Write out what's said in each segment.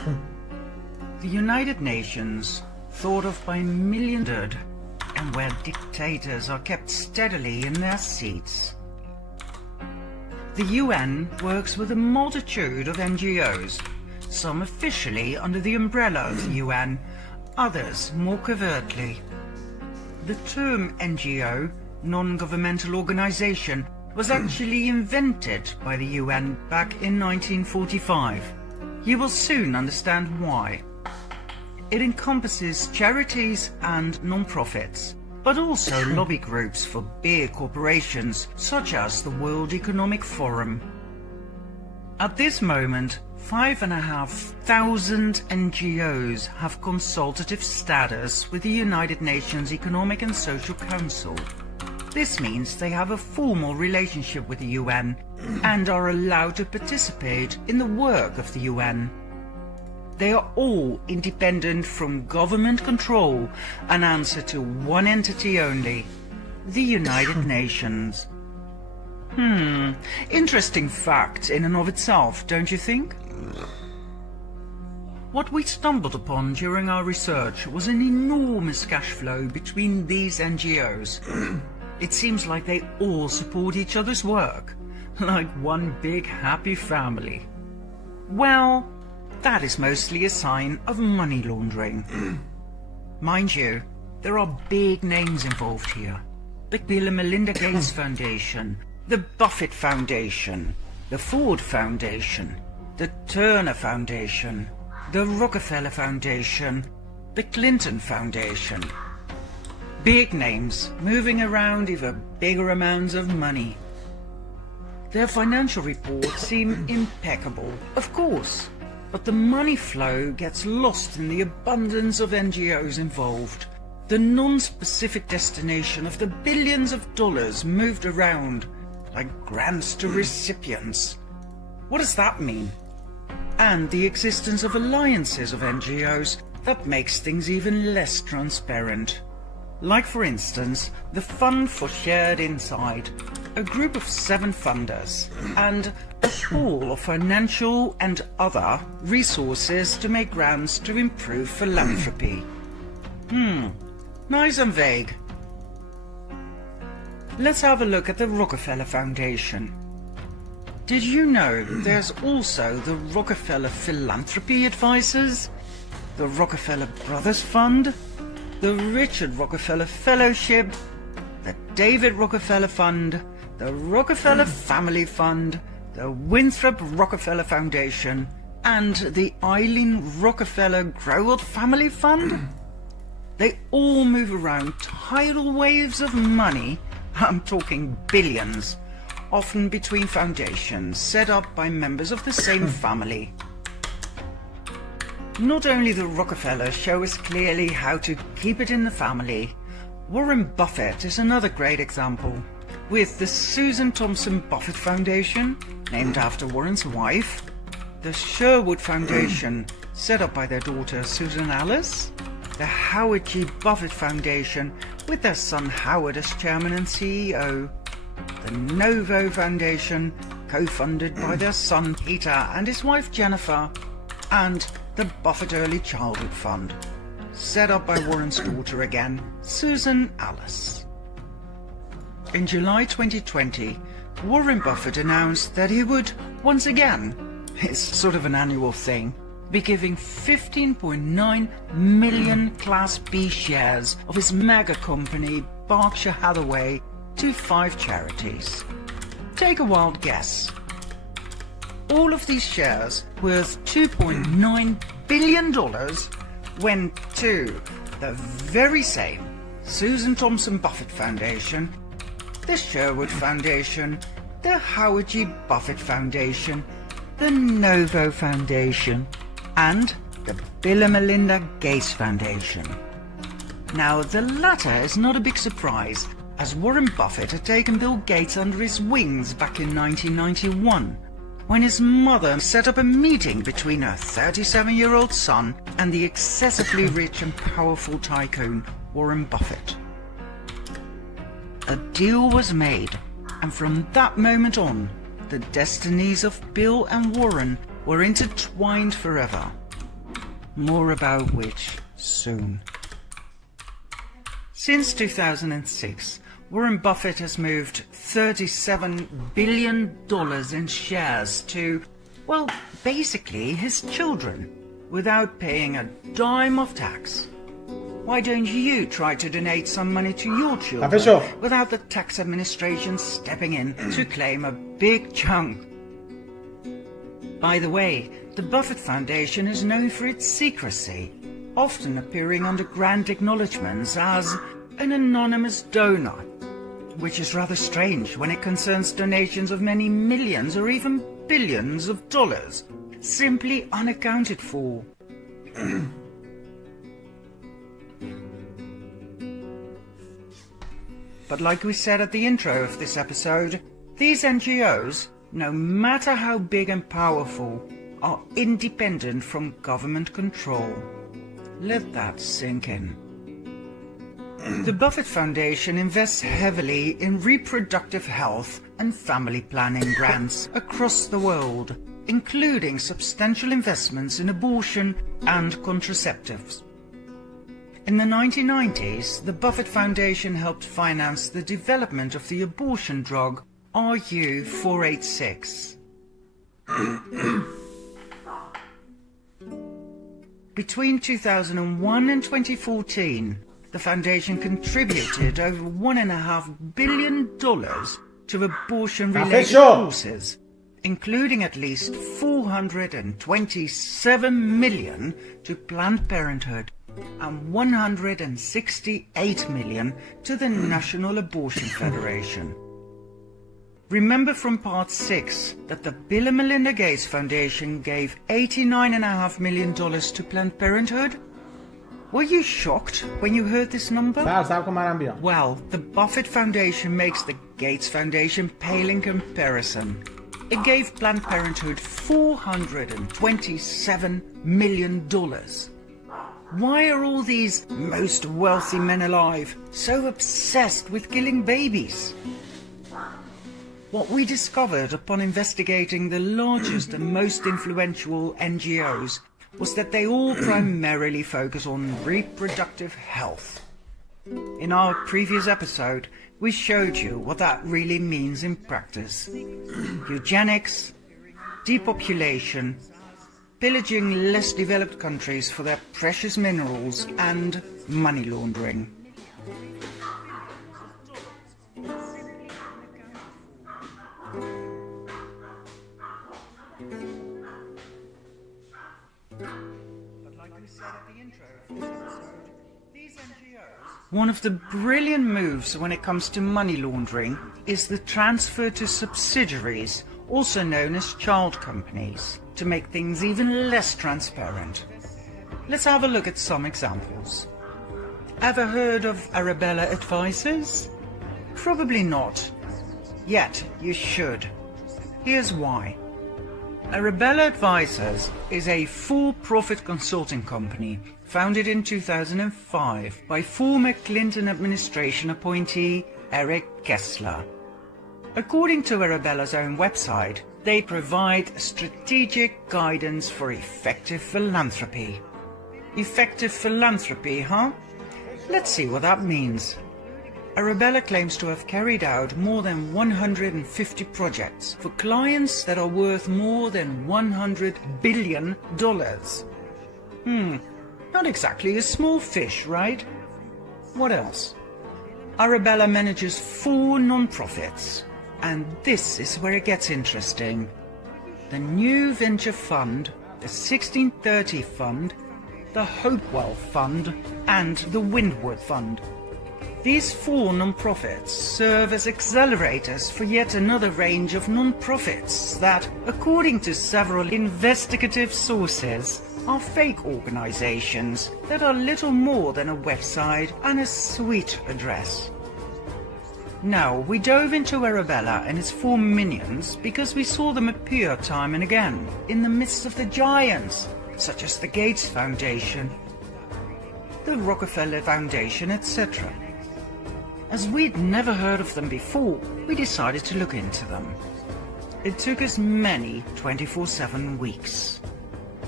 The United Nations, thought of by millions, and where dictators are kept steadily in their seats. The UN works with a multitude of NGOs, some officially under the umbrella of the UN, others more covertly. The term NGO, non-governmental organization, was actually invented by the UN back in 1945. You will soon understand why. It encompasses charities and non-profits, but also lobby groups for big corporations such as the World Economic Forum. At this moment, 5,500 NGOs have consultative status with the United Nations Economic and Social Council. This means they have a formal relationship with the UN and are allowed to participate in the work of the UN. They are all independent from government control and answer to one entity only, the United Nations. Interesting fact in and of itself, don't you think? What we stumbled upon during our research was an enormous cash flow between these NGOs. It seems like they all support each other's work, like one big happy family. Well, that is mostly a sign of money laundering. Mind you, there are big names involved here. The Bill and Melinda Gates Foundation, the Buffett Foundation, the Ford Foundation, the Turner Foundation, the Rockefeller Foundation, the Clinton Foundation. Big names moving around even bigger amounts of money. Their financial reports seem impeccable, of course, but the money flow gets lost in the abundance of NGOs involved. The non-specific destination of the billions of dollars moved around like grants to recipients. What does that mean? And the existence of alliances of NGOs that makes things even less transparent. Like, for instance, the Fund for Shared Insight, a group of 7 funders, and a pool of financial and other resources to make grants to improve philanthropy. Nice and vague. Let's have a look at the Rockefeller Foundation. Did you know there's also the Rockefeller Philanthropy Advisors, the Rockefeller Brothers Fund, the Richard Rockefeller Fellowship, the David Rockefeller Fund, the Rockefeller Family Fund, the Winthrop Rockefeller Foundation, and the Eileen Rockefeller Growell Family Fund? They all move around tidal waves of money, I'm talking billions, often between foundations set up by members of the same family. Not only the Rockefellers show us clearly how to keep it in the family, Warren Buffett is another great example, with the Susan Thompson Buffett Foundation, named after Warren's wife, the Sherwood Foundation, set up by their daughter Susan Alice, the Howard G. Buffett Foundation, with their son Howard as chairman and CEO, the Novo Foundation, co-funded by their son Peter and his wife Jennifer, and the Buffett Early Childhood Fund, set up by Warren's daughter again, Susan Alice. In July 2020, Warren Buffett announced that he would, once again, it's sort of an annual thing, be giving 15.9 million Class B shares of his mega company Berkshire Hathaway to 5 charities. Take a wild guess. All of these shares, worth $2.9 billion, went to the very same Susan Thompson Buffett Foundation, the Sherwood Foundation, the Howard G. Buffett Foundation, the Novo Foundation, and the Bill and Melinda Gates Foundation. Now, the latter is not a big surprise, as Warren Buffett had taken Bill Gates under his wings back in 1991, when his mother set up a meeting between her 37-year-old son and the excessively rich and powerful tycoon Warren Buffett. A deal was made, and from that moment on, the destinies of Bill and Warren were intertwined forever. more about which soon. Since 2006, Warren Buffett has moved $37 billion in shares to, well, basically his children, without paying a dime of tax. Why don't you try to donate some money to your children without the tax administration stepping in to claim a big chunk? By the way, the Buffett Foundation is known for its secrecy, often appearing under grand acknowledgements as an anonymous donor, which is rather strange when it concerns donations of many millions or even billions of dollars, simply unaccounted for. But like we said at the intro of this episode, these NGOs, no matter how big and powerful, are independent from government control. Let that sink in. The Buffett Foundation invests heavily in reproductive health and family planning grants across the world, including substantial investments in abortion and contraceptives. In the 1990s, the Buffett Foundation helped finance the development of the abortion drug RU486. Between 2001 and 2014, the foundation contributed over $1.5 billion to abortion-related causes, including at least $427 million to Planned Parenthood and $168 million to the National Abortion Federation. Remember from part 6 that the Bill and Melinda Gates Foundation gave $89.5 million to Planned Parenthood? Were you shocked when you heard this number? Well, the Buffett Foundation makes the Gates Foundation pale in comparison. It gave Planned Parenthood $427 million. Why are all these most wealthy men alive so obsessed with killing babies? What we discovered upon investigating the largest and most influential NGOs was that they all primarily focus on reproductive health. In our previous episode, we showed you what that really means in practice. Eugenics, depopulation, pillaging less developed countries for their precious minerals, and money laundering. One of the brilliant moves when it comes to money laundering is the transfer to subsidiaries, also known as child companies, to make things even less transparent. Let's have a look at some examples. Ever heard of Arabella Advisors? Probably not. Yet you should. Here's why. Arabella Advisors is a for-profit consulting company founded in 2005 by former Clinton administration appointee Eric Kessler. According to Arabella's own website, they provide strategic guidance for effective philanthropy. Effective philanthropy, huh? Let's see what that means. Arabella claims to have carried out more than 150 projects for clients that are worth more than $100 billion. Not exactly a small fish, right? What else? Arabella manages 4 non-profits, and this is where it gets interesting. The New Venture Fund, the 1630 Fund, the Hopewell Fund, and the Windward Fund. These 4 non-profits serve as accelerators for yet another range of non-profits that, according to several investigative sources, are fake organizations that are little more than a website and a suite address. Now, we dove into Arabella and its 4 minions because we saw them appear time and again in the midst of the giants, such as the Gates Foundation, the Rockefeller Foundation, etc. As we'd never heard of them before, we decided to look into them. It took us many 24/7 weeks.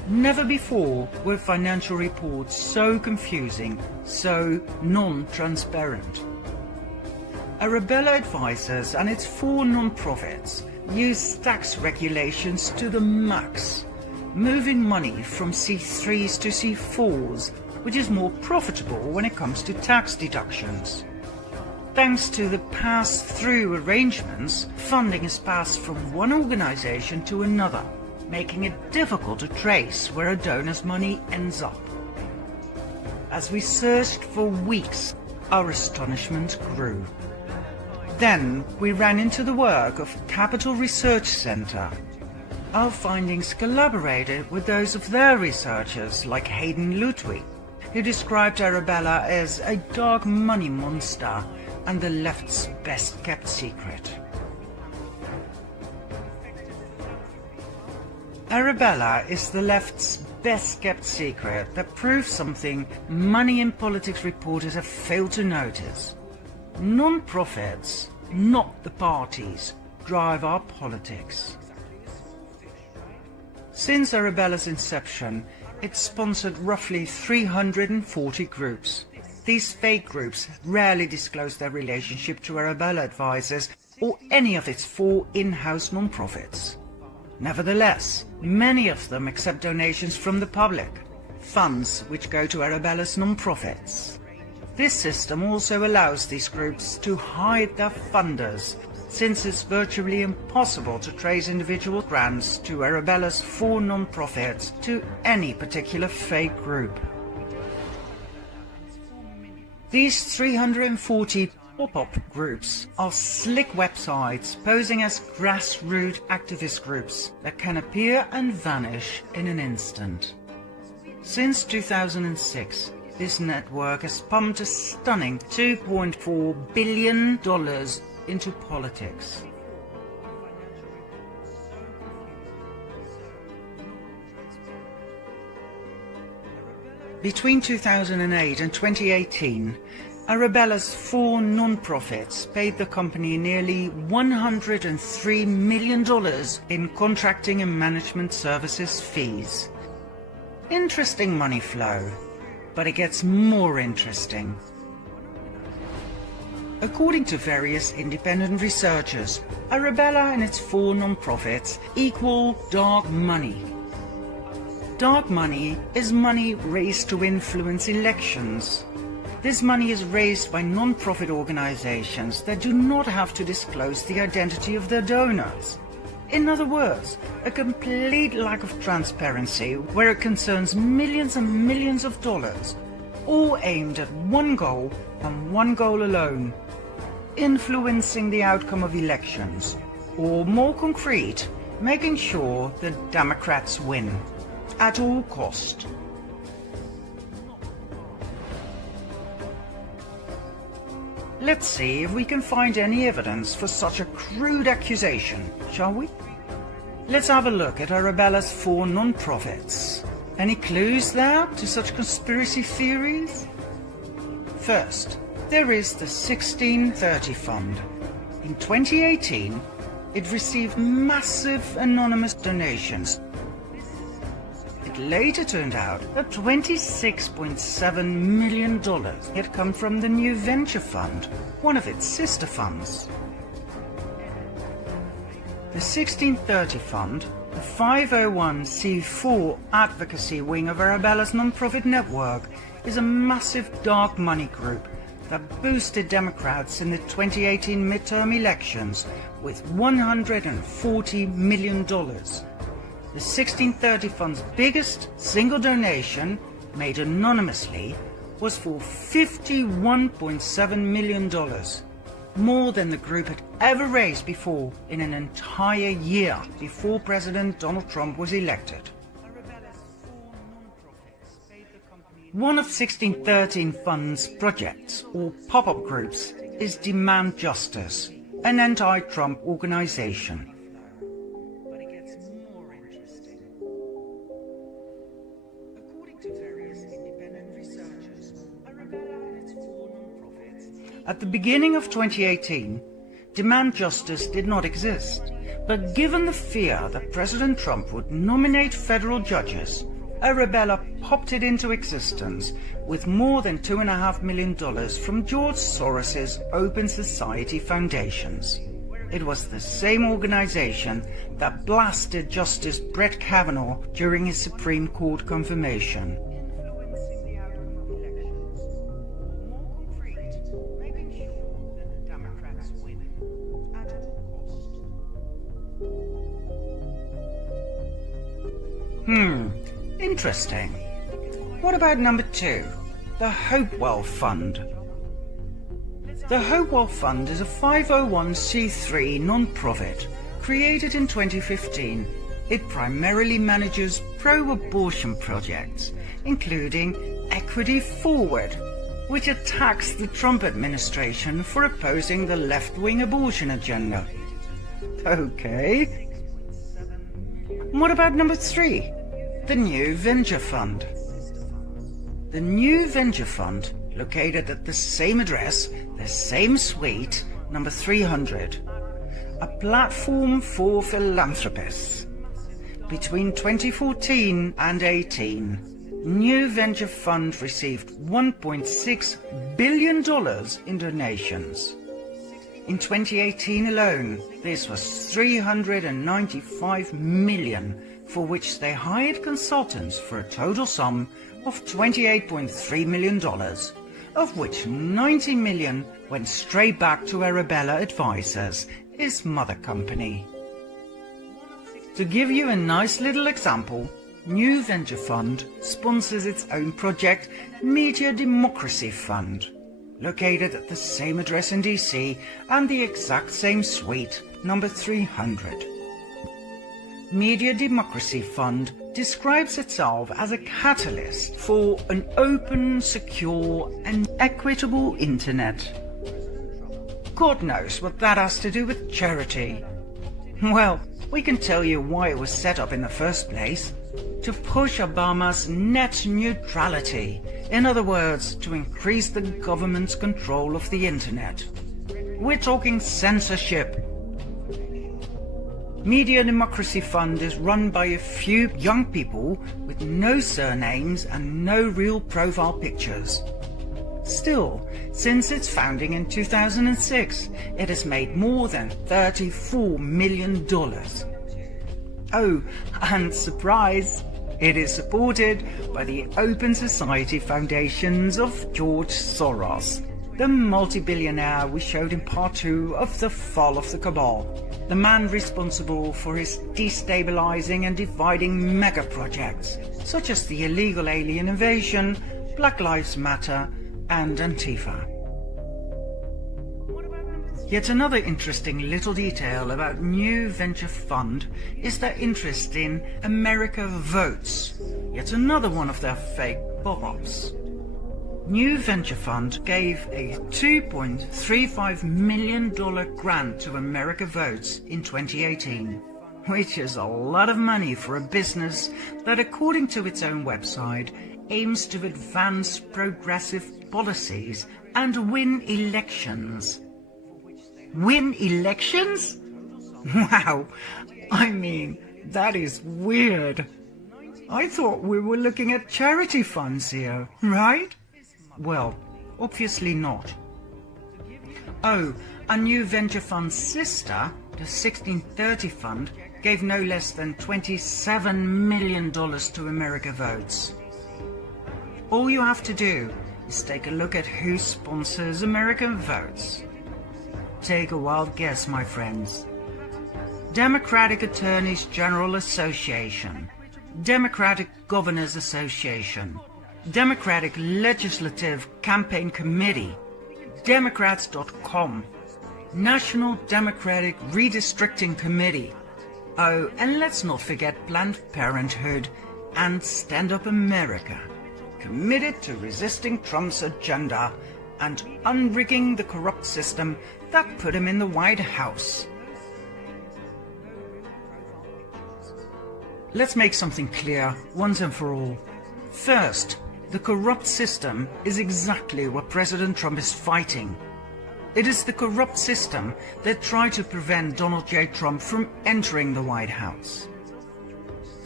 Never before were financial reports so confusing, so non-transparent. Arabella Advisors and its 4 non-profits use tax regulations to the max, moving money from C3s to C4s, which is more profitable when it comes to tax deductions. Thanks to the pass-through arrangements, funding is passed from one organization to another, making it difficult to trace where a donor's money ends up. As we searched for weeks, our astonishment grew. Then we ran into the work of Capital Research Center. Our findings collaborated with those of their researchers like Hayden Ludwig, who described Arabella as a dark money monster and the left's best-kept secret. Arabella is the left's best-kept secret that proves something money and politics reporters have failed to notice. Non-profits, not the parties, drive our politics. Since Arabella's inception, it's sponsored roughly 340 groups. These fake groups rarely disclose their relationship to Arabella Advisors or any of its 4 in-house non-profits. Nevertheless, many of them accept donations from the public, funds which go to Arabella's non-profits. This system also allows these groups to hide their funders, since it's virtually impossible to trace individual grants to Arabella's 4 non-profits to any particular fake group. These 340 pop-up groups are slick websites posing as grassroots activist groups that can appear and vanish in an instant. Since 2006, this network has pumped a stunning $2.4 billion into politics. Between 2008 and 2018, Arabella's 4 non-profits paid the company nearly $103 million in contracting and management services fees. Interesting money flow, but it gets more interesting. According to various independent researchers, Arabella and its 4 non-profits equal dark money. Dark money is money raised to influence elections. This money is raised by non-profit organizations that do not have to disclose the identity of their donors. In other words, a complete lack of transparency where it concerns millions and millions of dollars, all aimed at one goal and one goal alone: influencing the outcome of elections, or more concrete, making sure the Democrats win at all cost. Let's see if we can find any evidence for such a crude accusation, shall we? Let's have a look at Arabella's 4 non-profits. Any clues there to such conspiracy theories? First, there is the 1630 Fund. In 2018, it received massive anonymous donations. It later turned out that $26.7 million had come from the New Venture Fund, one of its sister funds. The 1630 Fund, the 501c4 advocacy wing of Arabella's non-profit network, is a massive dark money group that boosted Democrats in the 2018 midterm elections with $140 million. The 1630 Fund's biggest single donation, made anonymously, was for $51.7 million, more than the group had ever raised before in an entire year before President Donald Trump was elected. One of 1613 Fund's projects, or pop-up groups, is Demand Justice, an anti-Trump organization. But it gets more interesting. According to various independent researchers, Arabella and its 4 non-profits. At the beginning of 2018, Demand Justice did not exist, but given the fear that President Trump would nominate federal judges, Arabella popped it into existence with more than $2.5 million from George Soros's Open Society Foundations. It was the same organization that blasted Justice Brett Kavanaugh during his Supreme Court confirmation. Interesting. What about number 2, the Hopewell Fund? The Hopewell Fund is a 501c3 non-profit created in 2015. It primarily manages pro-abortion projects, including Equity Forward, which attacks the Trump administration for opposing the left-wing abortion agenda. Okay. What about number 3? The New Venture Fund. The New Venture Fund, located at the same address, the same suite, number 300, a platform for philanthropists. Between 2014 and 18, New Venture Fund received $1.6 billion in donations. In 2018 alone, this was $395 million, for which they hired consultants for a total sum of $28.3 million, of which $90 million went straight back to Arabella Advisors, his mother company. To give you a nice little example, New Venture Fund sponsors its own project, Media Democracy Fund, located at the same address in DC and the exact same suite, number 300. Media Democracy Fund describes itself as a catalyst for an open, secure and equitable internet. God knows what that has to do with charity. Well, we can tell you why it was set up in the first place: to push Obama's net neutrality. In other words, to increase the government's control of the internet. We're talking censorship. Media Democracy Fund is run by a few young people with no surnames and no real profile pictures. Still, since its founding in 2006, it has made more than $34 million. Oh, and surprise! It is supported by the Open Society Foundations of George Soros, the multi-billionaire we showed in part 2 of The Fall of the Cabal, the man responsible for his destabilizing and dividing mega projects, such as the illegal alien invasion, Black Lives Matter, and Antifa. Yet another interesting little detail about New Venture Fund is their interest in America Votes, yet another one of their fake pop-ups. New Venture Fund gave a $2.35 million grant to America Votes in 2018, which is a lot of money for a business that, according to its own website, aims to advance progressive policies and win elections. Win elections? Wow, I mean, that is weird. I thought we were looking at charity funds here, right? Well, obviously not. Oh, a New Venture Fund's sister, the 1630 Fund, gave no less than $27 million to America Votes. All you have to do is take a look at who sponsors America Votes. Take a wild guess, my friends. Democratic Attorneys General Association, Democratic Governors Association, Democratic Legislative Campaign Committee, Democrats.com, National Democratic Redistricting Committee. Oh, and let's not forget Planned Parenthood and Stand Up America, committed to resisting Trump's agenda and unrigging the corrupt system that put him in the White House. Let's make something clear once and for all. First, the corrupt system is exactly what President Trump is fighting. It is the corrupt system that tried to prevent Donald J. Trump from entering the White House.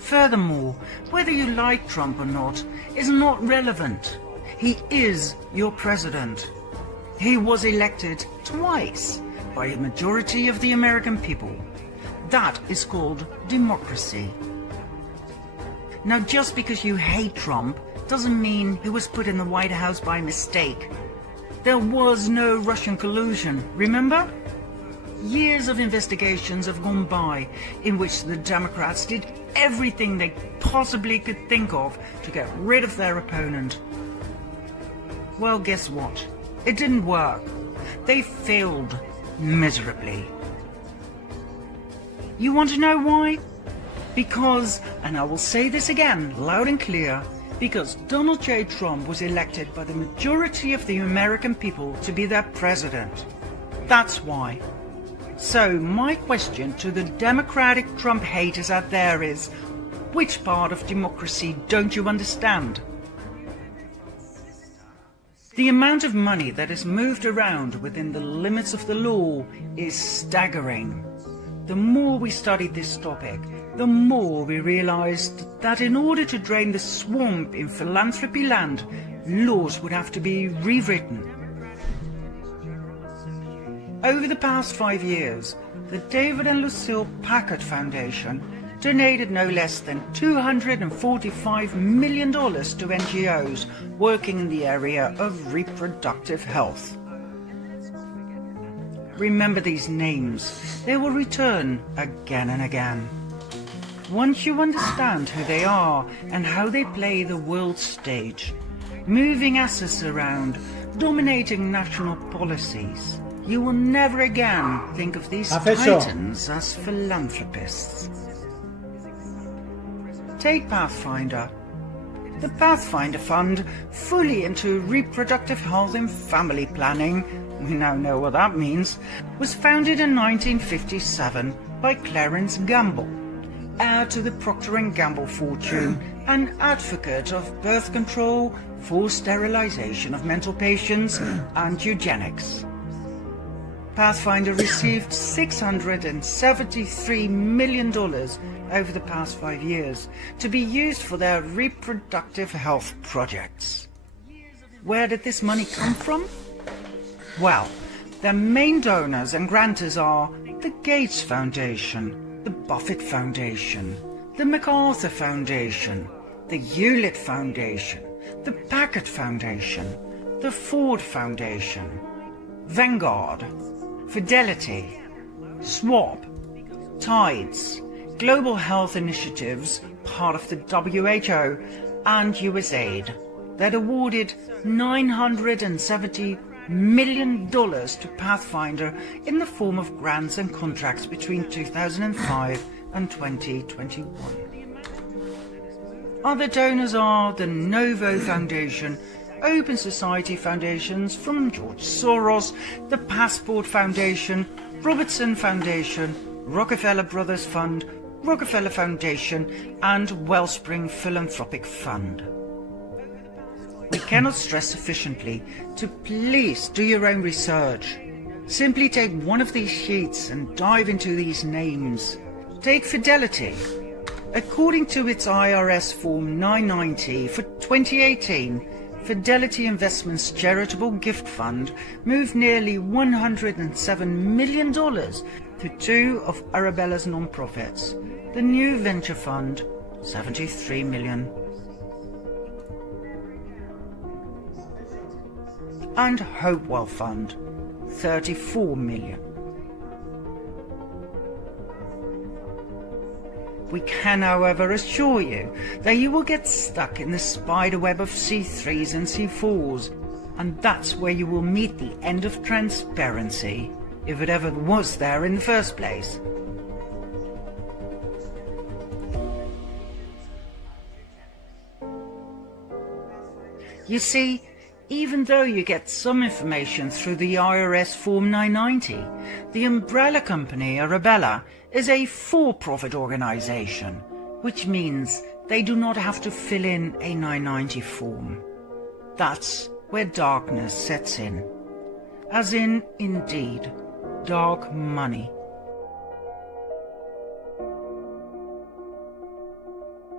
Furthermore, whether you like Trump or not is not relevant. He is your president. He was elected twice by a majority of the American people. That is called democracy. Now, just because you hate Trump doesn't mean he was put in the White House by mistake. There was no Russian collusion, remember? Years of investigations have gone by in which the Democrats did everything they possibly could think of to get rid of their opponent. Well, guess what? It didn't work. They failed miserably. You want to know why? Because, and I will say this again loud and clear, because Donald J. Trump was elected by the majority of the American people to be their president. That's why. So my question to the Democratic Trump haters out there is, which part of democracy don't you understand? The amount of money that is moved around within the limits of the law is staggering. The more we studied this topic, the more we realized that in order to drain the swamp in philanthropy land, laws would have to be rewritten. Over the past 5 years, the David and Lucille Packard Foundation donated no less than $245 million to NGOs working in the area of reproductive health. Remember these names. They will return again and again. Once you understand who they are and how they play the world stage, moving assets around, dominating national policies, you will never again think of these titans as philanthropists. Take Pathfinder. The Pathfinder Fund, fully into reproductive health and family planning, we now know what that means, was founded in 1957 by Clarence Gamble, heir to the Procter & Gamble fortune and advocate of birth control, forced sterilization of mental patients and eugenics. Pathfinder received $673 million over the past 5 years to be used for their reproductive health projects. Where did this money come from? Well, their main donors and grantors are the Gates Foundation, the Buffett Foundation, the MacArthur Foundation, the Hewlett Foundation, the Packard Foundation, the Ford Foundation, Vanguard, Fidelity, Schwab, Tides, Global Health Initiatives, part of the WHO, and USAID, that awarded $970 million to Pathfinder in the form of grants and contracts between 2005 and 2021. Other donors are the Novo Foundation, Open Society Foundations from George Soros, the Passport Foundation, Robertson Foundation, Rockefeller Brothers Fund, Rockefeller Foundation, and Wellspring Philanthropic Fund. We cannot stress sufficiently to please do your own research. Simply take one of these sheets and dive into these names. Take Fidelity. According to its IRS Form 990 for 2018, Fidelity Investments Charitable Gift Fund moved nearly $107 million to two of Arabella's nonprofits, the New Venture Fund, $73 million, and Hopewell Fund, $34 million. We can, however, assure you that you will get stuck in the spider web of C3s and C4s, and that's where you will meet the end of transparency, if it ever was there in the first place. You see, even though you get some information through the IRS Form 990, the umbrella company Arabella is a for-profit organization, which means they do not have to fill in a 990 form. That's where darkness sets in. As in, indeed, dark money.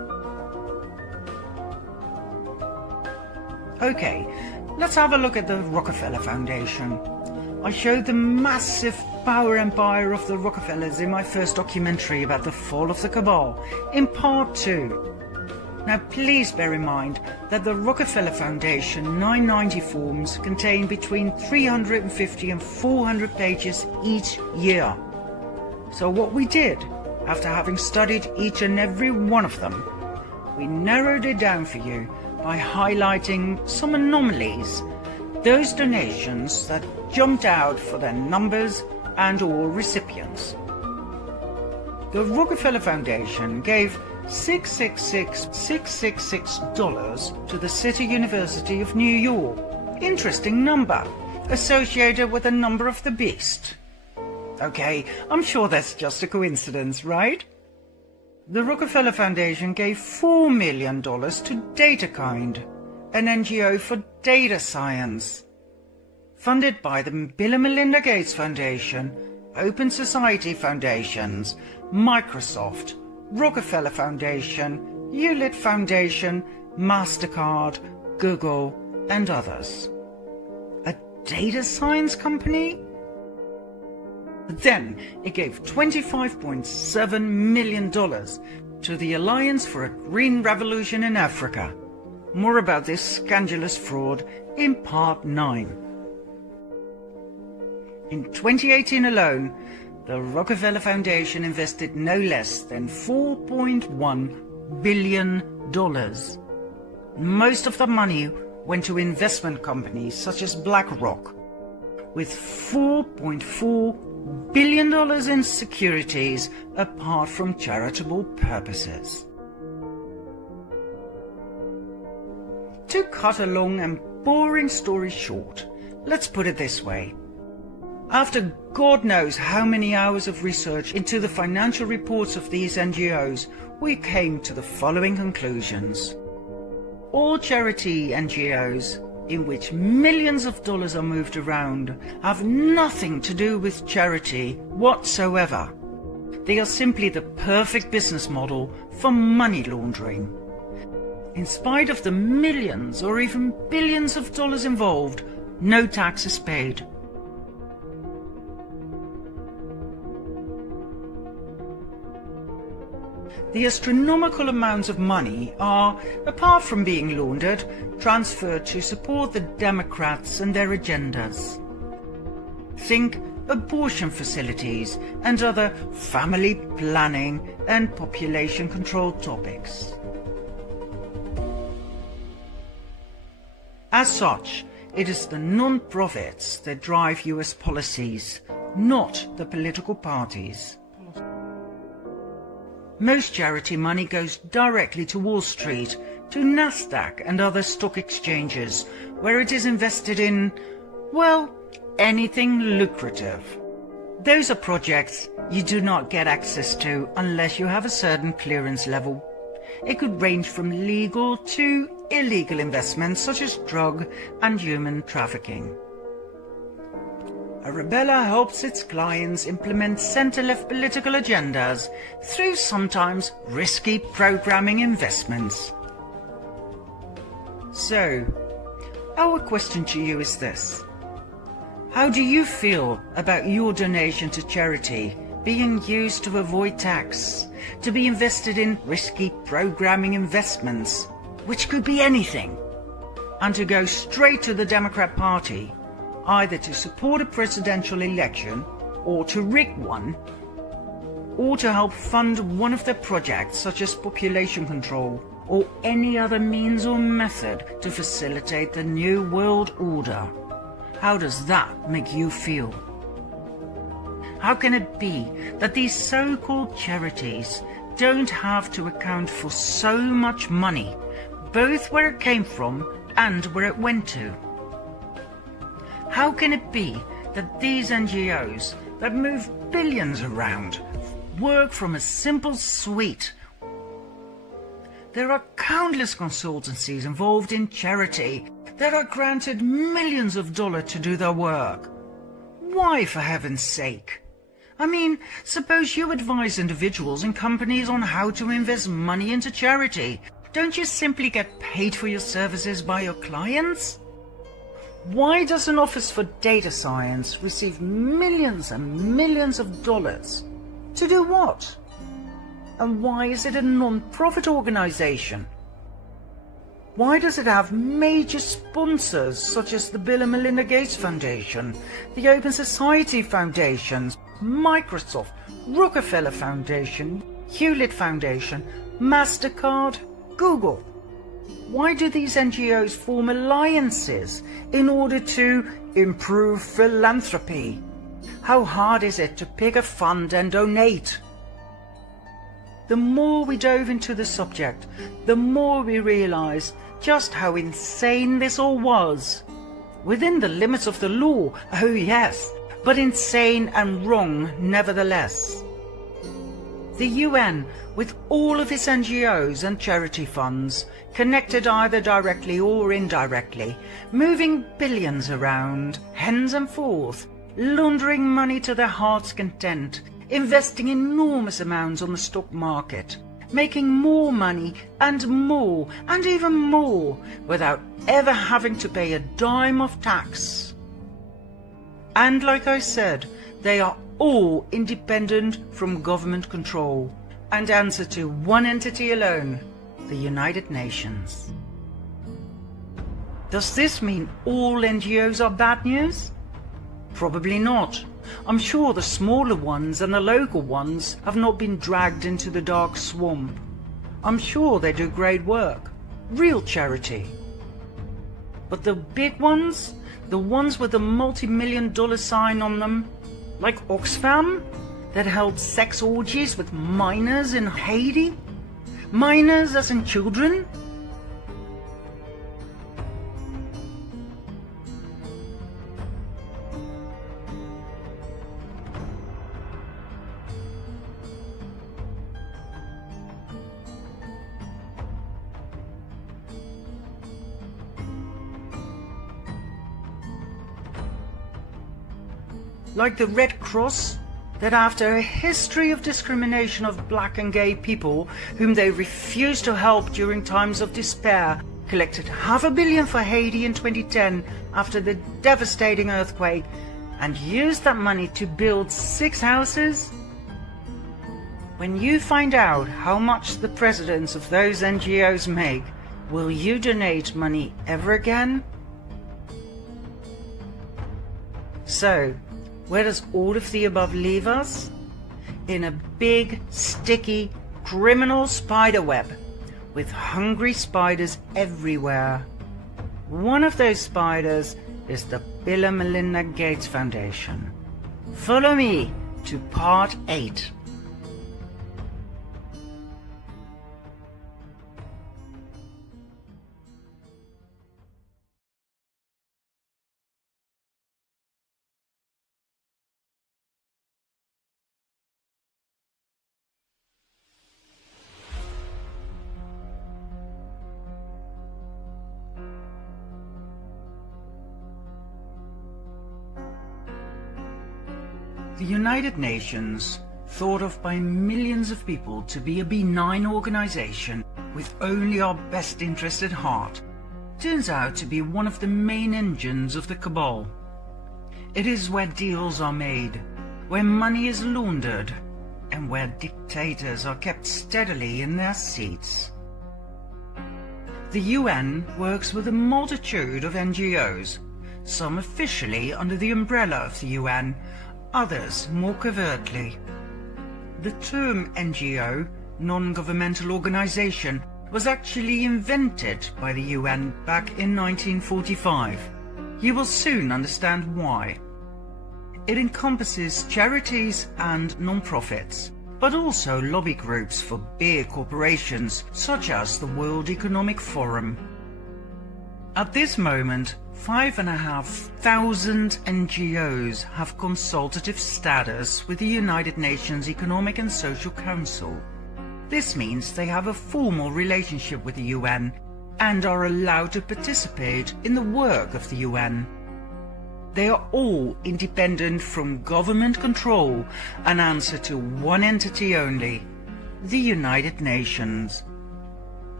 Okay, let's have a look at the Rockefeller Foundation. I showed the massive power empire of the Rockefellers in my first documentary about the fall of the Cabal, in part 2. Now please bear in mind that the Rockefeller Foundation 990 forms contain between 350 and 400 pages each year. So what we did, after having studied each and every one of them, we narrowed it down for you by highlighting some anomalies, those donations that jumped out for their numbers and or recipients. The Rockefeller Foundation gave $666,666 to the City University of New York. Interesting number, associated with the number of the beast. Okay, I'm sure that's just a coincidence, right? The Rockefeller Foundation gave $4 million to DataKind, an NGO for data science. Funded by the Bill and Melinda Gates Foundation, Open Society Foundations, Microsoft, Rockefeller Foundation, Hewlett Foundation, MasterCard, Google, and others. A data science company? Then it gave $25.7 million to the Alliance for a Green Revolution in Africa. More about this scandalous fraud in part 9. In 2018 alone, the Rockefeller Foundation invested no less than $4.1 billion. Most of the money went to investment companies such as BlackRock, with $4.4 billion in securities apart from charitable purposes. To cut a long and boring story short, let's put it this way. After God knows how many hours of research into the financial reports of these NGOs, we came to the following conclusions. All charity NGOs, in which millions of dollars are moved around, have nothing to do with charity whatsoever. They are simply the perfect business model for money laundering. In spite of the millions or even billions of dollars involved, no tax is paid. The astronomical amounts of money are, apart from being laundered, transferred to support the Democrats and their agendas. Think abortion facilities and other family planning and population control topics. As such, it is the non-profits that drive US policies, not the political parties. Most charity money goes directly to Wall Street, to Nasdaq and other stock exchanges, where it is invested in, well, anything lucrative. Those are projects you do not get access to unless you have a certain clearance level. It could range from legal to illegal investments such as drug and human trafficking. Arabella helps its clients implement centre-left political agendas through sometimes risky programming investments. So, our question to you is this. How do you feel about your donation to charity being used to avoid tax, to be invested in risky programming investments, which could be anything, and to go straight to the Democrat Party, either to support a presidential election, or to rig one, or to help fund one of their projects such as population control, or any other means or method to facilitate the New World Order? How does that make you feel? How can it be that these so-called charities don't have to account for so much money, both where it came from and where it went to? How can it be that these NGOs that move billions around work from a simple suite? There are countless consultancies involved in charity that are granted millions of dollars to do their work. Why, for heaven's sake? I mean, suppose you advise individuals and companies on how to invest money into charity. Don't you simply get paid for your services by your clients? Why does an Office for Data Science receive millions and millions of dollars? To do what? And why is it a non-profit organization? Why does it have major sponsors such as the Bill and Melinda Gates Foundation, the Open Society Foundations, Microsoft, Rockefeller Foundation, Hewlett Foundation, MasterCard, Google? Why do these NGOs form alliances in order to improve philanthropy? How hard is it to pick a fund and donate? The more we dove into the subject, the more we realized just how insane this all was. Within the limits of the law, oh yes, but insane and wrong nevertheless. The UN, with all of its NGOs and charity funds, connected either directly or indirectly, moving billions around, hens and forth, laundering money to their heart's content, investing enormous amounts on the stock market, making more money and even more, without ever having to pay a dime of tax. And like I said, they are all independent from government control and answer to one entity alone, the United Nations. Does this mean all NGOs are bad news? Probably not. I'm sure the smaller ones and the local ones have not been dragged into the dark swamp. I'm sure they do great work, real charity. But the big ones, the ones with the multi-million-dollar sign on them, like Oxfam, that held sex orgies with minors in Haiti? Minors as in children? Like the Red Cross, that after a history of discrimination of black and gay people whom they refused to help during times of despair, collected $500 million for Haiti in 2010 after the devastating earthquake, and used that money to build 6 houses? When you find out how much the presidents of those NGOs make, will you donate money ever again? So, where does all of the above leave us? In a big, sticky, criminal spider web, with hungry spiders everywhere. One of those spiders is the Bill and Melinda Gates Foundation. Follow me to part 8. The United Nations, thought of by millions of people to be a benign organization with only our best interest at heart, turns out to be one of the main engines of the Cabal. It is where deals are made, where money is laundered, and where dictators are kept steadily in their seats. The UN works with a multitude of NGOs, some officially under the umbrella of the UN, others more covertly. The term NGO, non-governmental organization, was actually invented by the UN back in 1945. You will soon understand why. It encompasses charities and non-profits, but also lobby groups for big corporations such as the World Economic Forum. At this moment, 5,500 NGOs have consultative status with the United Nations Economic and Social Council. This means they have a formal relationship with the UN and are allowed to participate in the work of the UN. They are all independent from government control and answer to one entity only, the United Nations.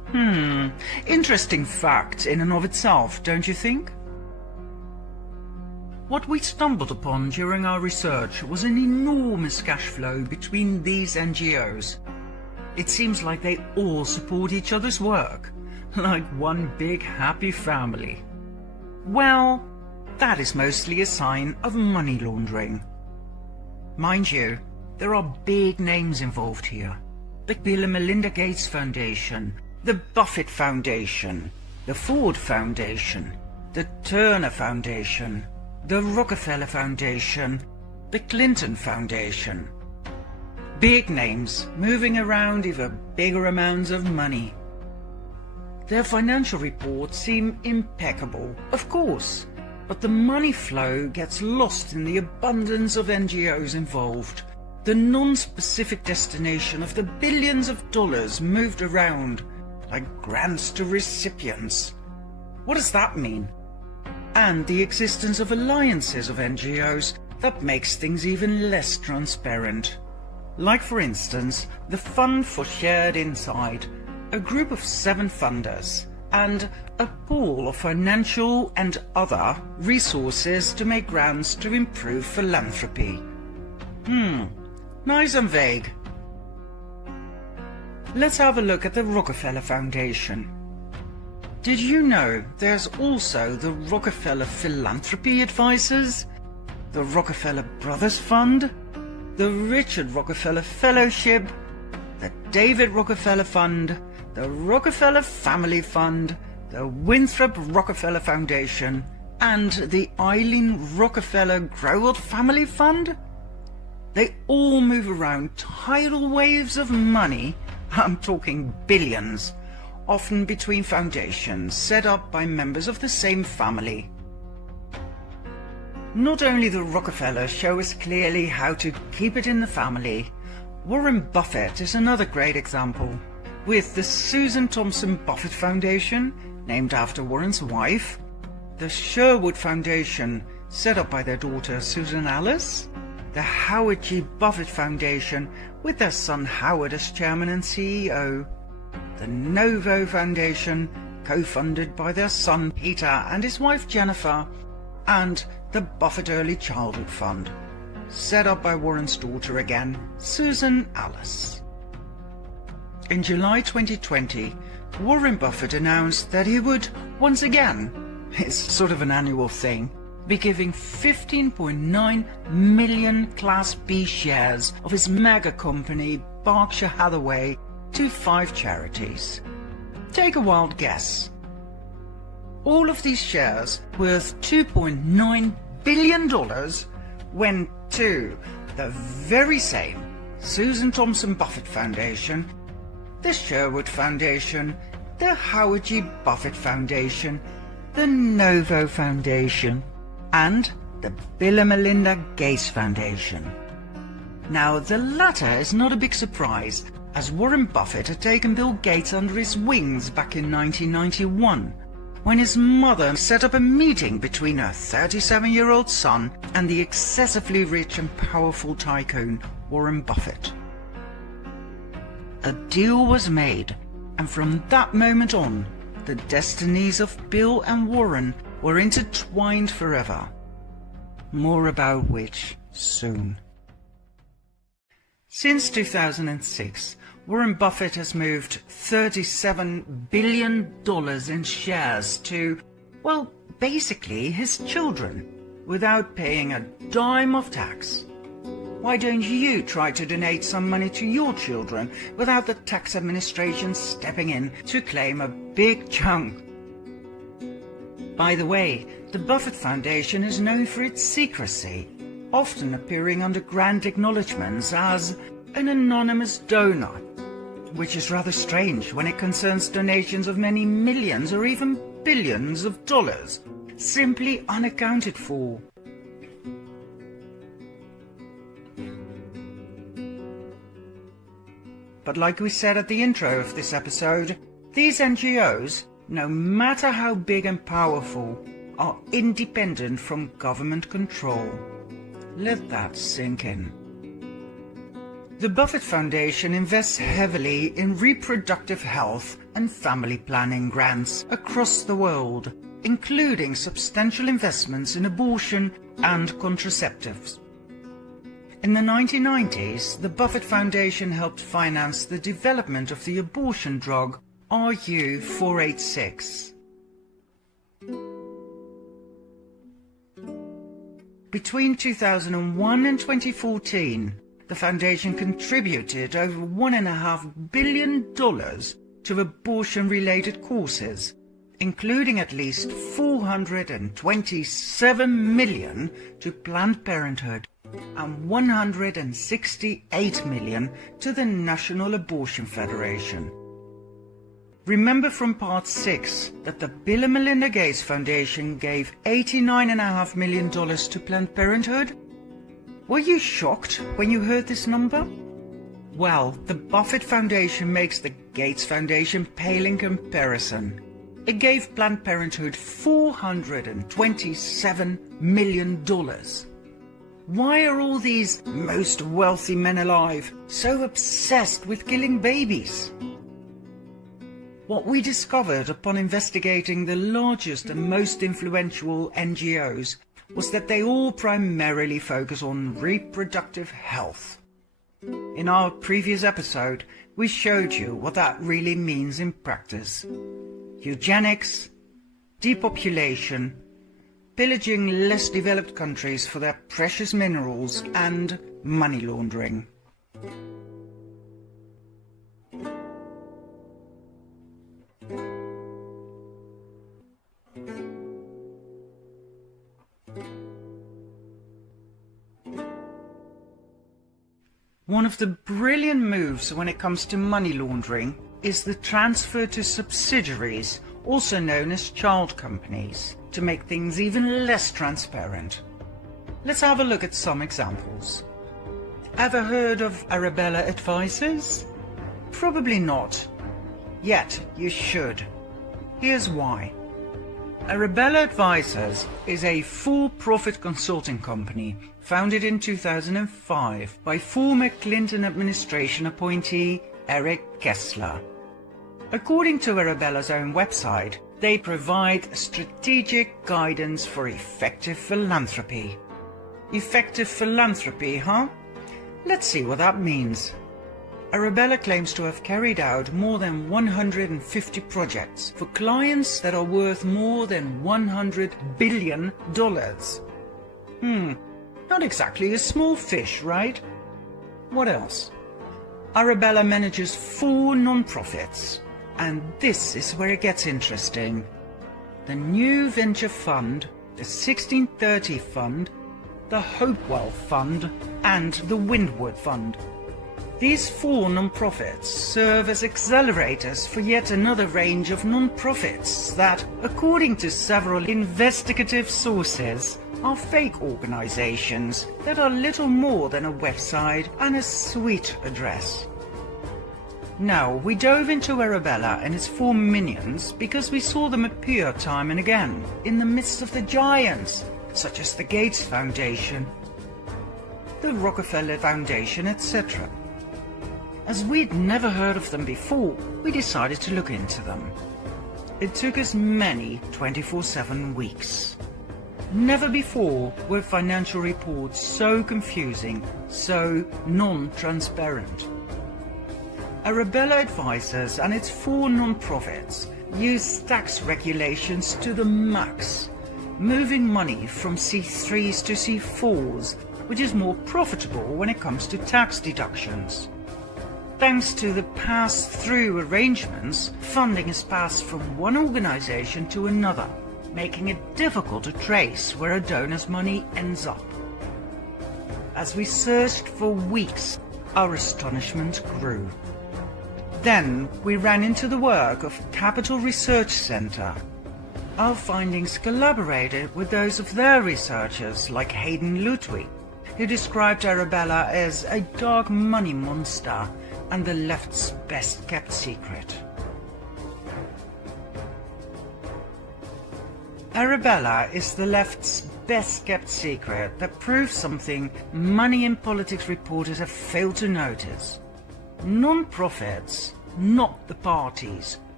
Interesting fact in and of itself, don't you think? What we stumbled upon during our research was an enormous cash flow between these NGOs. It seems like they all support each other's work, like one big happy family. Well, that is mostly a sign of money laundering. Mind you, there are big names involved here. The Bill and Melinda Gates Foundation, the Buffett Foundation, the Ford Foundation, the Turner Foundation, the Rockefeller Foundation, the Clinton Foundation. Big names moving around even bigger amounts of money. Their financial reports seem impeccable, of course, but the money flow gets lost in the abundance of NGOs involved. The non-specific destination of the billions of dollars moved around like grants to recipients. What does that mean? And the existence of alliances of NGOs that makes things even less transparent. Like for instance, the Fund for Shared Insight, a group of 7 funders, and a pool of financial and other resources to make grants to improve philanthropy. Nice and vague. Let's have a look at the Rockefeller Foundation. Did you know there's also the Rockefeller Philanthropy Advisors, the Rockefeller Brothers Fund, the Richard Rockefeller Fellowship, the David Rockefeller Fund, the Rockefeller Family Fund, the Winthrop Rockefeller Foundation, and the Eileen Rockefeller Growell Family Fund? They all move around tidal waves of money, I'm talking billions, often between foundations set up by members of the same family. Not only the Rockefellers show us clearly how to keep it in the family, Warren Buffett is another great example, with the Susan Thompson Buffett Foundation, named after Warren's wife, the Sherwood Foundation, set up by their daughter Susan Alice, the Howard G. Buffett Foundation, with their son Howard as chairman and CEO, the Novo Foundation, co-funded by their son Peter and his wife Jennifer, and the Buffett Early Childhood Fund, set up by Warren's daughter again, Susan Alice. In July 2020, Warren Buffett announced that he would, once again, it's sort of an annual thing, be giving 15.9 million Class B shares of his mega company Berkshire Hathaway to 5 charities. Take a wild guess. All of these shares, worth $2.9 billion, went to the very same Susan Thompson Buffett Foundation, the Sherwood Foundation, the Howard G. Buffett Foundation, the Novo Foundation, and the Bill and Melinda Gates Foundation. Now, the latter is not a big surprise, as Warren Buffett had taken Bill Gates under his wings back in 1991, when his mother set up a meeting between her 37-year-old son and the excessively rich and powerful tycoon Warren Buffett. A deal was made, and from that moment on, the destinies of Bill and Warren were intertwined forever. More about which soon. Since 2006, Warren Buffett has moved $37 billion in shares to, well, basically his children, without paying a dime of tax. Why don't you try to donate some money to your children without the tax administration stepping in to claim a big chunk? By the way, the Buffett Foundation is known for its secrecy, often appearing under grand acknowledgements as an anonymous donor, which is rather strange when it concerns donations of many millions or even billions of dollars, simply unaccounted for. But like we said at the intro of this episode, these NGOs, no matter how big and powerful, are independent from government control. Let that sink in. The Buffett Foundation invests heavily in reproductive health and family planning grants across the world, including substantial investments in abortion and contraceptives. In the 1990s, the Buffett Foundation helped finance the development of the abortion drug RU486. Between 2001 and 2014, the foundation contributed over $1.5 billion to abortion-related causes, including at least $427 million to Planned Parenthood and $168 million to the National Abortion Federation. Remember from Part 6 that the Bill and Melinda Gates Foundation gave $89.5 million to Planned Parenthood? Were you shocked when you heard this number? Well, the Buffett Foundation makes the Gates Foundation pale in comparison. It gave Planned Parenthood $427 million. Why are all these most wealthy men alive so obsessed with killing babies? What we discovered upon investigating the largest and most influential NGOs was that they all primarily focus on reproductive health. In our previous episode, we showed you what that really means in practice. Eugenics, depopulation, pillaging less developed countries for their precious minerals, and money laundering. One of the brilliant moves when it comes to money laundering is the transfer to subsidiaries, also known as child companies, to make things even less transparent. Let's have a look at some examples. Ever heard of Arabella Advisors? Probably not. Yet you should. Here's why. Arabella Advisors is a for-profit consulting company founded in 2005 by former Clinton administration appointee Eric Kessler. According to Arabella's own website, they provide strategic guidance for effective philanthropy. Effective philanthropy, huh? Let's see what that means. Arabella claims to have carried out more than 150 projects for clients that are worth more than $100 billion. Not exactly a small fish, right? What else? Arabella manages 4 non-profits, and this is where it gets interesting. The New Venture Fund, the 1630 Fund, the Hopewell Fund, and the Windward Fund. These 4 non-profits serve as accelerators for yet another range of non-profits that, according to several investigative sources, are fake organizations that are little more than a website and a suite address. Now, we dove into Arabella and its 4 minions because we saw them appear time and again in the midst of the giants, such as the Gates Foundation, the Rockefeller Foundation, etc. As we'd never heard of them before, we decided to look into them. It took us many 24/7 weeks. Never before were financial reports so confusing, so non-transparent. Arabella Advisors and its 4 non-profits use tax regulations to the max, moving money from C3s to C4s, which is more profitable when it comes to tax deductions. Thanks to the pass-through arrangements, funding is passed from one organization to another, making it difficult to trace where a donor's money ends up. As we searched for weeks, our astonishment grew. Then we ran into the work of Capital Research Center. Our findings collaborated with those of their researchers like Hayden Ludwig, who described Arabella as a dark money monster and the left's best-kept secret. Arabella is the left's best-kept secret that proves something money and politics reporters have failed to notice. Non-profits, not the parties,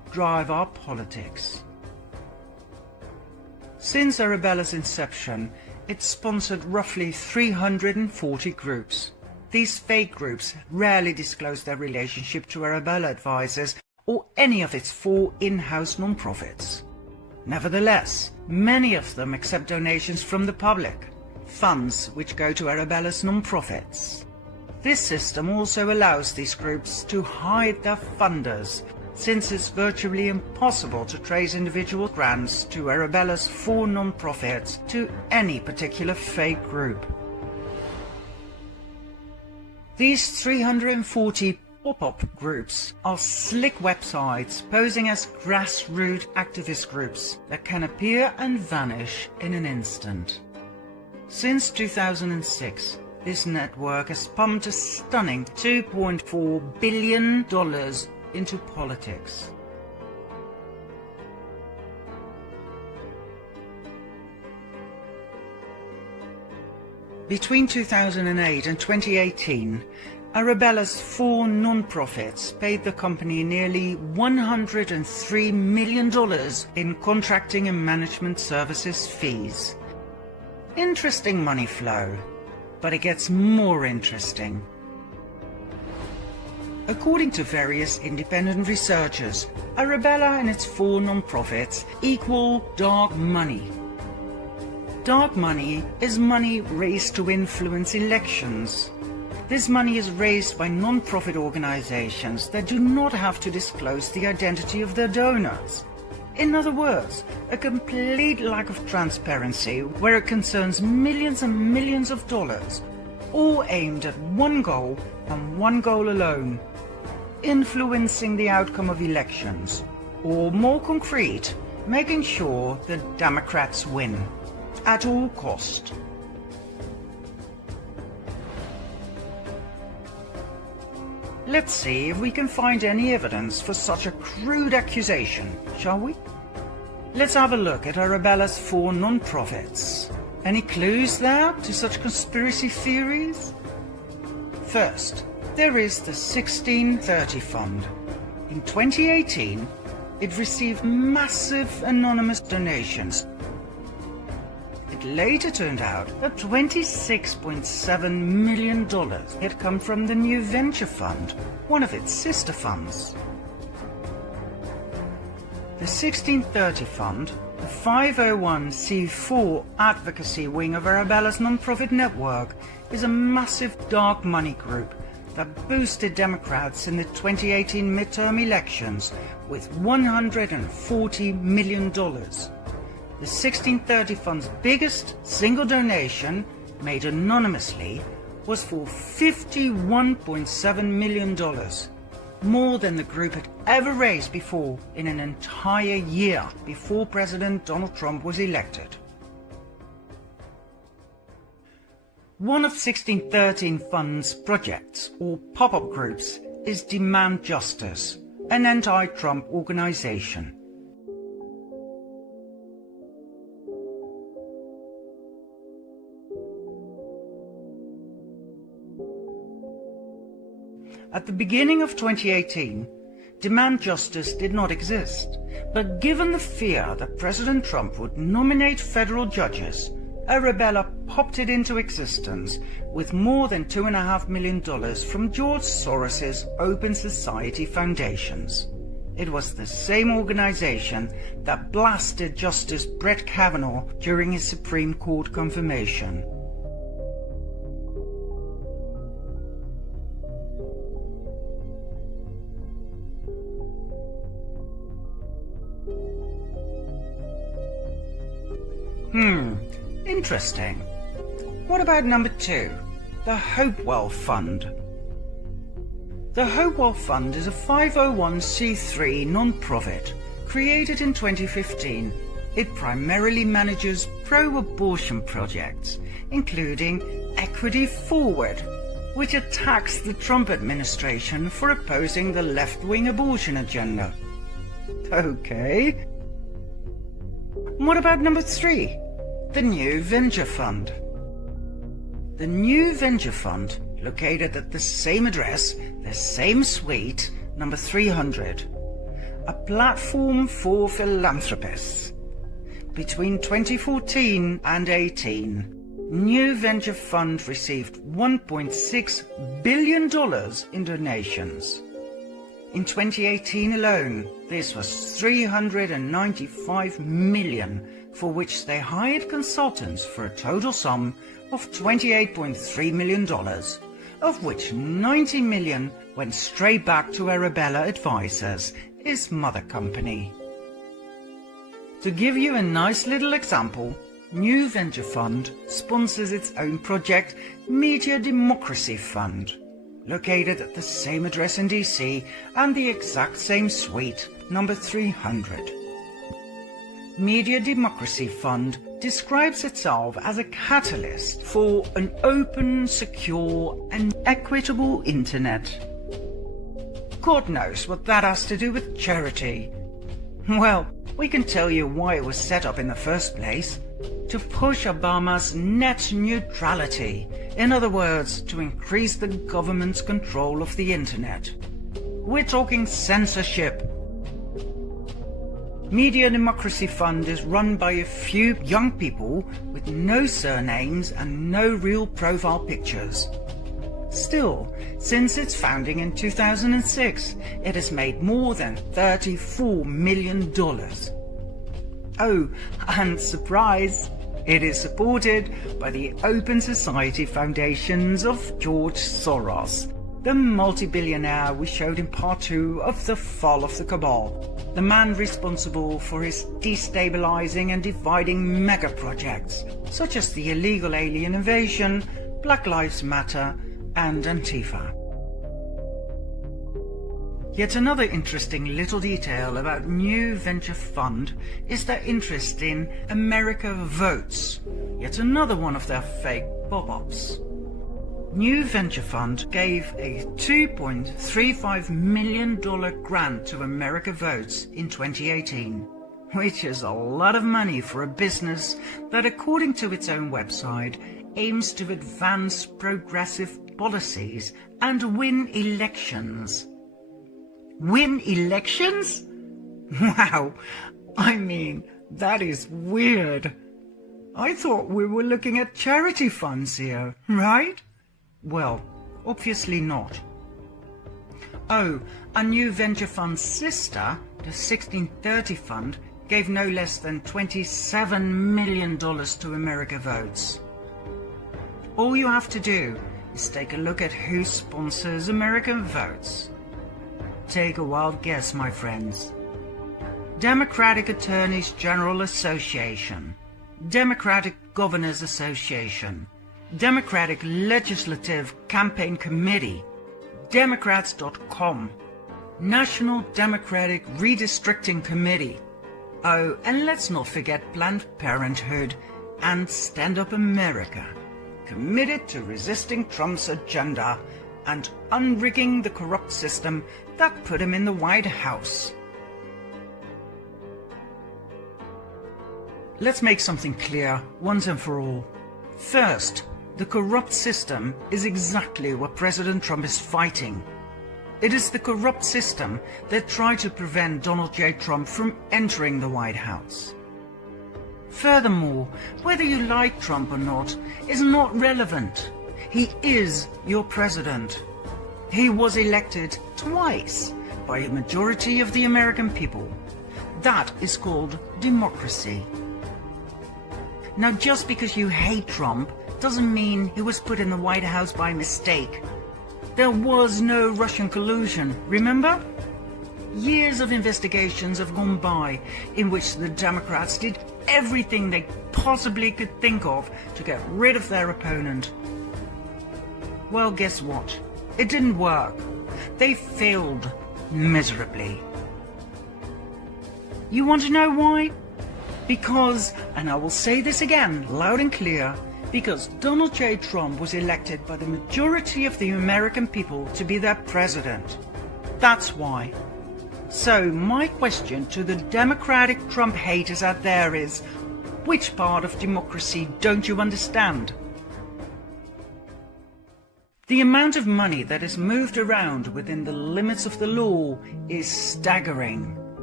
drive our politics. Since Arabella's inception, it's sponsored roughly 340 groups. These fake groups rarely disclose their relationship to Arabella advisors or any of its 4 in-house non-profits. Nevertheless, many of them accept donations from the public, funds which go to Arabella's non-profits. This system also allows these groups to hide their funders, since it's virtually impossible to trace individual grants to Arabella's 4 non-profits to any particular fake group. These 340 pop-up groups are slick websites posing as grassroots activist groups that can appear and vanish in an instant. Since 2006, this network has pumped a stunning $2.4 billion into politics. Between 2008 and 2018, Arabella's 4 non-profits paid the company nearly $103 million in contracting and management services fees. Interesting money flow, but it gets more interesting. According to various independent researchers, Arabella and its 4 non-profits equal dark money. Dark money is money raised to influence elections. This money is raised by non-profit organizations that do not have to disclose the identity of their donors. In other words, a complete lack of transparency where it concerns millions and millions of dollars, all aimed at one goal and one goal alone: influencing the outcome of elections, or more concrete, making sure the Democrats win, at all cost. Let's see if we can find any evidence for such a crude accusation, shall we? Let's have a look at Arabella's 4 non-profits. Any clues there to such conspiracy theories? First, there is the 1630 Fund. In 2018, it received massive anonymous donations. It later turned out that $26.7 million had come from the New Venture Fund, one of its sister funds. The 1630 Fund, the 501c4 advocacy wing of Arabella's non-profit network, is a massive dark money group that boosted Democrats in the 2018 midterm elections with $140 million. The 1630 Fund's biggest single donation, made anonymously, was for $51.7 million, more than the group had ever raised before in an entire year before President Donald Trump was elected. One of 1613 Fund's projects, or pop-up groups, is Demand Justice, an anti-Trump organization. At the beginning of 2018, Demand Justice did not exist, but given the fear that President Trump would nominate federal judges, Arabella popped it into existence with more than $2.5 million from George Soros's Open Society Foundations. It was the same organization that blasted Justice Brett Kavanaugh during his Supreme Court confirmation. Interesting. What about number 2, the Hopewell Fund? The Hopewell Fund is a 501c3 non-profit created in 2015. It primarily manages pro-abortion projects, including Equity Forward, which attacks the Trump administration for opposing the left-wing abortion agenda. Okay. What about number 3? The New Venture Fund. The New Venture Fund, located at the same address, the same suite, number 300. a platform for philanthropists. Between 2014 and 18, New Venture Fund received $1.6 billion in donations. In 2018 alone, this was $395 million, for which they hired consultants for a total sum of $28.3 million, of which $90 million went straight back to Arabella Advisors, his mother company. To give you a nice little example, New Venture Fund sponsors its own project, Media Democracy Fund, located at the same address in DC and the exact same suite, number 300. Media Democracy Fund describes itself as a catalyst for an open, secure and equitable internet. God knows what that has to do with charity. Well, we can tell you why it was set up in the first place. To push Obama's net neutrality, in other words, to increase the government's control of the internet. We're talking censorship. Media Democracy Fund is run by a few young people with no surnames and no real profile pictures. Still, since its founding in 2006, it has made more than $34 million. Oh, and surprise! It is supported by the Open Society Foundations of George Soros, the multi-billionaire we showed in part 2 of The Fall of the Cabal, the man responsible for his destabilizing and dividing mega projects, such as the illegal alien invasion, Black Lives Matter, and Antifa. Yet another interesting little detail about New Venture Fund is their interest in America Votes, yet another one of their fake pop-ups. New Venture Fund gave a $2.35 million grant to America Votes in 2018, which is a lot of money for a business that, according to its own website, aims to advance progressive policies and win elections. Win elections? Wow, I mean, that is weird. I thought we were looking at charity funds here, right? Well, obviously not. Oh, a New Venture Fund's sister, the 1630 Fund, gave no less than $27 million to America Votes. All you have to do is take a look at who sponsors America Votes. Take a wild guess, my friends. Democratic Attorneys General Association, Democratic Governors Association, Democratic Legislative Campaign Committee, Democrats.com, National Democratic Redistricting Committee. Oh, and let's not forget Planned Parenthood and Stand Up America, committed to resisting Trump's agenda and unrigging the corrupt system that put him in the White House. Let's make something clear once and for all. First, the corrupt system is exactly what President Trump is fighting. It is the corrupt system that tried to prevent Donald J. Trump from entering the White House. Furthermore, whether you like Trump or not is not relevant. He is your president. He was elected twice by a majority of the American people. That is called democracy. Now, just because you hate Trump doesn't mean he was put in the White House by mistake. There was no Russian collusion, remember? Years of investigations have gone by in which the Democrats did everything they possibly could think of to get rid of their opponent. Well, guess what? It didn't work. They failed miserably. You want to know why? Because, and I will say this again loud and clear, because Donald J. Trump was elected by the majority of the American people to be their president. That's why. So my question to the Democratic Trump haters out there is, which part of democracy don't you understand? The amount of money that is moved around within the limits of the law is staggering.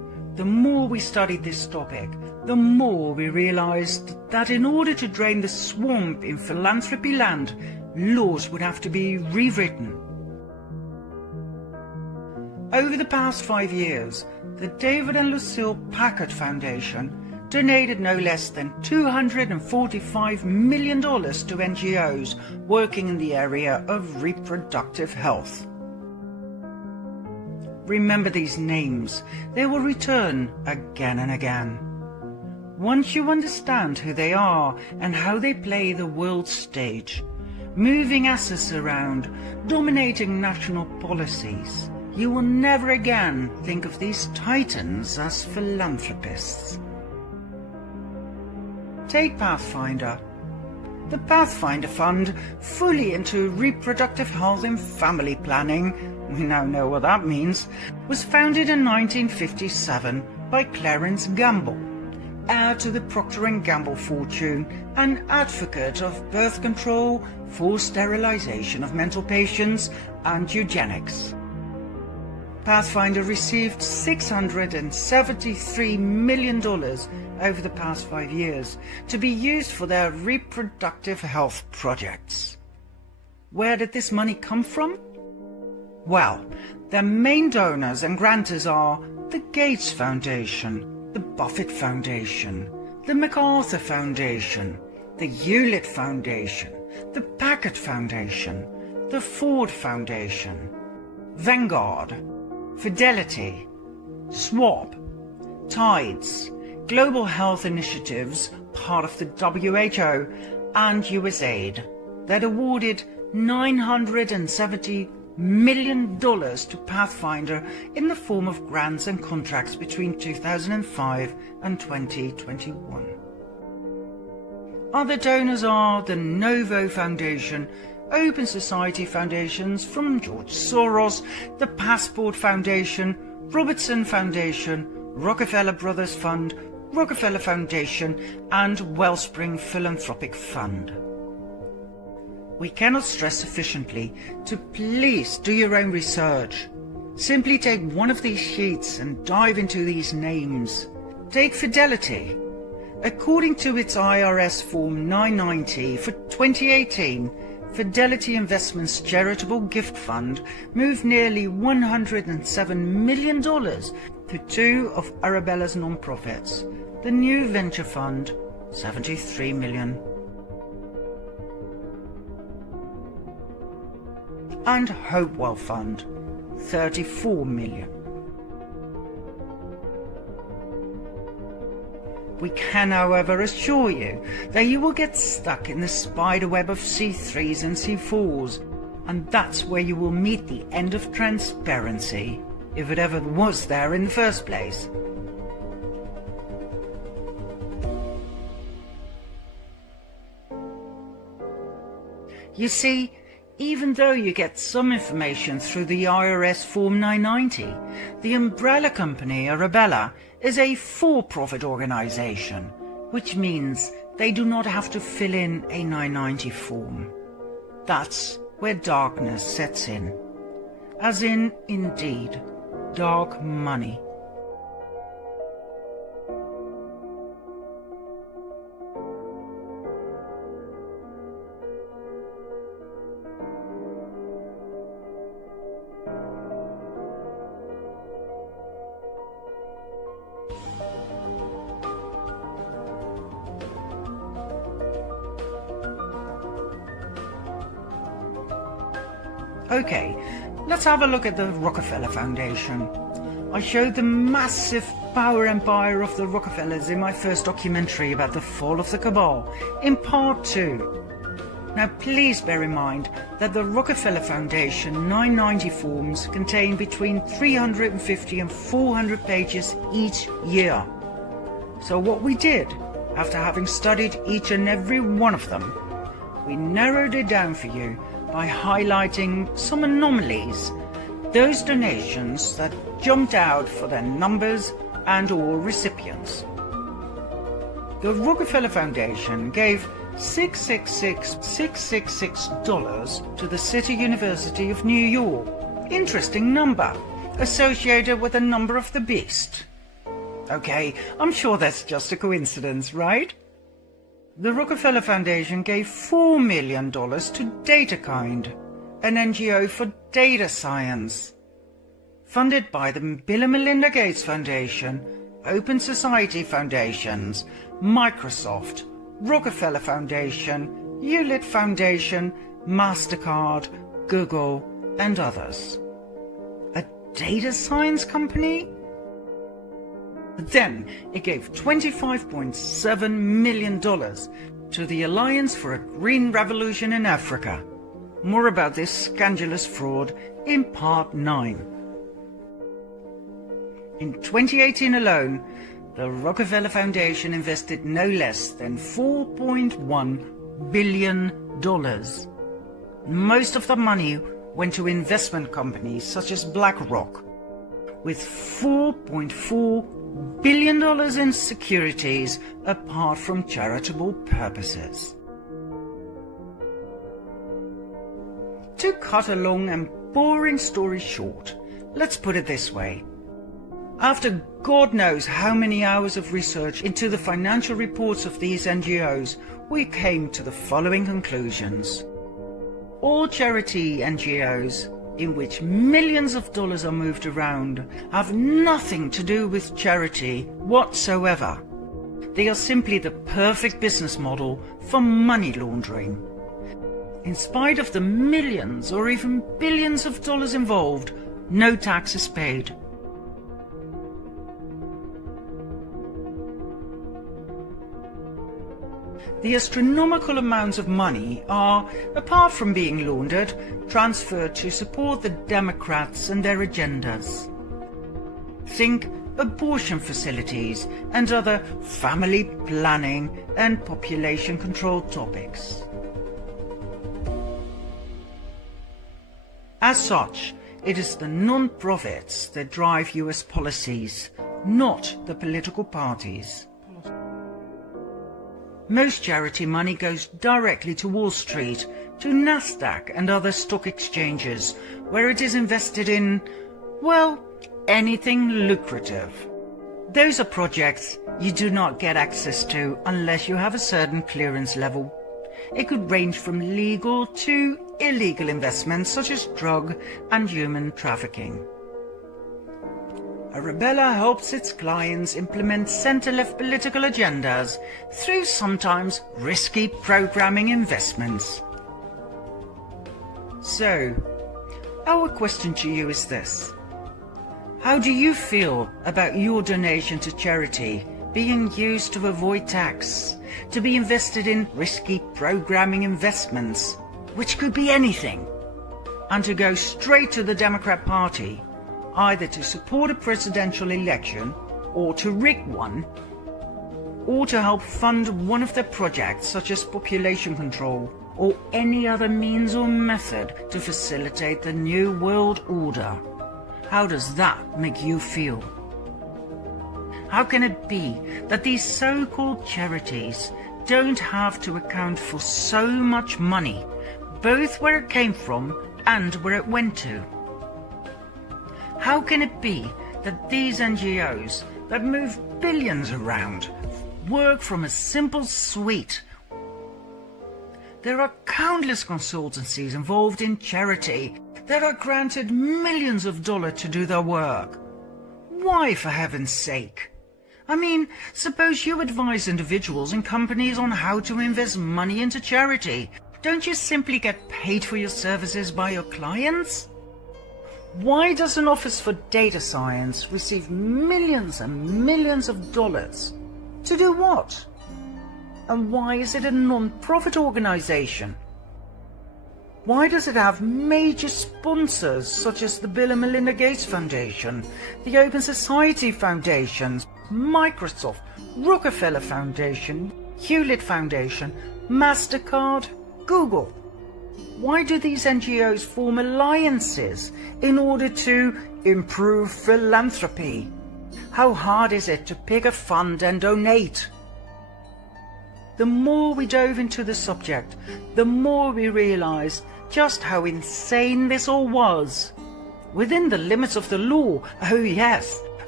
The more we studied this topic, the more we realized that in order to drain the swamp in philanthropy land, laws would have to be rewritten. Over the past 5 years, the David and Lucille Packard Foundation donated no less than $245 million to NGOs working in the area of reproductive health. Remember these names, they will return again and again. Once you understand who they are and how they play the world stage, moving assets around, dominating national policies, you will never again think of these titans as philanthropists. Take Pathfinder. The Pathfinder Fund, fully into reproductive health and family planning, we now know what that means, was founded in 1957 by Clarence Gamble, heir to the Procter & Gamble fortune and advocate of birth control, forced sterilization of mental patients and eugenics. Pathfinder received $673 million over the past 5 years to be used for their reproductive health projects. Where did this money come from? Well, their main donors and grantors are the Gates Foundation, the Buffett Foundation, the MacArthur Foundation, the Hewlett Foundation, the Packard Foundation, the Ford Foundation, Vanguard, Fidelity, SWAP, Tides, Global Health Initiatives, part of the WHO, and USAID, that awarded $970 million to Pathfinder in the form of grants and contracts between 2005 and 2021. Other donors are the Novo Foundation, Open Society Foundations from George Soros, the Passport Foundation, Robertson Foundation, Rockefeller Brothers Fund, Rockefeller Foundation, and Wellspring Philanthropic Fund. We cannot stress sufficiently to please do your own research. Simply take one of these sheets and dive into these names. Take Fidelity. According to its IRS Form 990 for 2018, Fidelity Investments Charitable Gift Fund moved nearly $107 million to two of Arabella's nonprofits, the New Venture Fund, $73 million, and Hopewell Fund, $34 million. We can, however, assure you that you will get stuck in the spider web of C3s and C4s, and that's where you will meet the end of transparency, if it ever was there in the first place. You see, even though you get some information through the IRS Form 990, the umbrella company Arabella is a for-profit organization, which means they do not have to fill in a 990 form. That's where darkness sets in. As in, indeed, dark money. Okay, let's have a look at the Rockefeller Foundation. I showed the massive power empire of the Rockefellers in my first documentary about the fall of the Cabal, in part 2. Now please bear in mind that the Rockefeller Foundation 990 forms contain between 350 and 400 pages each year. So what we did, after having studied each and every one of them, we narrowed it down for you by highlighting some anomalies, those donations that jumped out for their numbers and or recipients. The Rockefeller Foundation gave $666,666 to the City University of New York. Interesting number, associated with the number of the beast. Okay, I'm sure that's just a coincidence, right? The Rockefeller Foundation gave $4 million to DataKind, an NGO for data science. Funded by the Bill and Melinda Gates Foundation, Open Society Foundations, Microsoft, Rockefeller Foundation, Hewlett Foundation, MasterCard, Google, and others. A data science company? Then it gave $25.7 million to the Alliance for a Green Revolution in Africa. More about this scandalous fraud in Part 9. In 2018 alone, the Rockefeller Foundation invested no less than $4.1 billion. Most of the money went to investment companies such as BlackRock, with $4.4 billion in securities apart from charitable purposes. To cut a long and boring story short, let's put it this way. After God knows how many hours of research into the financial reports of these NGOs, we came to the following conclusions. All charity NGOs, in which millions of dollars are moved around, have nothing to do with charity whatsoever. They are simply the perfect business model for money laundering. In spite of the millions or even billions of dollars involved, no tax is paid. The astronomical amounts of money are, apart from being laundered, transferred to support the Democrats and their agendas. Think abortion facilities and other family planning and population control topics. As such, it is the non-profits that drive US policies, not the political parties. Most charity money goes directly to Wall Street, to Nasdaq and other stock exchanges, where it is invested in, well, anything lucrative. Those are projects you do not get access to unless you have a certain clearance level. It could range from legal to illegal investments such as drug and human trafficking. Arabella helps its clients implement centre-left political agendas through sometimes risky programming investments. So, our question to you is this. How do you feel about your donation to charity being used to avoid tax, to be invested in risky programming investments, which could be anything, and to go straight to the Democrat Party, either to support a presidential election, or to rig one, or to help fund one of their projects such as population control, or any other means or method to facilitate the New World Order? How does that make you feel? How can it be that these so-called charities don't have to account for so much money, both where it came from and where it went to? How can it be that these NGOs that move billions around work from a simple suite? There are countless consultancies involved in charity that are granted millions of dollars to do their work. Why, for heaven's sake? I mean, suppose you advise individuals and companies on how to invest money into charity. Don't you simply get paid for your services by your clients? Why does an Office for Data Science receive millions and millions of dollars? To do what? And why is it a non-profit organization? Why does it have major sponsors such as the Bill and Melinda Gates Foundation, the Open Society Foundations, Microsoft, Rockefeller Foundation, Hewlett Foundation, MasterCard, Google? Why do these NGOs form alliances in order to improve philanthropy? How hard is it to pick a fund and donate? The more we dove into the subject, the more we realized just how insane this all was. Within the limits of the law, oh yes,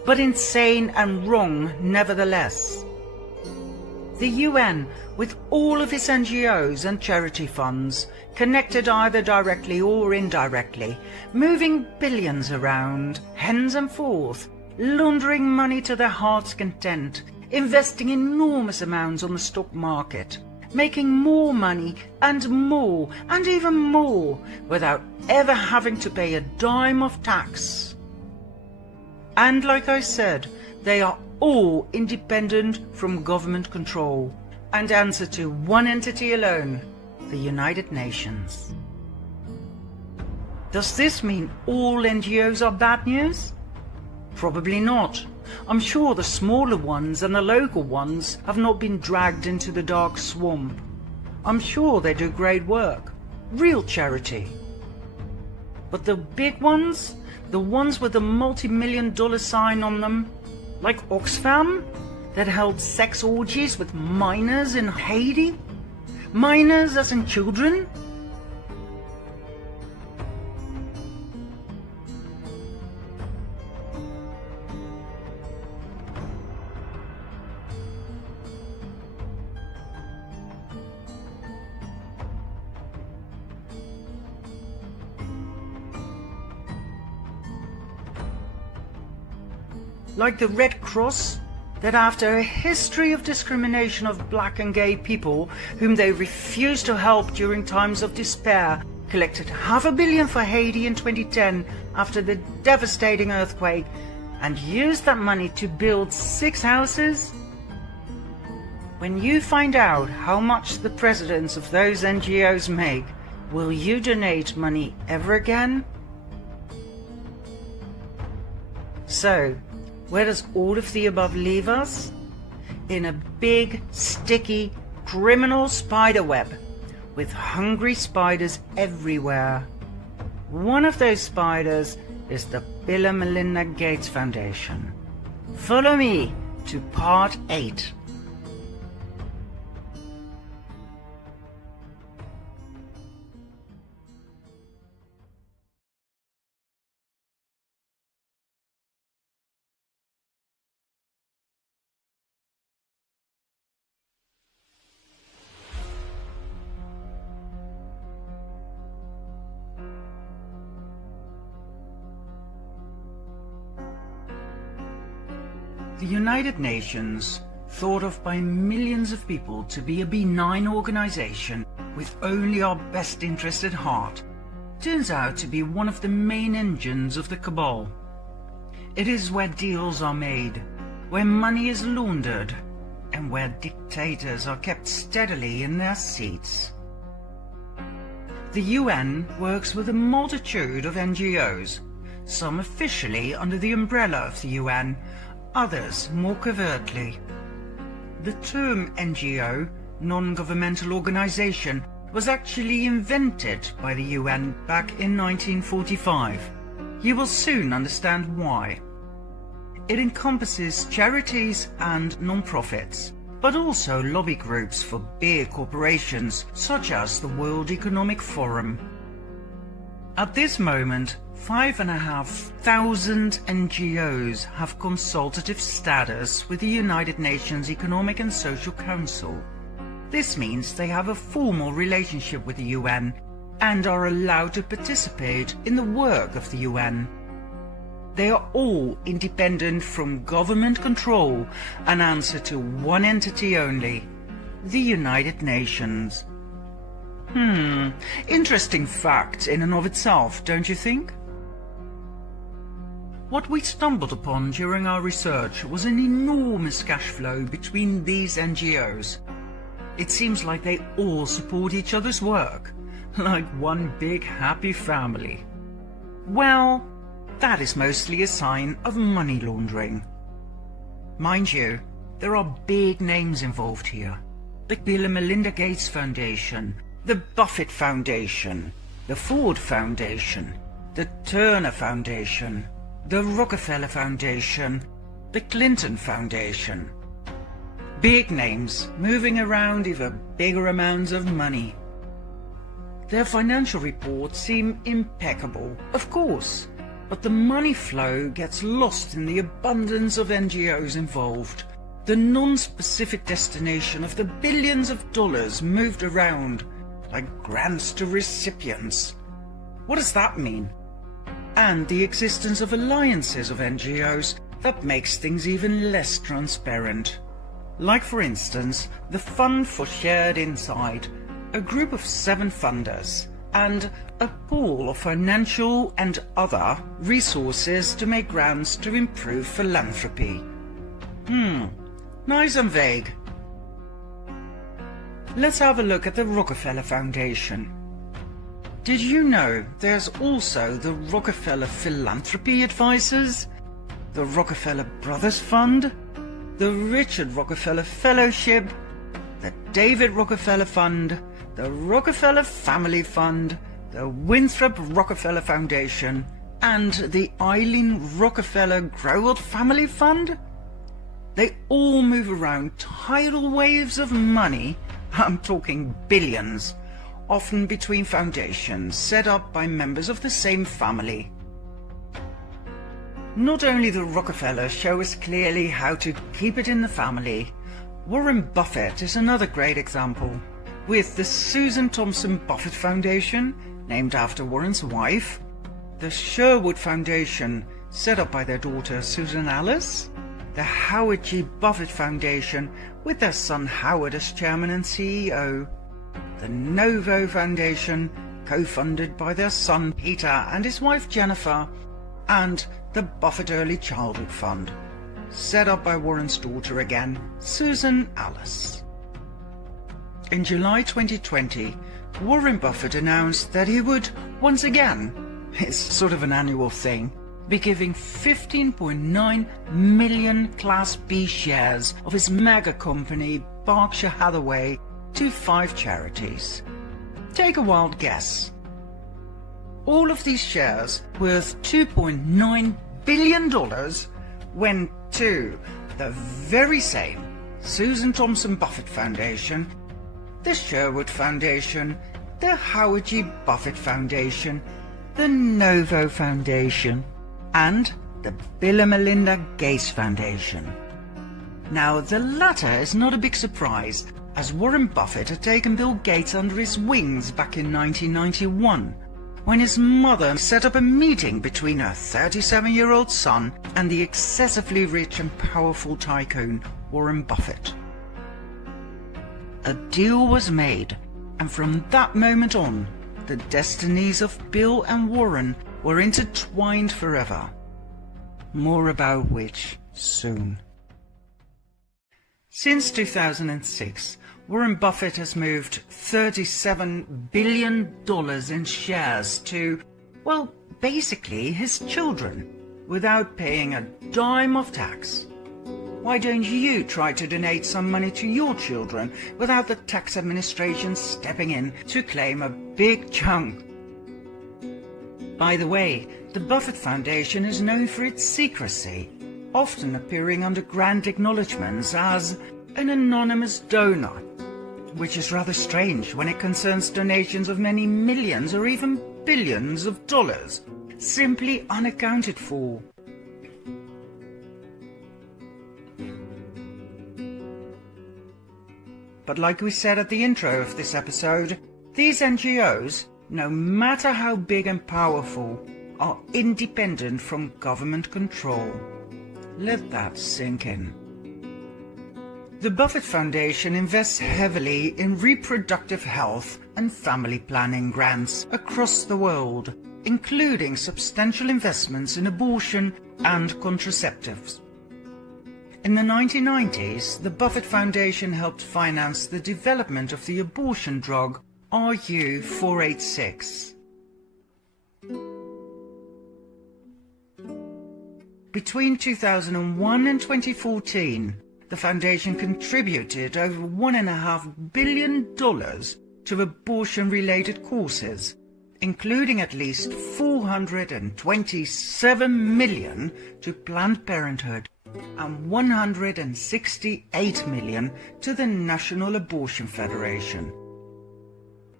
but insane and wrong nevertheless. The UN, with all of its NGOs and charity funds, connected either directly or indirectly, moving billions around, hens and forth, laundering money to their heart's content, investing enormous amounts on the stock market, making more money and even more, without ever having to pay a dime of tax. And like I said, they are all independent from government control and answer to one entity alone, the United Nations. Does this mean all NGOs are bad news? Probably not. I'm sure the smaller ones and the local ones have not been dragged into the dark swamp. I'm sure they do great work, real charity. But the big ones, the ones with the multi-million-dollar sign on them, like Oxfam, that held sex orgies with minors in Haiti? Minors as in children? Like the Red Cross, that after a history of discrimination of black and gay people whom they refused to help during times of despair, collected $500 million for Haiti in 2010 after the devastating earthquake, and used that money to build 6 houses? When you find out how much the presidents of those NGOs make, will you donate money ever again? So, where does all of the above leave us? In a big, sticky, criminal spider web, with hungry spiders everywhere. One of those spiders is the Bill and Melinda Gates Foundation. Follow me to part 8. The United Nations, thought of by millions of people to be a benign organization with only our best interest at heart, turns out to be one of the main engines of the Cabal. It is where deals are made, where money is laundered, and where dictators are kept steadily in their seats. The UN works with a multitude of NGOs, some officially under the umbrella of the UN, others more covertly. The term NGO, non-governmental organization, was actually invented by the UN back in 1945. You will soon understand why. It encompasses charities and non-profits, but also lobby groups for big corporations such as the World Economic Forum. At this moment, 5,500 NGOs have consultative status with the United Nations Economic and Social Council. This means they have a formal relationship with the UN and are allowed to participate in the work of the UN. They are all independent from government control and answer to one entity only, the United Nations. Interesting fact in and of itself, don't you think? What we stumbled upon during our research was an enormous cash flow between these NGOs. It seems like they all support each other's work, like one big happy family. Well, that is mostly a sign of money laundering. Mind you, there are big names involved here. The Bill and Melinda Gates Foundation, the Buffett Foundation, the Ford Foundation, the Turner Foundation, the Rockefeller Foundation, the Clinton Foundation. Big names moving around even bigger amounts of money. Their financial reports seem impeccable, of course. But the money flow gets lost in the abundance of NGOs involved. The non-specific destination of the billions of dollars moved around like grants to recipients. What does that mean? And the existence of alliances of NGOs that makes things even less transparent. Like for instance, the Fund for Shared Insight, a group of 7 funders, and a pool of financial and other resources to make grants to improve philanthropy. Nice and vague. Let's have a look at the Rockefeller Foundation. Did you know there's also the Rockefeller Philanthropy Advisors, the Rockefeller Brothers Fund, the Richard Rockefeller Fellowship, the David Rockefeller Fund, the Rockefeller Family Fund, the Winthrop Rockefeller Foundation, and the Eileen Rockefeller Growald Family Fund? They all move around tidal waves of money, I'm talking billions, often between foundations set up by members of the same family. Not only the Rockefellers show us clearly how to keep it in the family, Warren Buffett is another great example, with the Susan Thompson Buffett Foundation, named after Warren's wife, the Sherwood Foundation, set up by their daughter Susan Alice, the Howard G. Buffett Foundation, with their son Howard as chairman and CEO, the Novo Foundation, co-funded by their son Peter and his wife Jennifer, and the Buffett Early Childhood Fund, set up by Warren's daughter again, Susan Alice. In July 2020, Warren Buffett announced that he would, once again, it's sort of an annual thing, be giving 15.9 million Class B shares of his mega company Berkshire Hathaway to 5 charities. Take a wild guess. All of these shares, worth $2.9 billion, went to the very same Susan Thompson Buffett Foundation, the Sherwood Foundation, the Howard G. Buffett Foundation, the Novo Foundation, and the Bill and Melinda Gates Foundation. Now, the latter is not a big surprise, as Warren Buffett had taken Bill Gates under his wings back in 1991, when his mother set up a meeting between her 37-year-old son and the excessively rich and powerful tycoon Warren Buffett. A deal was made, and from that moment on, the destinies of Bill and Warren were intertwined forever. More about which soon. Since 2006, Warren Buffett has moved $37 billion in shares to, well, basically his children, without paying a dime of tax. Why don't you try to donate some money to your children without the tax administration stepping in to claim a big chunk? By the way, the Buffett Foundation is known for its secrecy, often appearing under grand acknowledgements as an anonymous donor, which is rather strange when it concerns donations of many millions or even billions of dollars, simply unaccounted for. But like we said at the intro of this episode, these NGOs, no matter how big and powerful, are independent from government control. Let that sink in. The Buffett Foundation invests heavily in reproductive health and family planning grants across the world, including substantial investments in abortion and contraceptives. In the 1990s, the Buffett Foundation helped finance the development of the abortion drug RU486. Between 2001 and 2014, the foundation contributed over $1.5 billion to abortion-related causes, including at least $427 million to Planned Parenthood and $168 million to the National Abortion Federation.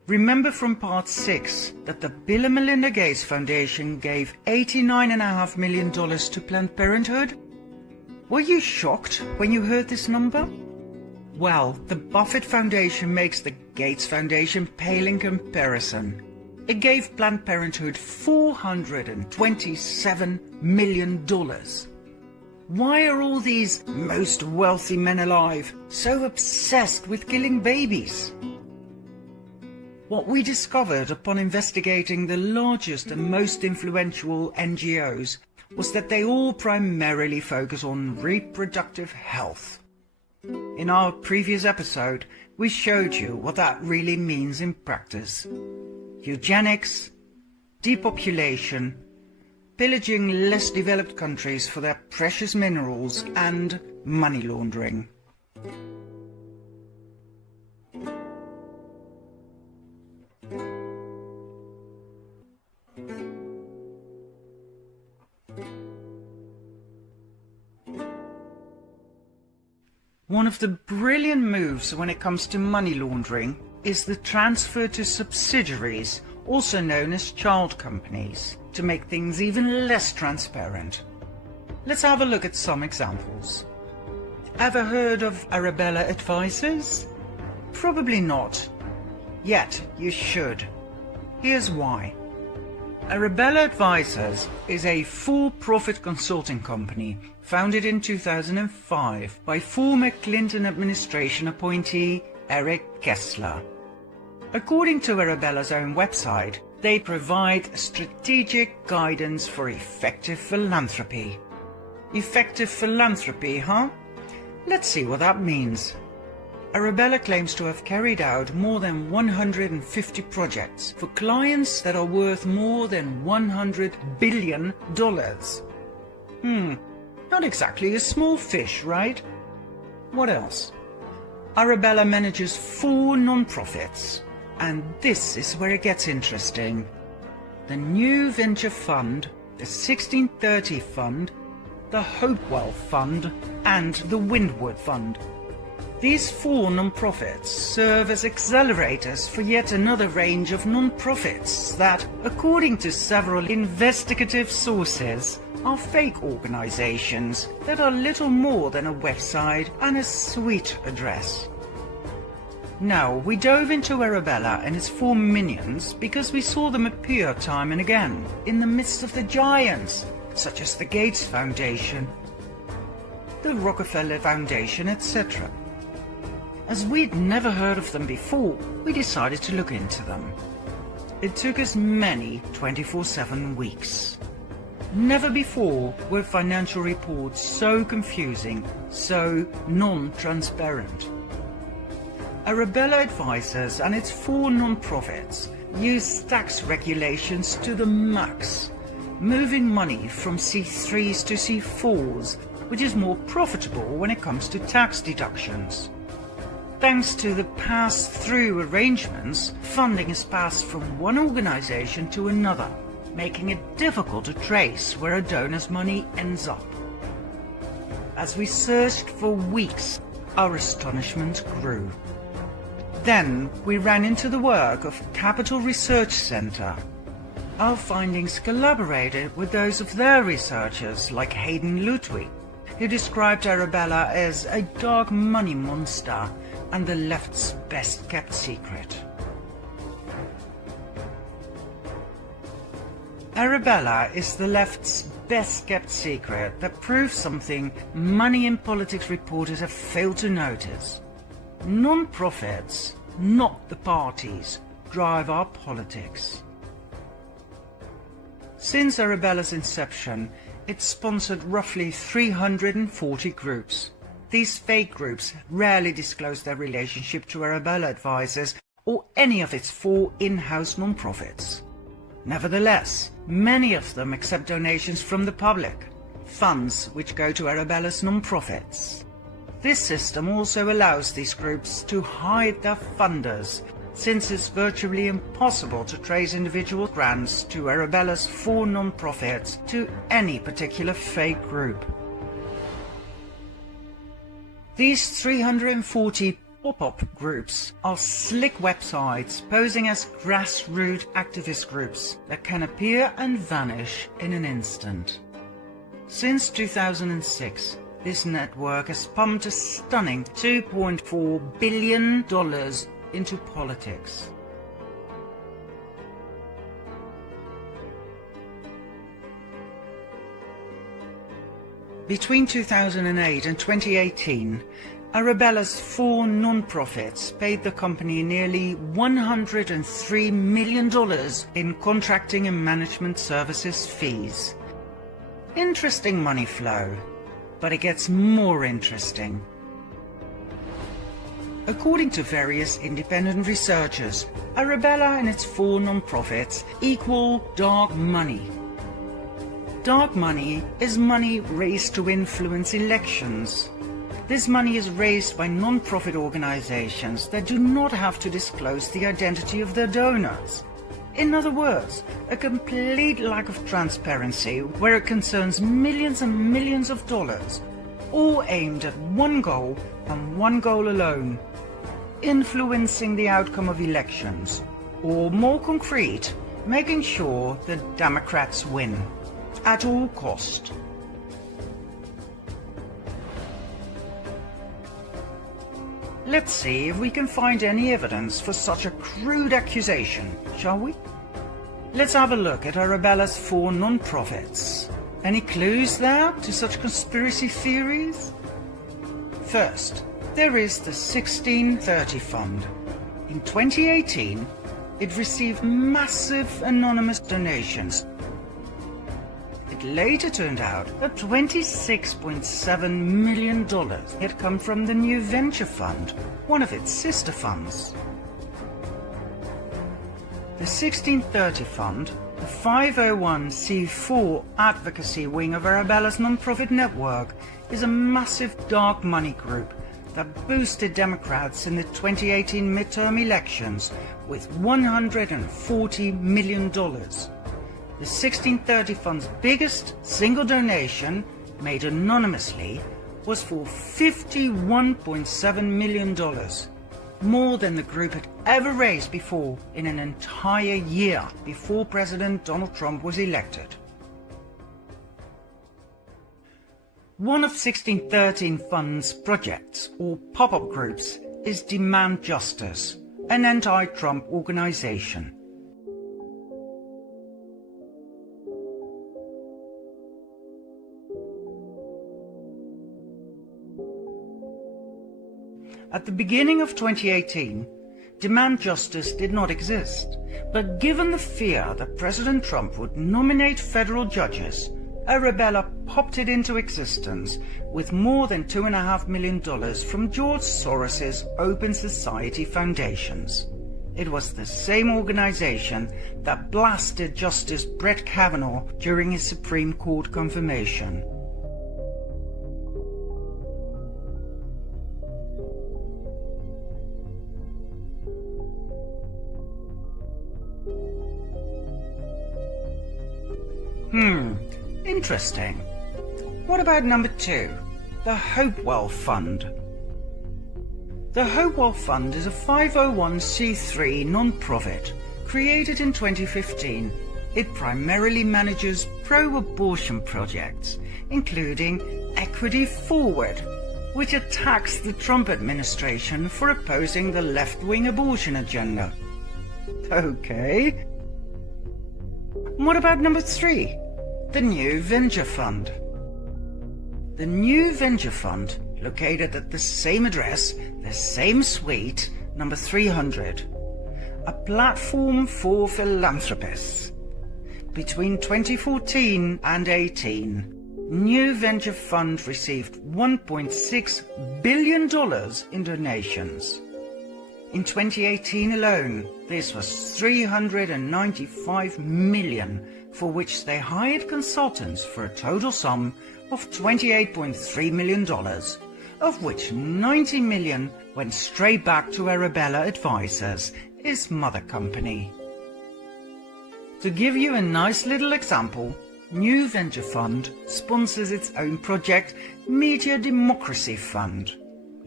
Remember from part 6 that the Bill and Melinda Gates Foundation gave $89.5 million to Planned Parenthood? Were you shocked when you heard this number? Well, the Buffett Foundation makes the Gates Foundation pale in comparison. It gave Planned Parenthood $427 million. Why are all these most wealthy men alive so obsessed with killing babies? What we discovered upon investigating the largest and most influential NGOs was that they all primarily focus on reproductive health. In our previous episode, we showed you what that really means in practice. Eugenics, depopulation, pillaging less developed countries for their precious minerals, and money laundering. One of the brilliant moves when it comes to money laundering is the transfer to subsidiaries, also known as child companies, to make things even less transparent. Let's have a look at some examples. Ever heard of Arabella Advisors? Probably not. Yet you should. Here's why. Arabella Advisors is a for-profit consulting company founded in 2005 by former Clinton administration appointee Eric Kessler. According to Arabella's own website, they provide strategic guidance for effective philanthropy. Effective philanthropy, huh? Let's see what that means. Arabella claims to have carried out more than 150 projects for clients that are worth more than $100 billion. Not exactly a small fish, right? What else? Arabella manages 4 non-profits, and this is where it gets interesting. The New Venture Fund, the 1630 Fund, the Hopewell Fund, and the Windward Fund. These 4 non-profits serve as accelerators for yet another range of non-profits that, according to several investigative sources, are fake organizations that are little more than a website and a suite address. Now, we dove into Arabella and its 4 minions because we saw them appear time and again in the midst of the giants, such as the Gates Foundation, the Rockefeller Foundation, etc. As we'd never heard of them before, we decided to look into them. It took us many 24/7 weeks. Never before were financial reports so confusing, so non-transparent. Arabella Advisors and its 4 non-profits use tax regulations to the max, moving money from C3s to C4s, which is more profitable when it comes to tax deductions. Thanks to the pass-through arrangements, funding is passed from one organization to another, making it difficult to trace where a donor's money ends up. As we searched for weeks, our astonishment grew. Then we ran into the work of Capital Research Center. Our findings collaborated with those of their researchers like Hayden Ludwig, who described Arabella as a dark money monster and the left's best-kept secret. Arabella is the left's best-kept secret that proves something money and politics reporters have failed to notice. Non-profits, not the parties, drive our politics. Since Arabella's inception, it's sponsored roughly 340 groups. These fake groups rarely disclose their relationship to Arabella Advisors or any of its 4 in-house non-profits. Nevertheless, many of them accept donations from the public, funds which go to Arabella's non-profits. This system also allows these groups to hide their funders, since it's virtually impossible to trace individual grants to Arabella's 4 non-profits to any particular fake group. These 340 Pop-up groups are slick websites posing as grassroots activist groups that can appear and vanish in an instant. Since 2006, this network has pumped a stunning $2.4 billion into politics. Between 2008 and 2018, Arabella's 4 non-profits paid the company nearly $103 million in contracting and management services fees. Interesting money flow, but it gets more interesting. According to various independent researchers, Arabella and its 4 non-profits equal dark money. Dark money is money raised to influence elections. This money is raised by non-profit organizations that do not have to disclose the identity of their donors. In other words, a complete lack of transparency where it concerns millions and millions of dollars, all aimed at one goal and one goal alone: influencing the outcome of elections, or more concrete, making sure the Democrats win at all cost. Let's see if we can find any evidence for such a crude accusation, shall we? Let's have a look at Arabella's 4 non-profits. Any clues there to such conspiracy theories? First, there is the 1630 Fund. In 2018, it received massive anonymous donations. It later turned out that $26.7 million had come from the New Venture Fund, one of its sister funds. The 1630 Fund, the 501c4 advocacy wing of Arabella's non-profit network, is a massive dark money group that boosted Democrats in the 2018 midterm elections with $140 million. The 1630 Fund's biggest single donation, made anonymously, was for $51.7 million, more than the group had ever raised before in an entire year before President Donald Trump was elected. One of 1613 Fund's projects, or pop-up groups, is Demand Justice, an anti-Trump organization. At the beginning of 2018, Demand Justice did not exist, but given the fear that President Trump would nominate federal judges, Arabella popped it into existence with more than $2.5 million from George Soros's Open Society Foundations. It was the same organization that blasted Justice Brett Kavanaugh during his Supreme Court confirmation. Interesting. What about number 2, the Hopewell Fund? The Hopewell Fund is a 501c3 non-profit created in 2015. It primarily manages pro-abortion projects, including Equity Forward, which attacks the Trump administration for opposing the left-wing abortion agenda. Okay. What about number 3? The New Venture Fund. The New Venture Fund, located at the same address, the same suite, number 300, a platform for philanthropists. Between 2014 and 18, New Venture Fund received $1.6 billion in donations. In 2018 alone, this was $395 million, for which they hired consultants for a total sum of $28.3 million, of which $90 million went straight back to Arabella Advisors, its mother company. To give you a nice little example, New Venture Fund sponsors its own project, Media Democracy Fund.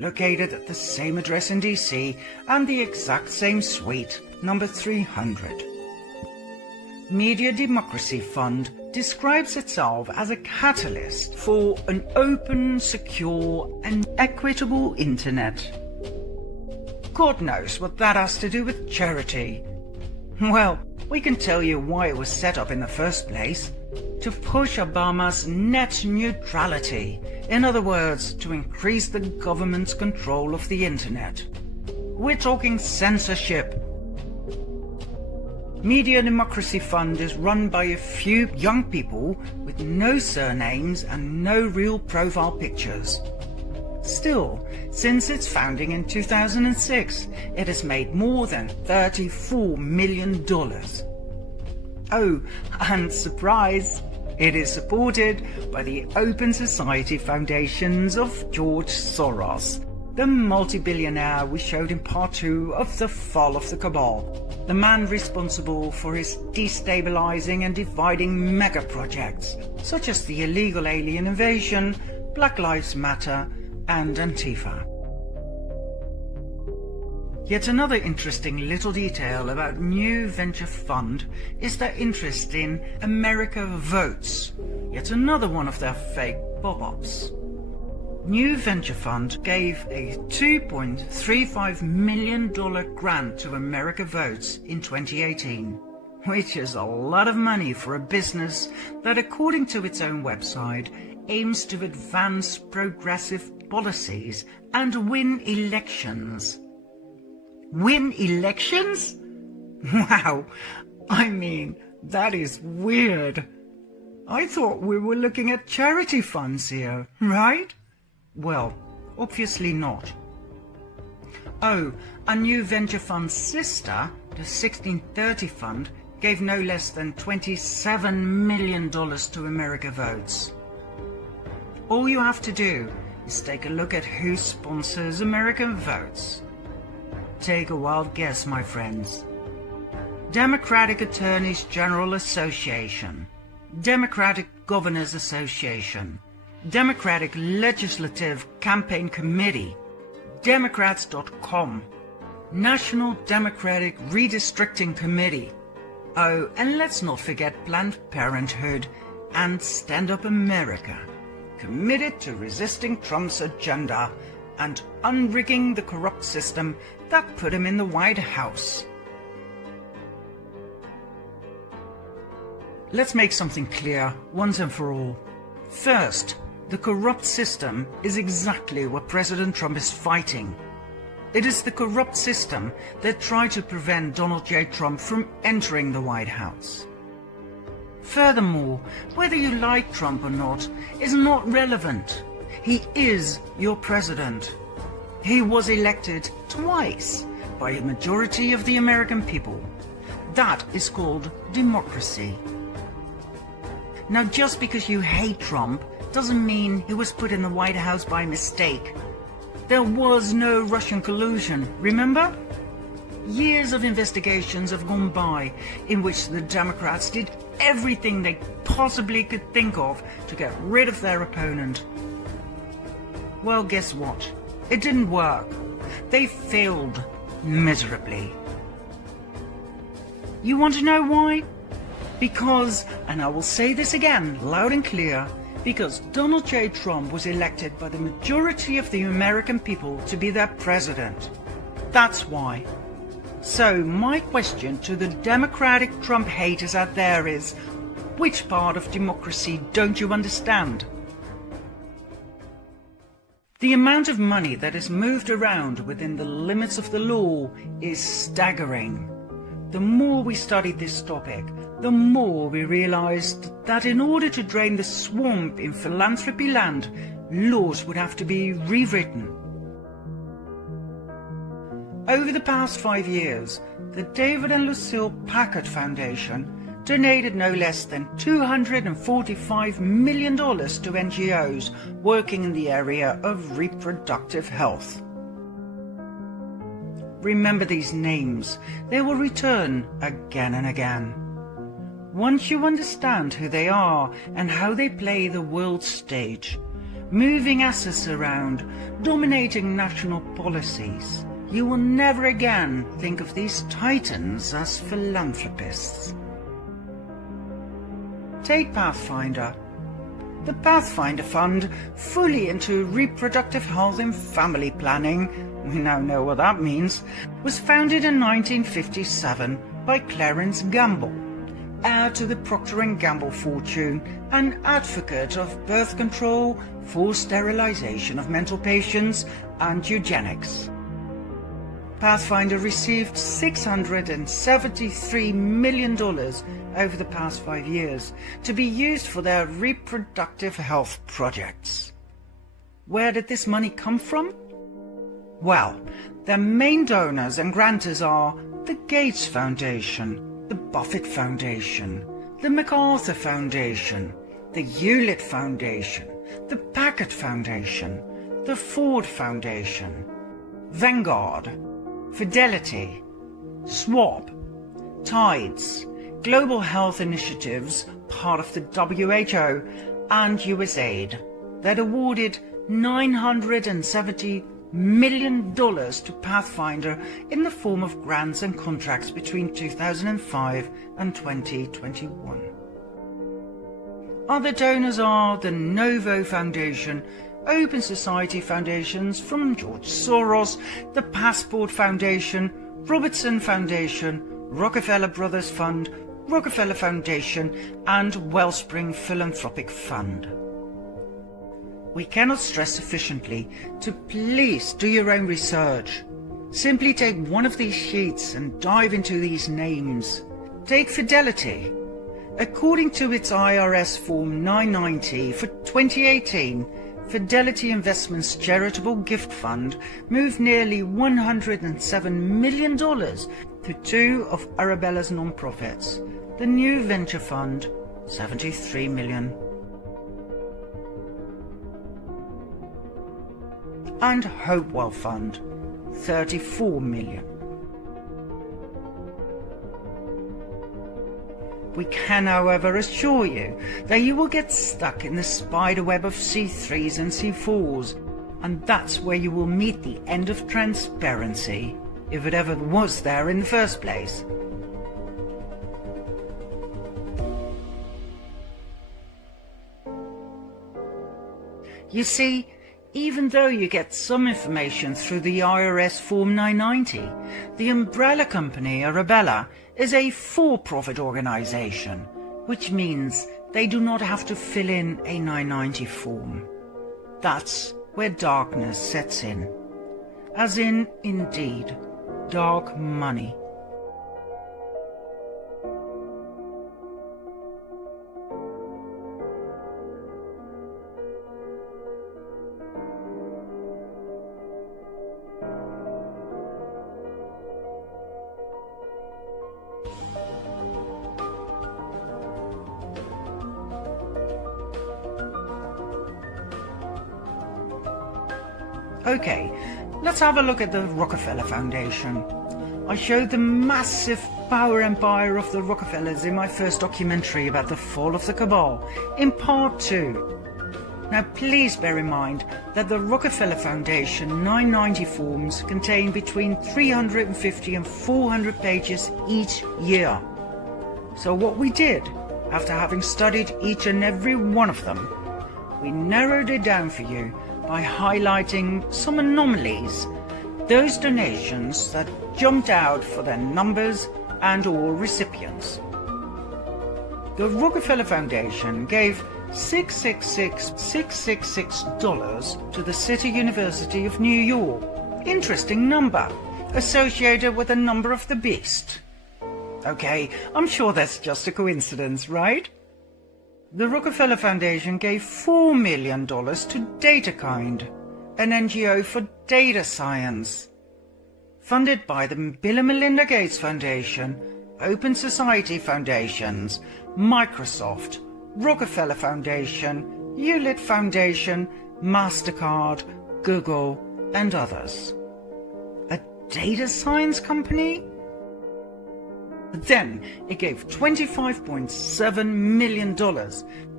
located at the same address in DC and the exact same suite, number 300. Media Democracy Fund describes itself as a catalyst for an open, secure and equitable internet. God knows what that has to do with charity. Well, we can tell you why it was set up in the first place. To push Obama's net neutrality. In other words, to increase the government's control of the internet. We're talking censorship. Media Democracy Fund is run by a few young people with no surnames and no real profile pictures. Still, since its founding in 2006, it has made more than $34 million. Oh, and surprise, it is supported by the Open Society Foundations of George Soros, the multi-billionaire we showed in part 2 of The Fall of the Cabal, the man responsible for his destabilizing and dividing mega projects, such as the illegal alien invasion, Black Lives Matter, and Antifa. Yet another interesting little detail about New Venture Fund is their interest in America Votes, yet another one of their fake pop-ups. New Venture Fund gave a $2.35 million grant to America Votes in 2018, which is a lot of money for a business that, according to its own website, aims to advance progressive policies and win elections. Win elections? Wow, I mean, that is weird. I thought we were looking at charity funds here, right? Well, obviously not. Oh, a New Venture Fund's sister, the 1630 Fund, gave no less than $27 million to America Votes. All you have to do is take a look at who sponsors America Votes. Take a wild guess, my friends. Democratic Attorneys General Association, Democratic Governors Association, Democratic Legislative Campaign Committee, Democrats.com, National Democratic Redistricting Committee. Oh, and let's not forget Planned Parenthood and Stand Up America, committed to resisting Trump's agenda and unrigging the corrupt system that put him in the White House. Let's make something clear once and for all. First, the corrupt system is exactly what President Trump is fighting. It is the corrupt system that tried to prevent Donald J. Trump from entering the White House. Furthermore, whether you like Trump or not is not relevant. He is your president. He was elected twice by a majority of the American people. That is called democracy. Now, just because you hate Trump doesn't mean he was put in the White House by mistake. There was no Russian collusion, remember? Years of investigations have gone by in which the Democrats did everything they possibly could think of to get rid of their opponent. Well, guess what? It didn't work. They failed miserably. You want to know why? Because, and I will say this again loud and clear, because Donald J. Trump was elected by the majority of the American people to be their president. That's why. So my question to the Democratic Trump haters out there is, which part of democracy don't you understand? The amount of money that is moved around within the limits of the law is staggering. The more we studied this topic, the more we realized that in order to drain the swamp in philanthropy land, laws would have to be rewritten. Over the past 5 years, the David and Lucille Packard Foundation donated no less than $245 million to NGOs working in the area of reproductive health. Remember these names. They will return again and again. Once you understand who they are and how they play the world stage, moving assets around, dominating national policies. You will never again think of these titans as philanthropists. Take Pathfinder. The Pathfinder Fund, fully into reproductive health and family planning, we now know what that means, was founded in 1957 by Clarence Gamble, heir to the Procter & Gamble fortune and advocate of birth control, forced sterilization of mental patients and eugenics. Pathfinder received $673 million over the past 5 years to be used for their reproductive health projects. Where did this money come from? Well, their main donors and grantors are the Gates Foundation, the Buffett Foundation, the MacArthur Foundation, the Hewlett Foundation, the Packard Foundation, the Ford Foundation, Vanguard, Fidelity, Schwab, Tides, Global Health Initiatives, part of the WHO, and USAID, that awarded $970 million to Pathfinder in the form of grants and contracts between 2005 and 2021. Other donors are the Novo Foundation, Open Society Foundations from George Soros, the Passport Foundation, Robertson Foundation, Rockefeller Brothers Fund, Rockefeller Foundation, and Wellspring Philanthropic Fund. We cannot stress sufficiently to please do your own research. Simply take one of these sheets and dive into these names. Take Fidelity. According to its IRS Form 990 for 2018, Fidelity Investments Charitable Gift Fund moved nearly $107 million to two of Arabella's nonprofits, the New Venture Fund, $73 million, and Hopewell Fund, $34 million. We can, however, assure you that you will get stuck in the spider web of C3s and C4s, and that's where you will meet the end of transparency, if it ever was there in the first place. You see, even though you get some information through the IRS Form 990, the umbrella company Arabella is a for-profit organization, which means they do not have to fill in a 990 form. That's where darkness sets in. As in, indeed, dark money. Okay, let's have a look at the Rockefeller Foundation. I showed the massive power empire of the Rockefellers in my first documentary about the fall of the Cabal, in part 2. Now please bear in mind that the Rockefeller Foundation 990 forms contain between 350 and 400 pages each year. So what we did, after having studied each and every one of them, we narrowed it down for you by highlighting some anomalies, those donations that jumped out for their numbers and or recipients. The Rockefeller Foundation gave $666,666 to the City University of New York. Interesting number, associated with the number of the beast. Okay, I'm sure that's just a coincidence, right? The Rockefeller Foundation gave $4 million to DataKind, an NGO for data science. Funded by the Bill and Melinda Gates Foundation, Open Society Foundations, Microsoft, Rockefeller Foundation, Hewlett Foundation, MasterCard, Google, and others. A data science company? Then it gave $25.7 million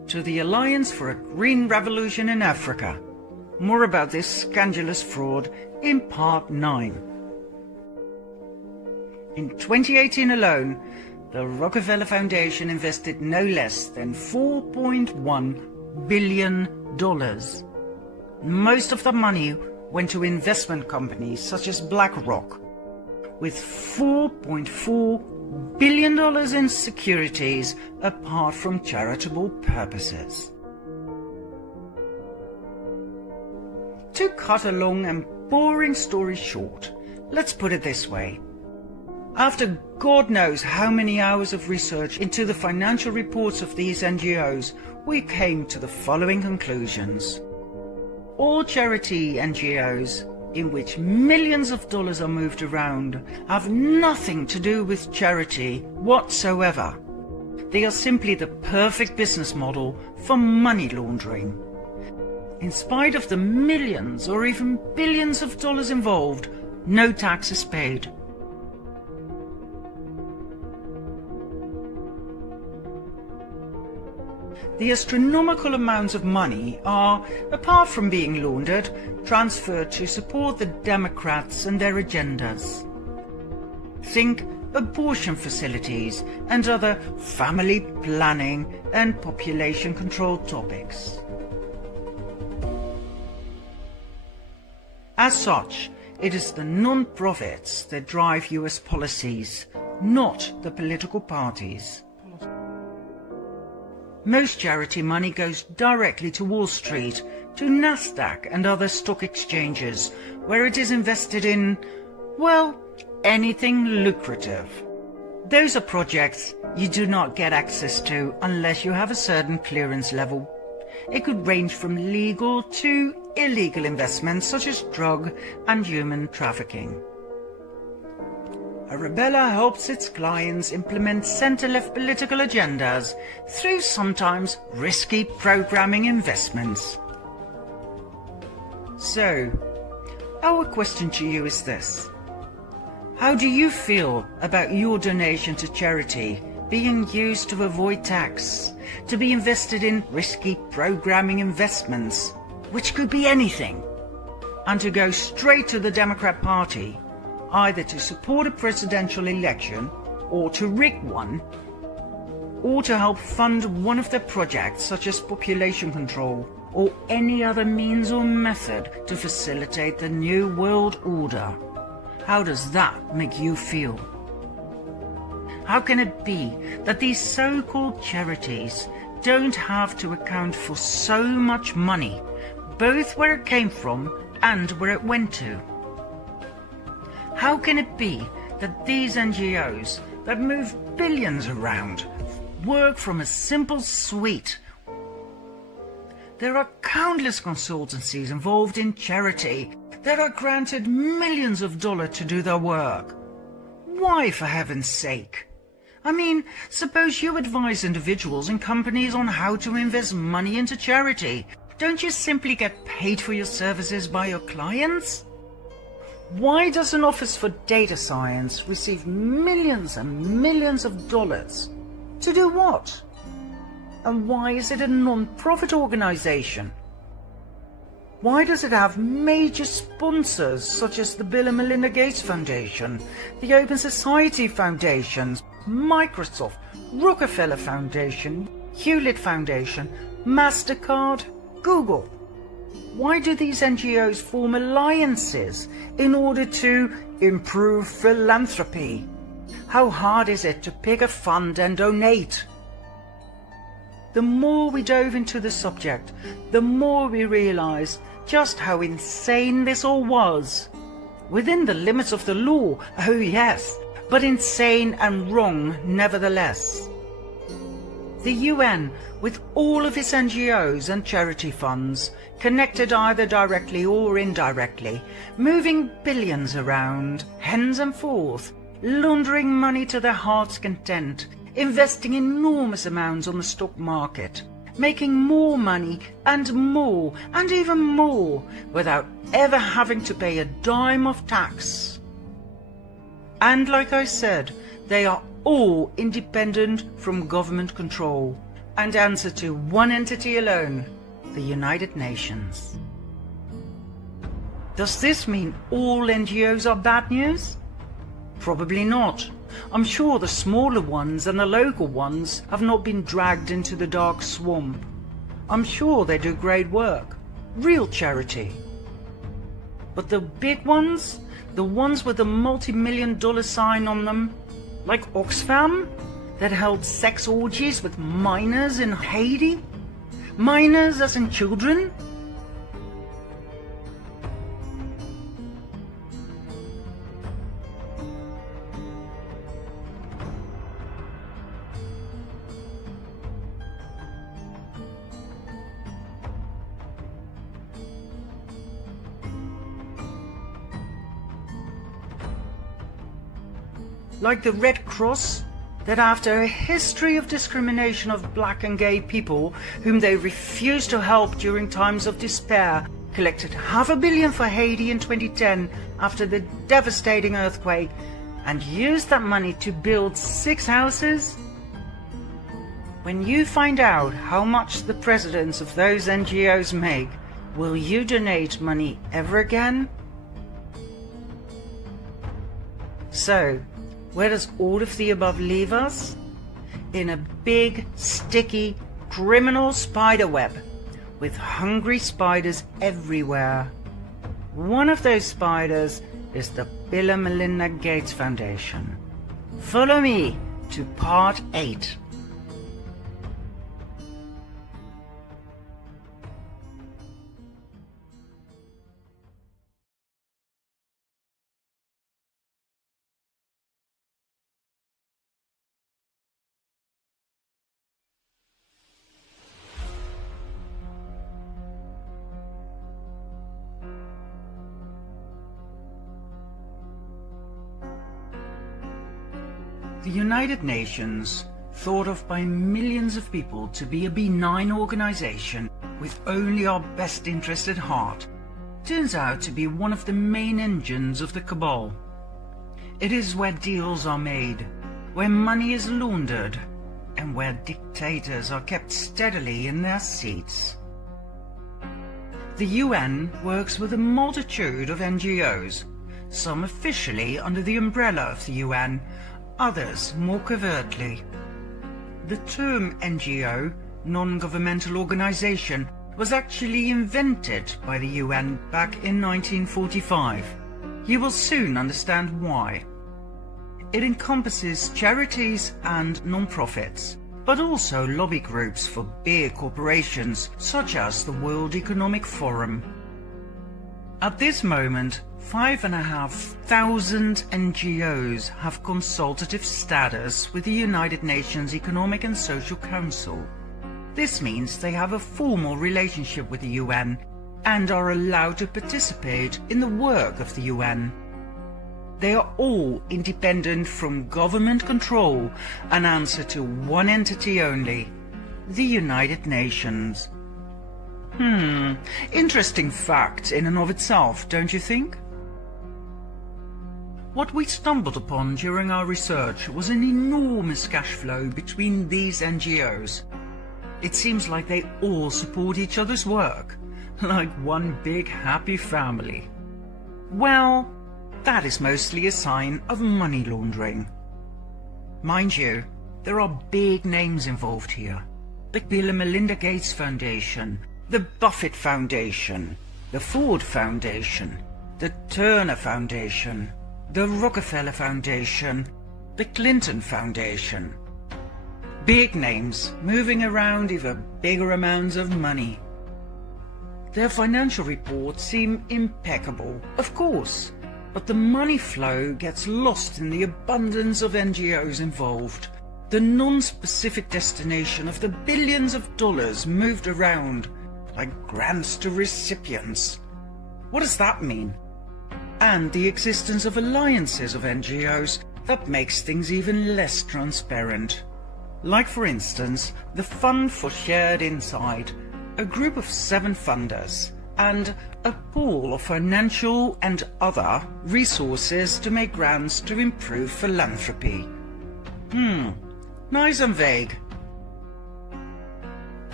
to the Alliance for a Green Revolution in Africa. More about this scandalous fraud in Part 9. In 2018 alone, the Rockefeller Foundation invested no less than $4.1 billion. Most of the money went to investment companies such as BlackRock, with $4.4 billion in securities apart from charitable purposes. To cut a long and boring story short, let's put it this way. After God knows how many hours of research into the financial reports of these NGOs, we came to the following conclusions. All charity NGOs, in which millions of dollars are moved around, have nothing to do with charity whatsoever. They are simply the perfect business model for money laundering. In spite of the millions or even billions of dollars involved, no tax is paid. The astronomical amounts of money are, apart from being laundered, transferred to support the Democrats and their agendas. Think abortion facilities and other family planning and population control topics. As such, it is the non-profits that drive US policies, not the political parties. Most charity money goes directly to Wall Street, to Nasdaq and other stock exchanges, where it is invested in, well, anything lucrative. Those are projects you do not get access to unless you have a certain clearance level. It could range from legal to illegal investments such as drug and human trafficking. Arabella helps its clients implement centre-left political agendas through sometimes risky programming investments. So, our question to you is this. How do you feel about your donation to charity being used to avoid tax, to be invested in risky programming investments, which could be anything, and to go straight to the Democrat Party, either to support a presidential election, or to rig one, or to help fund one of their projects such as population control, or any other means or method to facilitate the New World Order? How does that make you feel? How can it be that these so-called charities don't have to account for so much money, both where it came from and where it went to? How can it be that these NGOs that move billions around work from a simple suite? There are countless consultancies involved in charity that are granted millions of dollars to do their work. Why, for heaven's sake? I mean, suppose you advise individuals and companies on how to invest money into charity. Don't you simply get paid for your services by your clients? Why does an Office for Data Science receive millions and millions of dollars? To do what? And why is it a non-profit organization? Why does it have major sponsors such as the Bill and Melinda Gates Foundation, the Open Society Foundations, Microsoft, Rockefeller Foundation, Hewlett Foundation, MasterCard, Google? Why do these NGOs form alliances in order to improve philanthropy? How hard is it to pick a fund and donate? The more we dove into the subject, the more we realized just how insane this all was. Within the limits of the law, oh yes, but insane and wrong nevertheless. The UN, with all of its NGOs and charity funds, connected either directly or indirectly, moving billions around, hens and forth, laundering money to their heart's content, investing enormous amounts on the stock market, making more money and even more, without ever having to pay a dime of tax. And like I said, they are all independent from government control, and answer to one entity alone, the United Nations. Does this mean all NGOs are bad news? Probably not. I'm sure the smaller ones and the local ones have not been dragged into the dark swamp. I'm sure they do great work, real charity. But the big ones, the ones with the multi-million-dollar sign on them, like Oxfam, that held sex orgies with minors in Haiti? Minors as in children? Like the Red Cross, that after a history of discrimination of black and gay people whom they refused to help during times of despair, collected $500 million for Haiti in 2010 after the devastating earthquake, and used that money to build 6 houses? When you find out how much the presidents of those NGOs make, will you donate money ever again? So, where does all of the above leave us? In a big, sticky, criminal spider web, with hungry spiders everywhere. One of those spiders is the Bill and Melinda Gates Foundation. Follow me to part 8. The United Nations, thought of by millions of people to be a benign organization with only our best interest at heart, turns out to be one of the main engines of the Cabal. It is where deals are made, where money is laundered, and where dictators are kept steadily in their seats. The UN works with a multitude of NGOs, some officially under the umbrella of the UN, others more covertly. The term NGO, non-governmental organization, was actually invented by the UN back in 1945. You will soon understand why. It encompasses charities and non-profits, but also lobby groups for big corporations such as the World Economic Forum. At this moment, 5,500 NGOs have consultative status with the United Nations Economic and Social Council. This means they have a formal relationship with the UN and are allowed to participate in the work of the UN. They are all independent from government control and answer to one entity only, the United Nations. Interesting fact in and of itself, don't you think? What we stumbled upon during our research was an enormous cash flow between these NGOs. It seems like they all support each other's work, like one big happy family. Well, that is mostly a sign of money laundering. Mind you, there are big names involved here. The Bill and Melinda Gates Foundation, the Buffett Foundation, the Ford Foundation, the Turner Foundation, the Rockefeller Foundation, the Clinton Foundation. Big names moving around even bigger amounts of money. Their financial reports seem impeccable, of course, but the money flow gets lost in the abundance of NGOs involved, the non-specific destination of the billions of dollars moved around like grants to recipients. What does that mean? And the existence of alliances of NGOs that makes things even less transparent. Like for instance, the Fund for Shared Insight, a group of 7 funders, and a pool of financial and other resources to make grants to improve philanthropy. Nice and vague.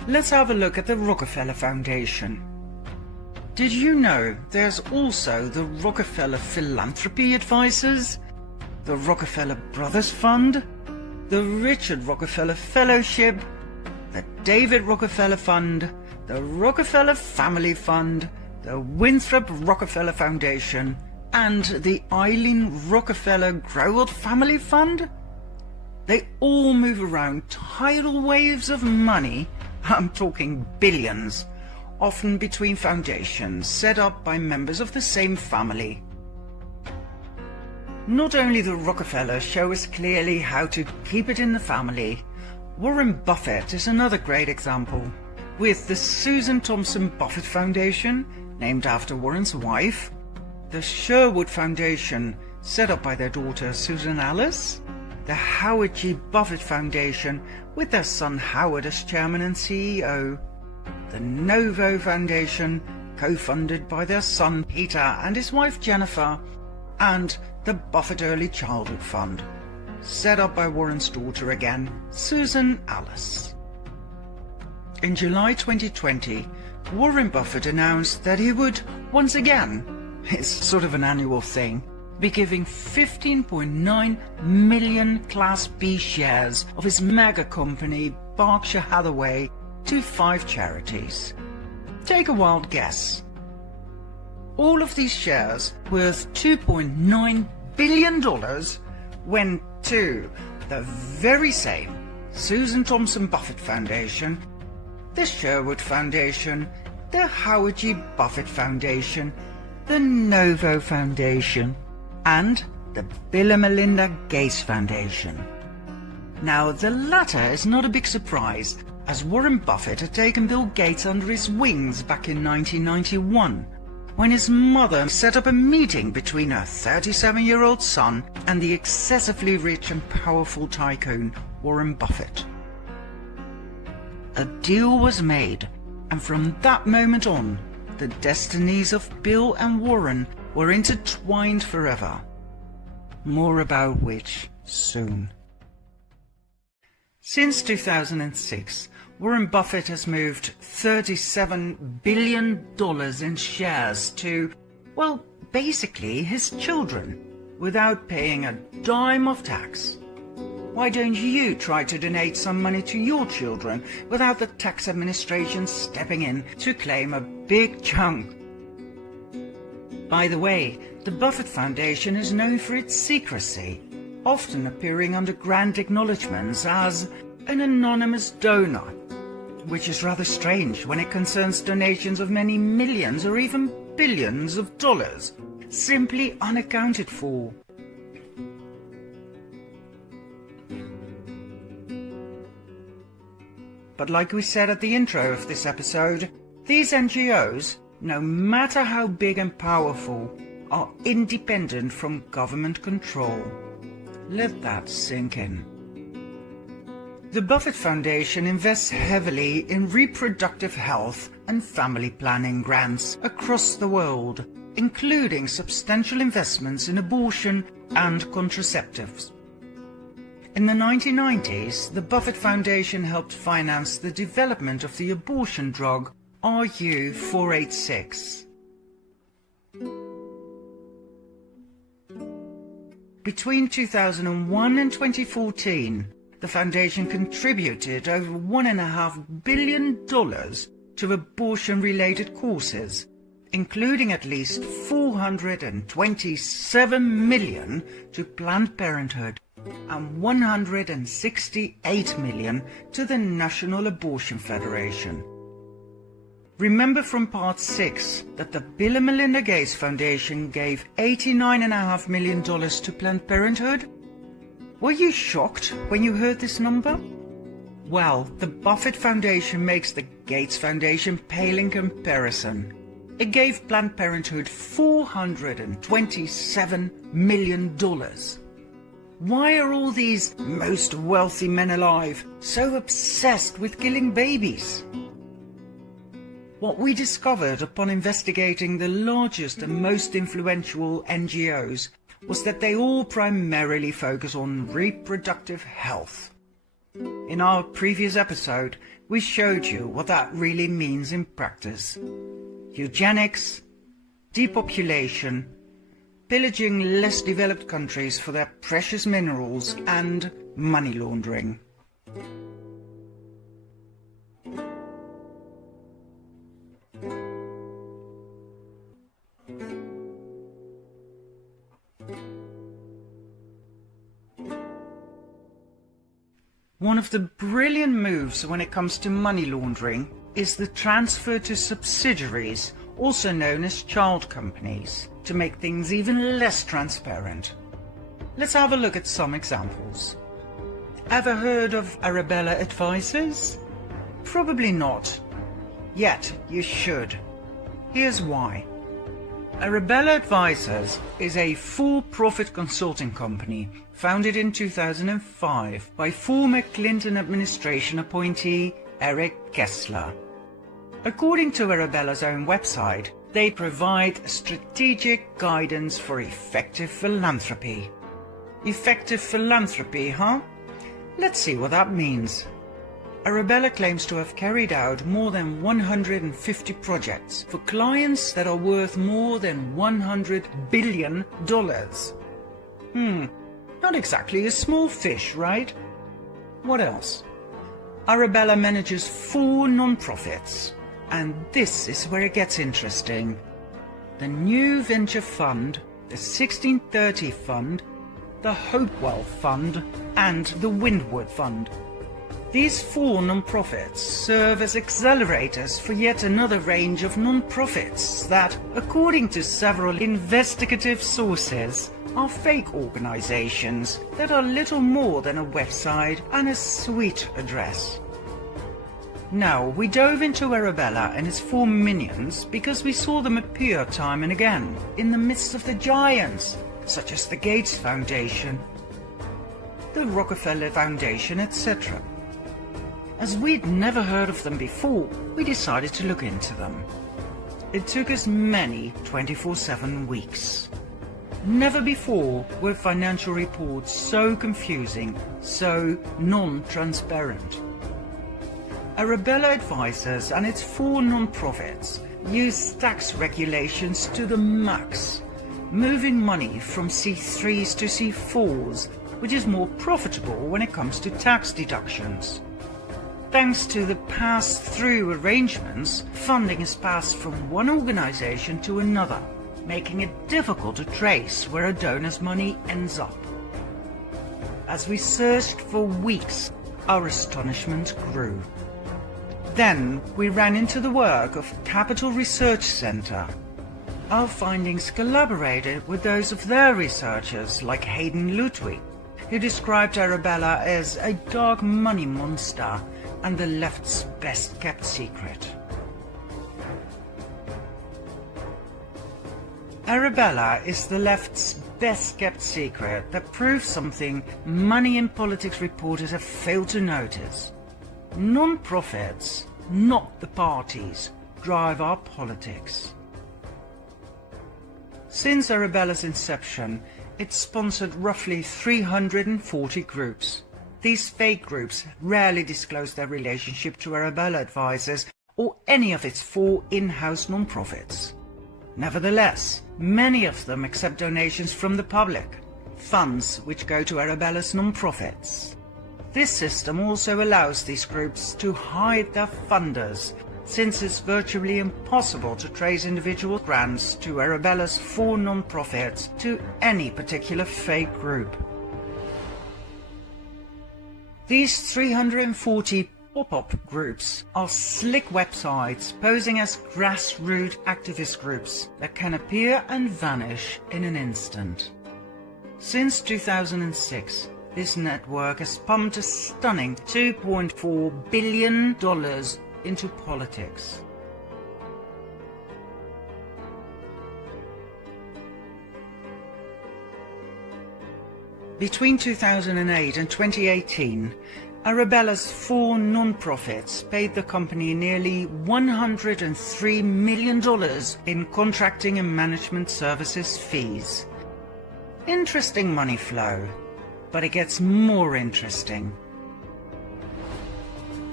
let's have a look at the Rockefeller Foundation. Did you know there's also the Rockefeller Philanthropy Advisors, the Rockefeller Brothers Fund, the Richard Rockefeller Fellowship, the David Rockefeller Fund, the Rockefeller Family Fund, the Winthrop Rockefeller Foundation, and the Eileen Rockefeller Growell Family Fund? They all move around tidal waves of money, I'm talking billions, often between foundations set up by members of the same family. Not only the Rockefellers show us clearly how to keep it in the family, Warren Buffett is another great example, with the Susan Thompson Buffett Foundation, named after Warren's wife, the Sherwood Foundation, set up by their daughter Susan Alice, the Howard G. Buffett Foundation, with their son Howard as chairman and CEO, the Novo Foundation, co-funded by their son Peter and his wife Jennifer, and the Buffett Early Childhood Fund, set up by Warren's daughter again, Susan Alice. In July 2020, Warren Buffett announced that he would, once again, it's sort of an annual thing, be giving 15.9 million Class B shares of his mega company Berkshire Hathaway to 5 charities. Take a wild guess. All of these shares, worth $2.9 billion, went to the very same Susan Thompson Buffett Foundation, the Sherwood Foundation, the Howard G. Buffett Foundation, the Novo Foundation, and the Bill and Melinda Gates Foundation. Now, the latter is not a big surprise, as Warren Buffett had taken Bill Gates under his wings back in 1991, when his mother set up a meeting between her 37-year-old son and the excessively rich and powerful tycoon Warren Buffett. A deal was made, and from that moment on, the destinies of Bill and Warren were intertwined forever. More about which soon. Since 2006, Warren Buffett has moved $37 billion in shares to, well, basically his children, without paying a dime of tax. Why don't you try to donate some money to your children without the tax administration stepping in to claim a big chunk? By the way, the Buffett Foundation is known for its secrecy, often appearing under grand acknowledgements as an anonymous donor, which is rather strange when it concerns donations of many millions or even billions of dollars, simply unaccounted for. But like we said at the intro of this episode, these NGOs, no matter how big and powerful, are independent from government control. Let that sink in. The Buffett Foundation invests heavily in reproductive health and family planning grants across the world, including substantial investments in abortion and contraceptives. In the 1990s, the Buffett Foundation helped finance the development of the abortion drug RU486. Between 2001 and 2014, the foundation contributed over $1.5 billion to abortion-related causes, including at least $427 million to Planned Parenthood and $168 million to the National Abortion Federation. Remember from Part 6 that the Bill and Melinda Gates Foundation gave $89.5 million to Planned Parenthood? Were you shocked when you heard this number? Well, the Buffett Foundation makes the Gates Foundation pale in comparison. It gave Planned Parenthood $427 million. Why are all these most wealthy men alive so obsessed with killing babies? What we discovered upon investigating the largest and most influential NGOs was that they all primarily focus on reproductive health. In our previous episode, we showed you what that really means in practice. Eugenics, depopulation, pillaging less developed countries for their precious minerals, and money laundering. One of the brilliant moves when it comes to money laundering is the transfer to subsidiaries, also known as child companies, to make things even less transparent. Let's have a look at some examples. Ever heard of Arabella Advisors? Probably not. Yet you should. Here's why. Arabella Advisors is a for-profit consulting company founded in 2005 by former Clinton administration appointee Eric Kessler. According to Arabella's own website, they provide strategic guidance for effective philanthropy. Effective philanthropy, huh? Let's see what that means. Arabella claims to have carried out more than 150 projects for clients that are worth more than $100 billion. Not exactly a small fish, right? What else? Arabella manages 4 non-profits, and this is where it gets interesting. The New Venture Fund, the 1630 Fund, the Hopewell Fund, and the Windward Fund. These 4 non-profits serve as accelerators for yet another range of non-profits that, according to several investigative sources, are fake organizations that are little more than a website and a suite address. Now, we dove into Arabella and its 4 minions because we saw them appear time and again in the midst of the giants, such as the Gates Foundation, the Rockefeller Foundation, etc. As we'd never heard of them before, we decided to look into them. It took us many 24/7 weeks. Never before were financial reports so confusing, so non-transparent. Arabella Advisors and its 4 non-profits use tax regulations to the max, moving money from C3s to C4s, which is more profitable when it comes to tax deductions. Thanks to the pass-through arrangements, funding is passed from one organization to another, making it difficult to trace where a donor's money ends up. As we searched for weeks, our astonishment grew. Then we ran into the work of Capital Research Center. Our findings collaborated with those of their researchers like Hayden Ludwig, who described Arabella as a dark money monster and the left's best-kept secret. Arabella is the left's best-kept secret that proves something money and politics reporters have failed to notice. Non-profits, not the parties, drive our politics. Since Arabella's inception, it's sponsored roughly 340 groups. These fake groups rarely disclose their relationship to Arabella Advisors or any of its 4 in-house non-profits. Nevertheless, many of them accept donations from the public, funds which go to Arabella's non-profits. This system also allows these groups to hide their funders, since it's virtually impossible to trace individual grants to Arabella's 4 non-profits to any particular fake group. These 340 pop-up groups are slick websites posing as grassroots activist groups that can appear and vanish in an instant. Since 2006, this network has pumped a stunning $2.4 billion into politics. Between 2008 and 2018, Arabella's 4 non-profits paid the company nearly $103 million in contracting and management services fees. Interesting money flow, but it gets more interesting.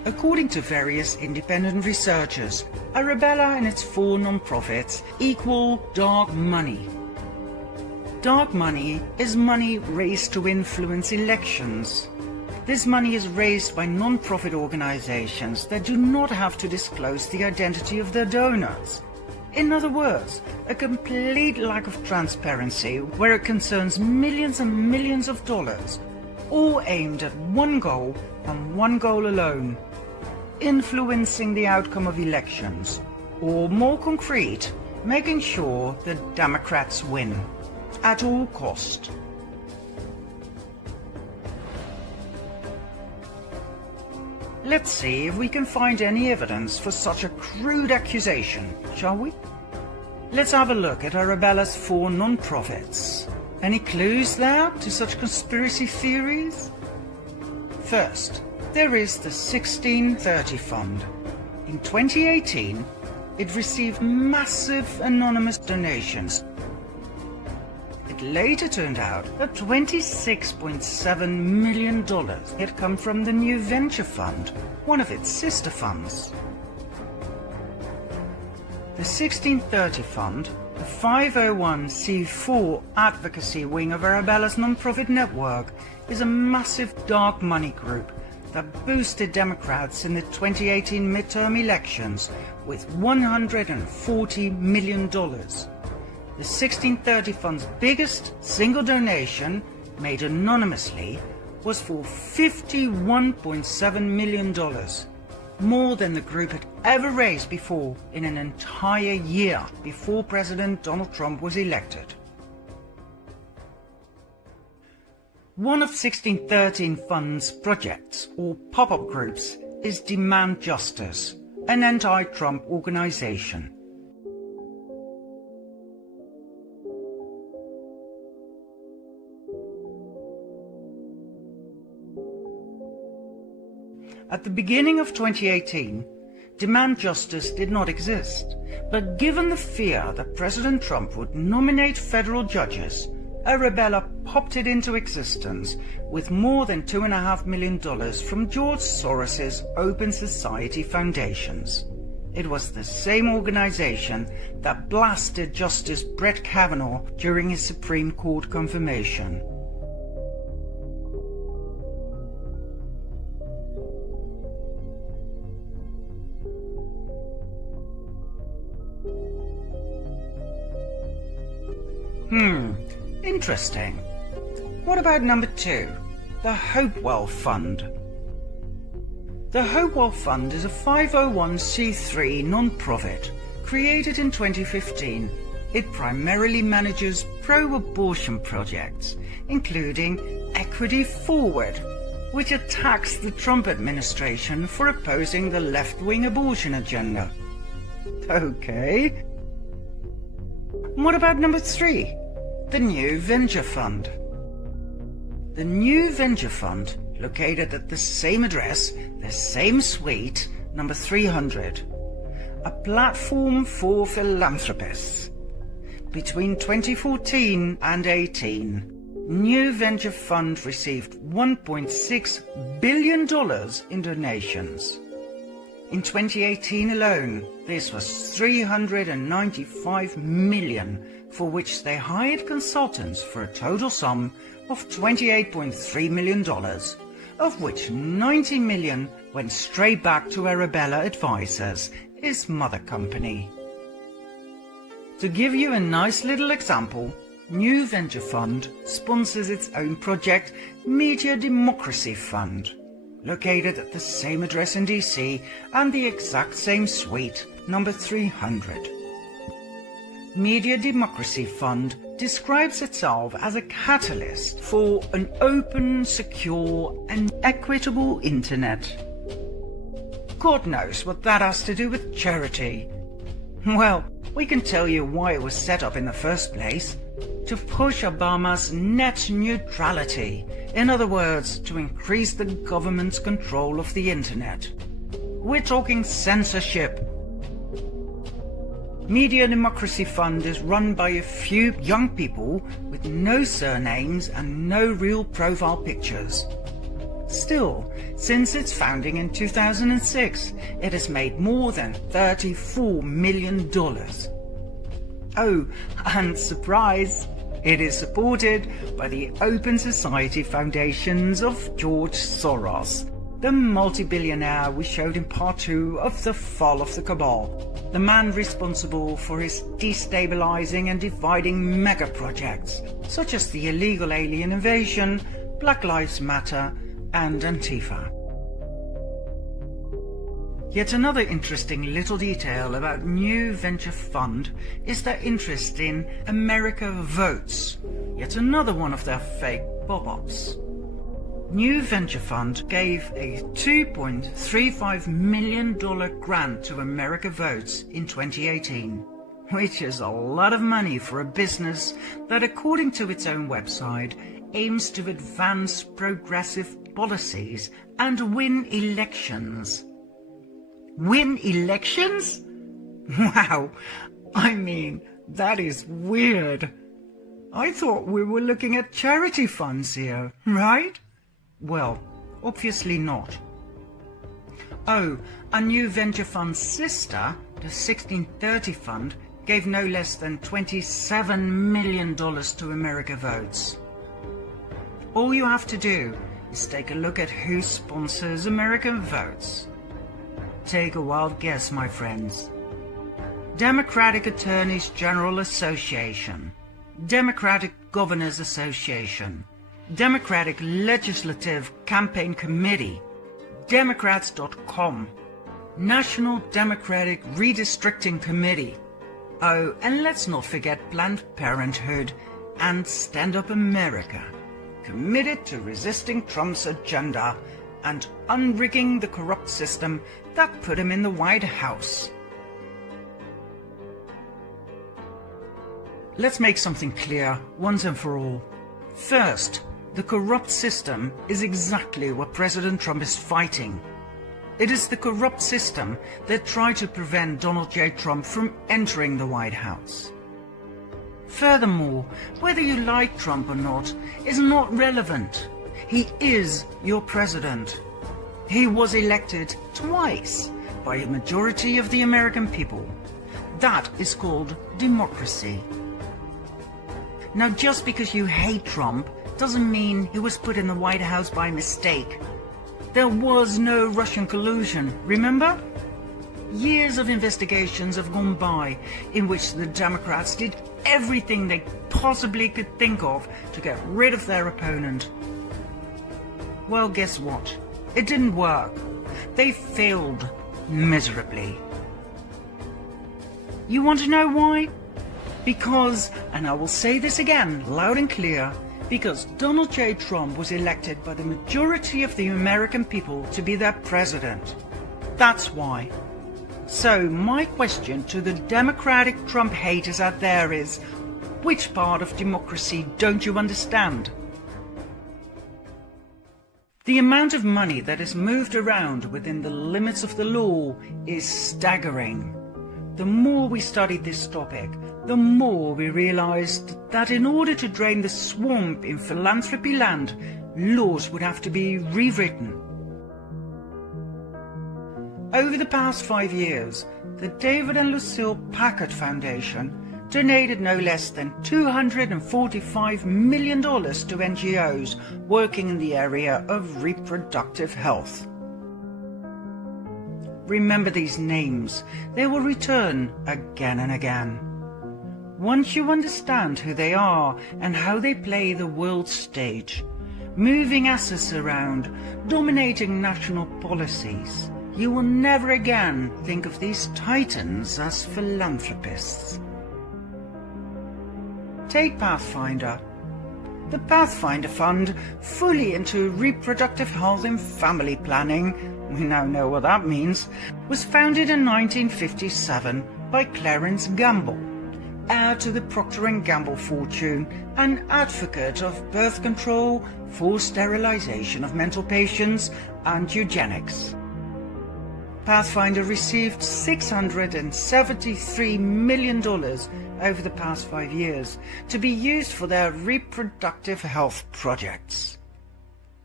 According to various independent researchers, Arabella and its 4 non-profits equal dark money. Dark money is money raised to influence elections. This money is raised by non-profit organizations that do not have to disclose the identity of their donors. In other words, a complete lack of transparency where it concerns millions and millions of dollars, all aimed at one goal and one goal alone: influencing the outcome of elections, or more concrete, making sure the Democrats win at all cost. Let's see if we can find any evidence for such a crude accusation, shall we? Let's have a look at Arabella's 4 non-profits. Any clues there to such conspiracy theories? First, there is the 1630 Fund. In 2018, it received massive anonymous donations. It later turned out that $26.7 million had come from the New Venture Fund, one of its sister funds. The 1630 Fund, the 501c4 advocacy wing of Arabella's non-profit network, is a massive dark money group that boosted Democrats in the 2018 midterm elections with $140 million. The 1630 Fund's biggest single donation, made anonymously, was for $51.7 million, more than the group had ever raised before in an entire year before President Donald Trump was elected. One of 1613 Fund's projects, or pop-up groups, is Demand Justice, an anti-Trump organization. At the beginning of 2018, Demand Justice did not exist, but given the fear that President Trump would nominate federal judges, Arabella popped it into existence with more than $2.5 million from George Soros's Open Society Foundations. It was the same organization that blasted Justice Brett Kavanaugh during his Supreme Court confirmation. Interesting. What about number 2, the Hopewell Fund? The Hopewell Fund is a 501c3 non-profit created in 2015. It primarily manages pro-abortion projects, including Equity Forward, which attacks the Trump administration for opposing the left-wing abortion agenda. Okay. What about number 3? The New Venture Fund. The New Venture Fund, located at the same address, the same suite, number 300, a platform for philanthropists. Between 2014 and 18, New Venture Fund received $1.6 billion in donations. In 2018 alone, this was $395 million, for which they hired consultants for a total sum of $28.3 million, of which $90 million went straight back to Arabella Advisors, its mother company. To give you a nice little example, New Venture Fund sponsors its own project, Media Democracy Fund, located at the same address in DC and the exact same suite, number 300. Media Democracy Fund describes itself as a catalyst for an open, secure and equitable internet. God knows what that has to do with charity. Well, we can tell you why it was set up in the first place: to push Obama's net neutrality. In other words, to increase the government's control of the internet. We're talking censorship. Media Democracy Fund is run by a few young people with no surnames and no real profile pictures. Still, since its founding in 2006, it has made more than $34 million. Oh, and surprise! It is supported by the Open Society Foundations of George Soros, the multi-billionaire we showed in part 2 of The Fall of the Cabal, the man responsible for his destabilizing and dividing mega projects, such as the illegal alien invasion, Black Lives Matter, and Antifa. Yet another interesting little detail about New Venture Fund is their interest in America Votes, yet another one of their fake pop-ups. New Venture Fund gave a $2.35 million grant to America Votes in 2018, which is a lot of money for a business that, according to its own website, aims to advance progressive policies and win elections. Win elections? Wow, I mean, that is weird. I thought we were looking at charity funds here, right? Well, obviously not. Oh, a New Venture Fund's sister, the 1630 Fund, gave no less than $27 million to America Votes. All you have to do is take a look at who sponsors America Votes. Take a wild guess, my friends. Democratic Attorneys General Association, Democratic Governors Association, Democratic Legislative Campaign Committee, Democrats.com, National Democratic Redistricting Committee. Oh, and let's not forget Planned Parenthood and Stand Up America, committed to resisting Trump's agenda and unrigging the corrupt system that put him in the White House. Let's make something clear once and for all. First, the corrupt system is exactly what President Trump is fighting. It is the corrupt system that tried to prevent Donald J. Trump from entering the White House. Furthermore, whether you like Trump or not is not relevant. He is your president. He was elected twice by a majority of the American people. That is called democracy. Now, just because you hate Trump doesn't mean he was put in the White House by mistake. There was no Russian collusion, remember? Years of investigations have gone by in which the Democrats did everything they possibly could think of to get rid of their opponent. Well, guess what? It didn't work. They failed miserably. You want to know why? Because, and I will say this again loud and clear, because Donald J. Trump was elected by the majority of the American people to be their president. That's why. So my question to the Democratic Trump haters out there is, which part of democracy don't you understand? The amount of money that is moved around within the limits of the law is staggering. The more we studied this topic, the more we realized that in order to drain the swamp in philanthropy land, laws would have to be rewritten. Over the past 5 years, the David and Lucille Packard Foundation donated no less than $245 million to NGOs working in the area of reproductive health. Remember these names. They will return again and again. Once you understand who they are and how they play the world stage, moving assets around, dominating national policies, you will never again think of these titans as philanthropists. Take Pathfinder. The Pathfinder Fund, fully into reproductive health and family planning, we now know what that means, was founded in 1957 by Clarence Gamble, heir to the Procter & Gamble fortune and advocate of birth control, forced sterilization of mental patients, and eugenics. Pathfinder received $673 million over the past 5 years to be used for their reproductive health projects.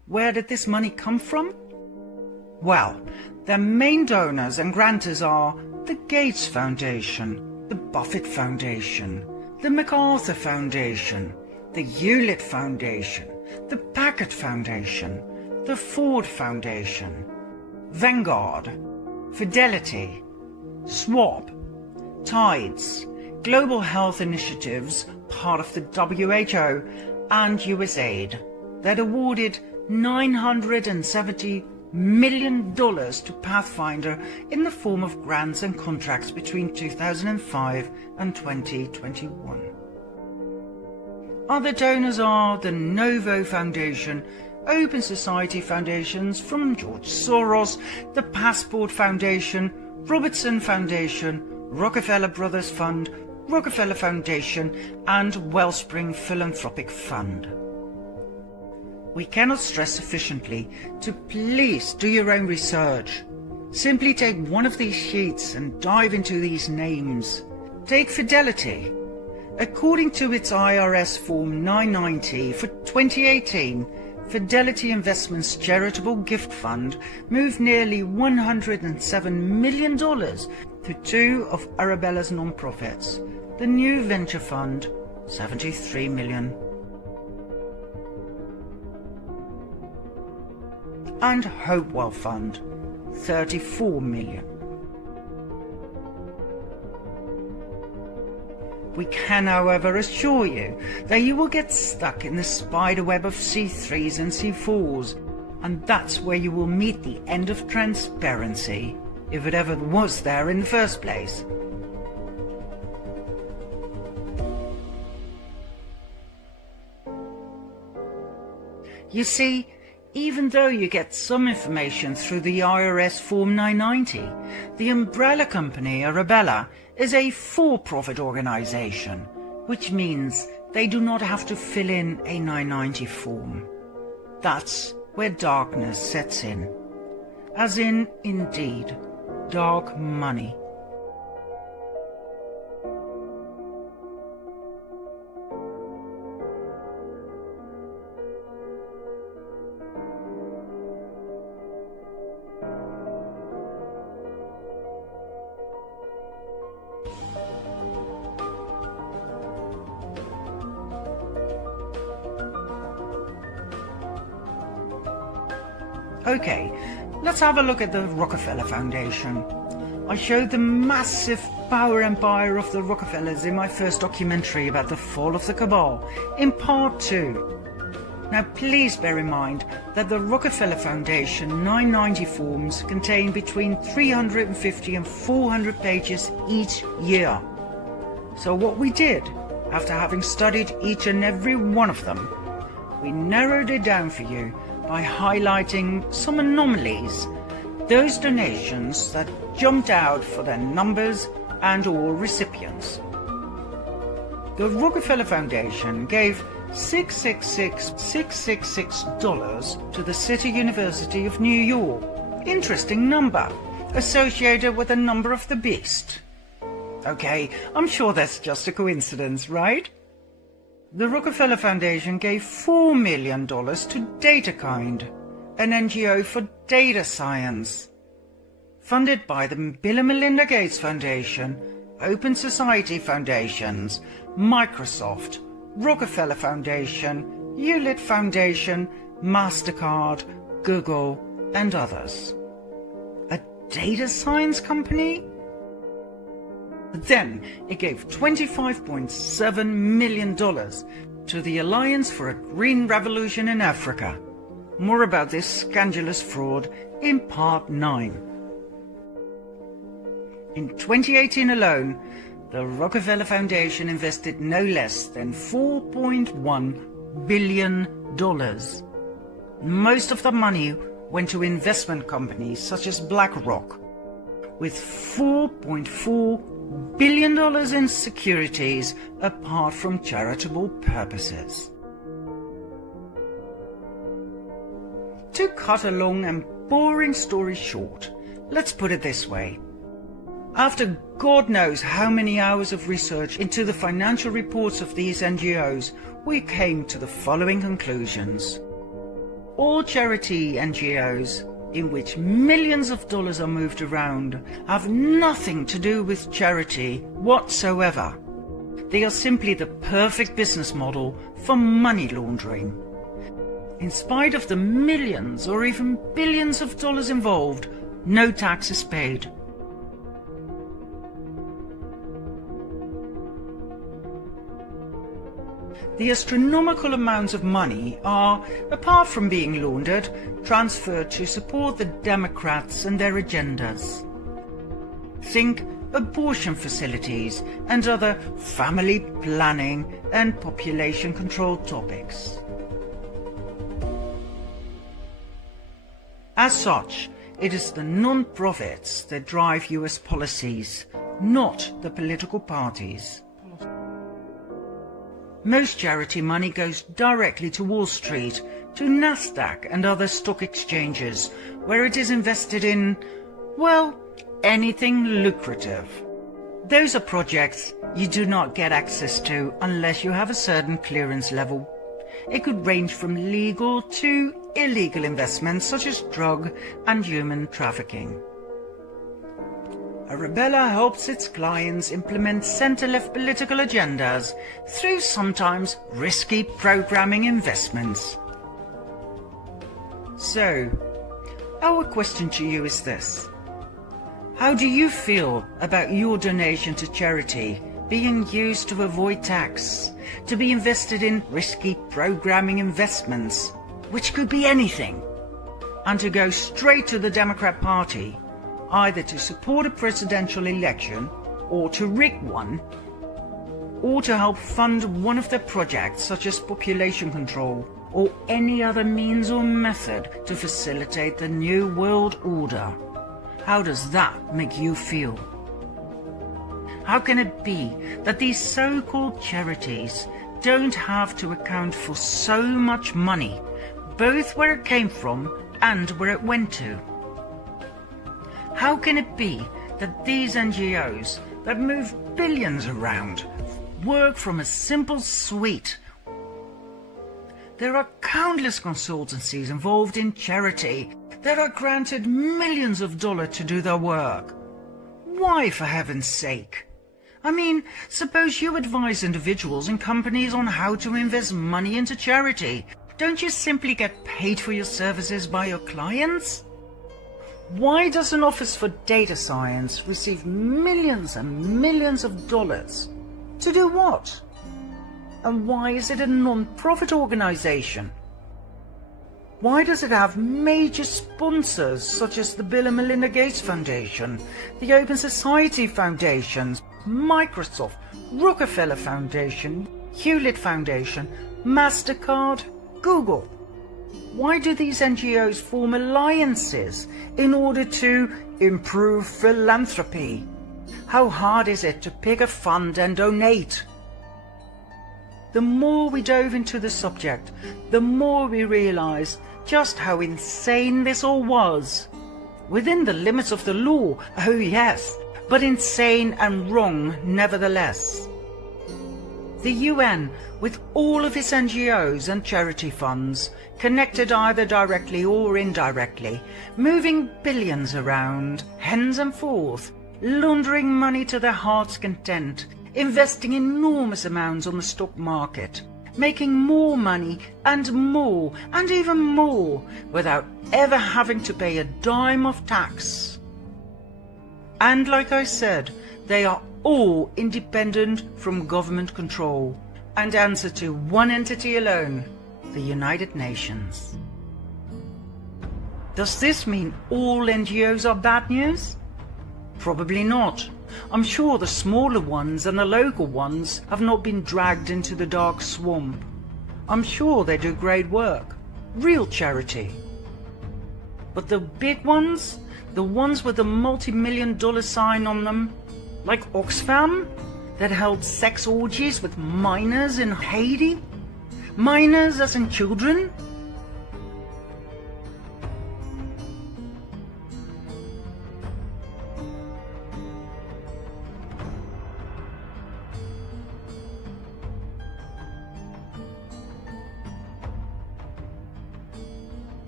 Where did this money come from? Well, their main donors and grantors are the Gates Foundation, the Buffett Foundation, the MacArthur Foundation, the Hewlett Foundation, the Packard Foundation, the Ford Foundation, Vanguard, Fidelity, Schwab, Tides, Global Health Initiatives, part of the WHO, and USAID, that awarded $970 million to Pathfinder in the form of grants and contracts between 2005 and 2021. Other donors are the Novo Foundation, Open Society Foundations from George Soros, the Passport Foundation, Robertson Foundation, Rockefeller Brothers Fund, Rockefeller Foundation, and Wellspring Philanthropic Fund. We cannot stress sufficiently to please do your own research. Simply take one of these sheets and dive into these names. Take Fidelity. According to its IRS Form 990 for 2018, Fidelity Investments Charitable Gift Fund moved nearly $107 million to two of Arabella's nonprofits, the New Venture Fund, $73 million, and Hopewell Fund, $34 million. We can, however, assure you that you will get stuck in the spider web of C3s and C4s, and that's where you will meet the end of transparency, if it ever was there in the first place. You see, even though you get some information through the IRS Form 990, the umbrella company Arabella is a for-profit organization, which means they do not have to fill in a 990 form. That's where darkness sets in. As in, indeed, dark money. Okay, let's have a look at the Rockefeller Foundation. I showed the massive power empire of the Rockefellers in my first documentary about the fall of the Cabal, in part 2. Now please bear in mind that the Rockefeller Foundation 990 forms contain between 350 and 400 pages each year. So what we did, after having studied each and every one of them, we narrowed it down for you by highlighting some anomalies, those donations that jumped out for their numbers and or recipients. The Rockefeller Foundation gave $666,666 to the City University of New York. Interesting number, associated with the number of the beast. Okay, I'm sure that's just a coincidence, right? The Rockefeller Foundation gave $4 million to DataKind, an NGO for data science, funded by the Bill and Melinda Gates Foundation, Open Society Foundations, Microsoft, Rockefeller Foundation, Hewlett Foundation, MasterCard, Google, and others. A data science company? Then it gave $25.7 million to the Alliance for a Green Revolution in Africa. More about this scandalous fraud in part 9. In 2018 alone, the Rockefeller Foundation invested no less than $4.1 billion. Most of the money went to investment companies such as BlackRock, with $4.4 billion in securities apart from charitable purposes. To cut a long and boring story short, let's put it this way. After God knows how many hours of research into the financial reports of these NGOs, we came to the following conclusions. all charity NGOs in which millions of dollars are moved around have nothing to do with charity whatsoever. They are simply the perfect business model for money laundering. In spite of the millions or even billions of dollars involved, no tax is paid. The astronomical amounts of money are, apart from being laundered, transferred to support the Democrats and their agendas. Think abortion facilities and other family planning and population control topics. As such, it is the non-profits that drive US policies, not the political parties. Most charity money goes directly to Wall Street, to Nasdaq and other stock exchanges, where it is invested in, well, anything lucrative. Those are projects you do not get access to unless you have a certain clearance level. It could range from legal to illegal investments such as drug and human trafficking. Arabella helps its clients implement centre-left political agendas through sometimes risky programming investments. So, our question to you is this. How do you feel about your donation to charity being used to avoid tax, to be invested in risky programming investments, which could be anything, and to go straight to the Democrat Party, either to support a presidential election, or to rig one, or to help fund one of their projects such as population control, or any other means or method to facilitate the New World Order? How does that make you feel? How can it be that these so-called charities don't have to account for so much money, both where it came from and where it went to? How can it be that these NGOs that move billions around work from a simple suite? There are countless consultancies involved in charity that are granted millions of dollars to do their work. Why, for heaven's sake? I mean, suppose you advise individuals and companies on how to invest money into charity. Don't you simply get paid for your services by your clients? Why does an Office for Data Science receive millions and millions of dollars? To do what? And why is it a non-profit organization? Why does it have major sponsors such as the Bill and Melinda Gates Foundation, the Open Society Foundations, Microsoft, Rockefeller Foundation, Hewlett Foundation, MasterCard, Google? Why do these NGOs form alliances in order to improve philanthropy? How hard is it to pick a fund and donate? The more we dove into the subject, the more we realized just how insane this all was. Within the limits of the law, oh yes, but insane and wrong nevertheless. The UN, with all of its NGOs and charity funds, connected either directly or indirectly, moving billions around, hens and forth, laundering money to their heart's content, investing enormous amounts on the stock market, making more money and even more, without ever having to pay a dime of tax. And like I said, they are all independent from government control and answer to one entity alone, the United Nations. Does this mean all NGOs are bad news? Probably not. I'm sure the smaller ones and the local ones have not been dragged into the dark swamp. I'm sure they do great work, real charity. But the big ones, the ones with the multi-million-dollar sign on them, like Oxfam, that held sex orgies with minors in Haiti? Minors as in children?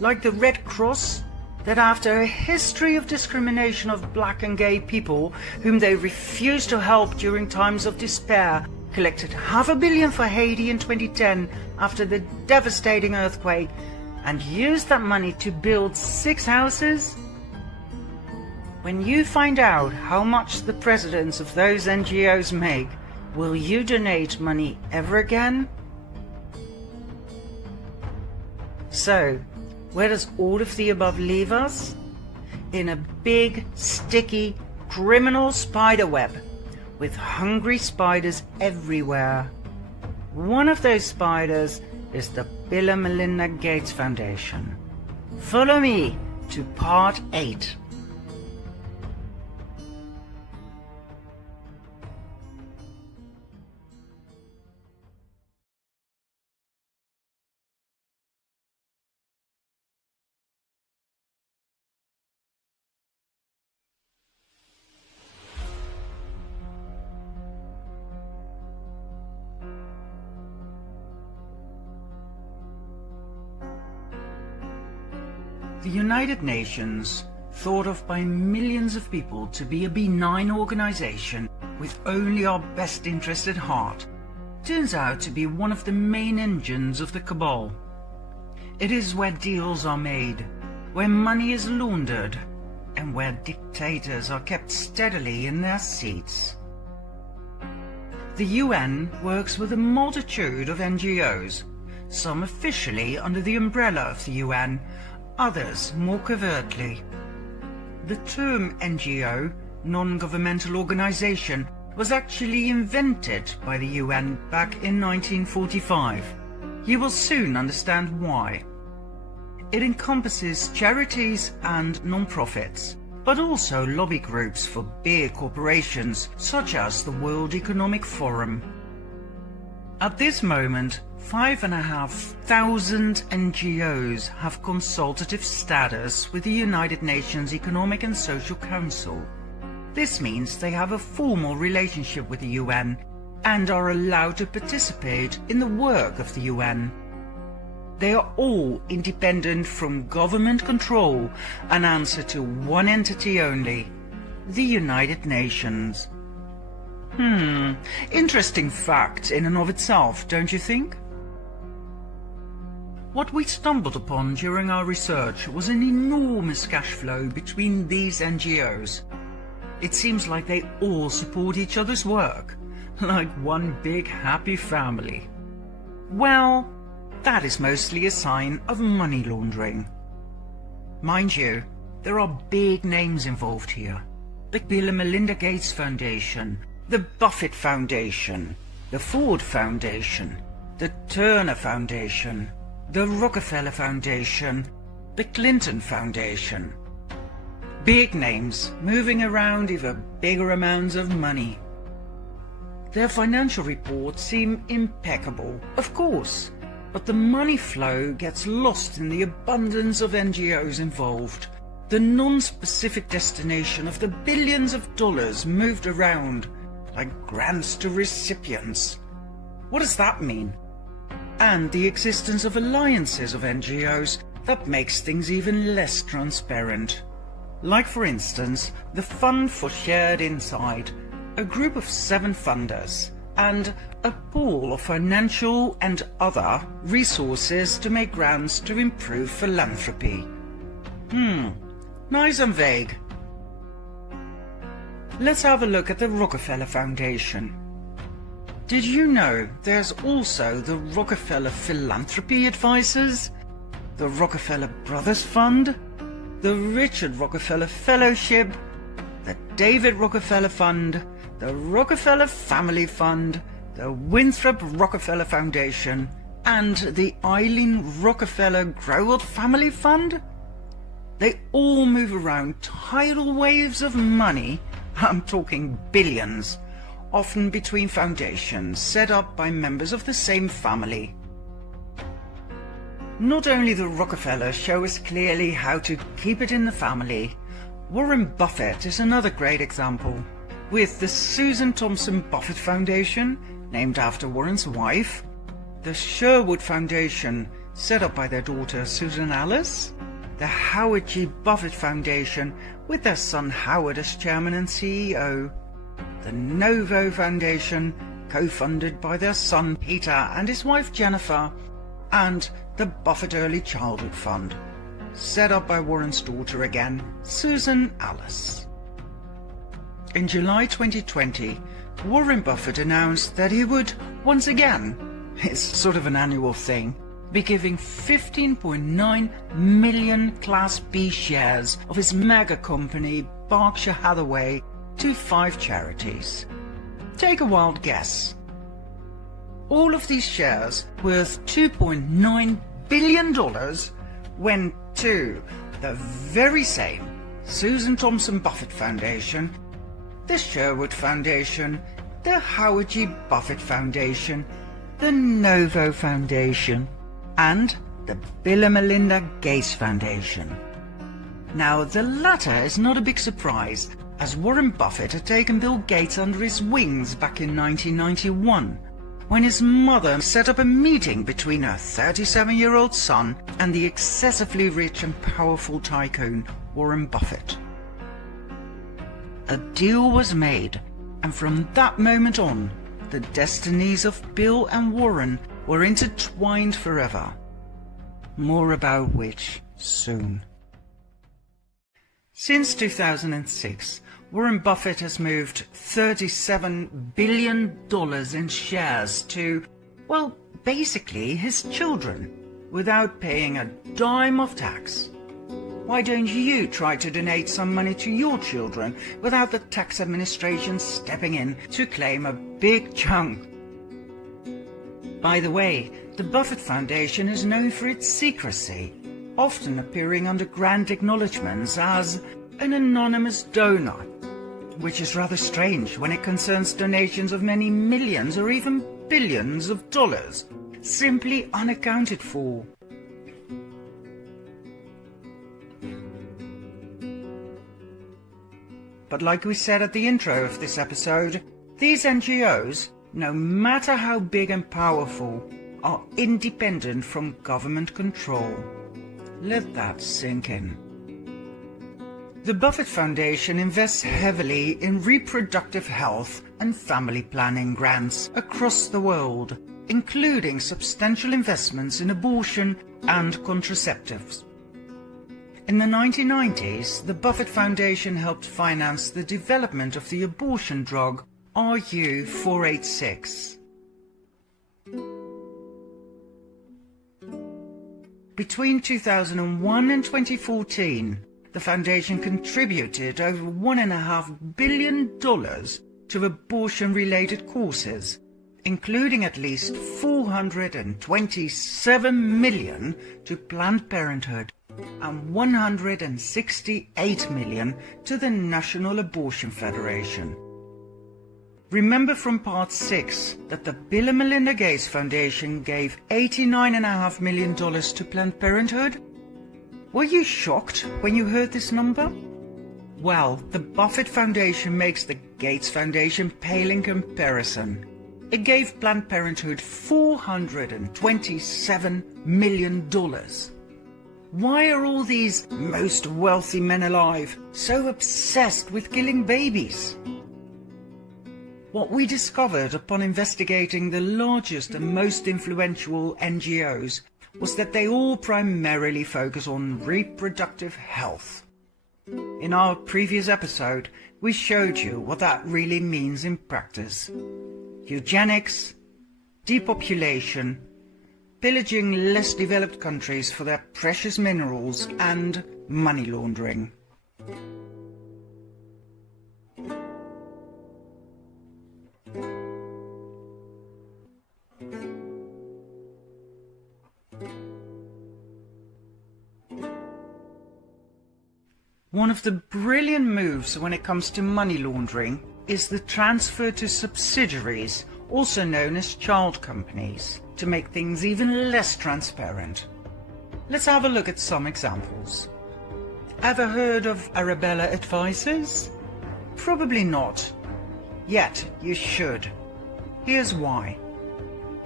like the Red Cross, that after a history of discrimination of black and gay people whom they refused to help during times of despair, collected $500 million for Haiti in 2010 after the devastating earthquake, and used that money to build 6 houses? When you find out how much the presidents of those NGOs make, will you donate money ever again? So, where does all of the above leave us? In a big, sticky, criminal spider web, with hungry spiders everywhere. One of those spiders is the Bill and Melinda Gates Foundation. Follow me to part 8. The United Nations, thought of by millions of people to be a benign organization with only our best interest at heart, turns out to be one of the main engines of the Cabal. It is where deals are made, where money is laundered, and where dictators are kept steadily in their seats. The UN works with a multitude of NGOs, some officially under the umbrella of the UN, others more covertly. The term NGO, non-governmental organization, was actually invented by the UN back in 1945. You will soon understand why. It encompasses charities and non-profits, but also lobby groups for big corporations such as the World Economic Forum. At this moment, 5,500 NGOs have consultative status with the United Nations Economic and Social Council. This means they have a formal relationship with the UN and are allowed to participate in the work of the UN. They are all independent from government control and answer to one entity only, the United Nations. Interesting fact in and of itself, don't you think? What we stumbled upon during our research was an enormous cash flow between these NGOs. It seems like they all support each other's work, like one big happy family. Well, that is mostly a sign of money laundering. Mind you, there are big names involved here. The Bill and Melinda Gates Foundation, the Buffett Foundation, the Ford Foundation, the Turner Foundation, the Rockefeller Foundation, the Clinton Foundation. Big names moving around even bigger amounts of money. Their financial reports seem impeccable, of course, but the money flow gets lost in the abundance of NGOs involved, the non-specific destination of the billions of dollars moved around like grants to recipients. What does that mean? And the existence of alliances of NGOs that makes things even less transparent. Like for instance, the Fund for Shared Insight, a group of 7 funders, and a pool of financial and other resources to make grants to improve philanthropy. Nice and vague. Let's have a look at the Rockefeller Foundation. Did you know there's also the Rockefeller Philanthropy Advisors, the Rockefeller Brothers Fund, the Richard Rockefeller Fellowship, the David Rockefeller Fund, the Rockefeller Family Fund, the Winthrop Rockefeller Foundation, and the Eileen Rockefeller Growell Family Fund? They all move around tidal waves of money, I'm talking billions, often between foundations set up by members of the same family. Not only the Rockefellers show us clearly how to keep it in the family, Warren Buffett is another great example, with the Susan Thompson Buffett Foundation, named after Warren's wife, the Sherwood Foundation, set up by their daughter Susan Alice, the Howard G. Buffett Foundation with their son Howard as chairman and CEO, the Novo Foundation, co-funded by their son Peter and his wife Jennifer, and the Buffett Early Childhood Fund, set up by Warren's daughter again, Susan Alice. In July 2020, Warren Buffett announced that he would, once again, it's sort of an annual thing, be giving 15.9 million Class B shares of his mega company Berkshire Hathaway to 5 charities. Take a wild guess. All of these shares, worth $2.9 billion, went to the very same Susan Thompson Buffett Foundation, the Sherwood Foundation, the Howard G. Buffett Foundation, the Novo Foundation, and the Bill and Melinda Gates Foundation. Now, the latter is not a big surprise, as Warren Buffett had taken Bill Gates under his wings back in 1991, when his mother set up a meeting between her 37-year-old son and the excessively rich and powerful tycoon Warren Buffett. A deal was made, and from that moment on, the destinies of Bill and Warren were intertwined forever. More about which soon. Since 2006, Warren Buffett has moved $37 billion in shares to, well, basically his children, without paying a dime of tax. Why don't you try to donate some money to your children without the tax administration stepping in to claim a big chunk? By the way, the Buffett Foundation is known for its secrecy, often appearing under grand acknowledgements as an anonymous donor, which is rather strange when it concerns donations of many millions or even billions of dollars, simply unaccounted for. But like we said at the intro of this episode, these NGOs, no matter how big and powerful, are independent from government control. Let that sink in. The Buffett Foundation invests heavily in reproductive health and family planning grants across the world, including substantial investments in abortion and contraceptives. In the 1990s, the Buffett Foundation helped finance the development of the abortion drug RU486. Between 2001 and 2014, the foundation contributed over $1.5 billion to abortion-related causes, including at least $427 million to Planned Parenthood and $168 million to the National Abortion Federation. Remember from part 6 that the Bill and Melinda Gates Foundation gave $89.5 million to Planned Parenthood? Were you shocked when you heard this number? Well, the Buffett Foundation makes the Gates Foundation pale in comparison. It gave Planned Parenthood $427 million. Why are all these most wealthy men alive so obsessed with killing babies? What we discovered upon investigating the largest and most influential NGOs was that they all primarily focus on reproductive health. In our previous episode, we showed you what that really means in practice. Eugenics, depopulation, pillaging less developed countries for their precious minerals, and money laundering. One of the brilliant moves when it comes to money laundering is the transfer to subsidiaries, also known as child companies, to make things even less transparent. Let's have a look at some examples. Ever heard of Arabella Advisors? Probably not. Yet you should. Here's why.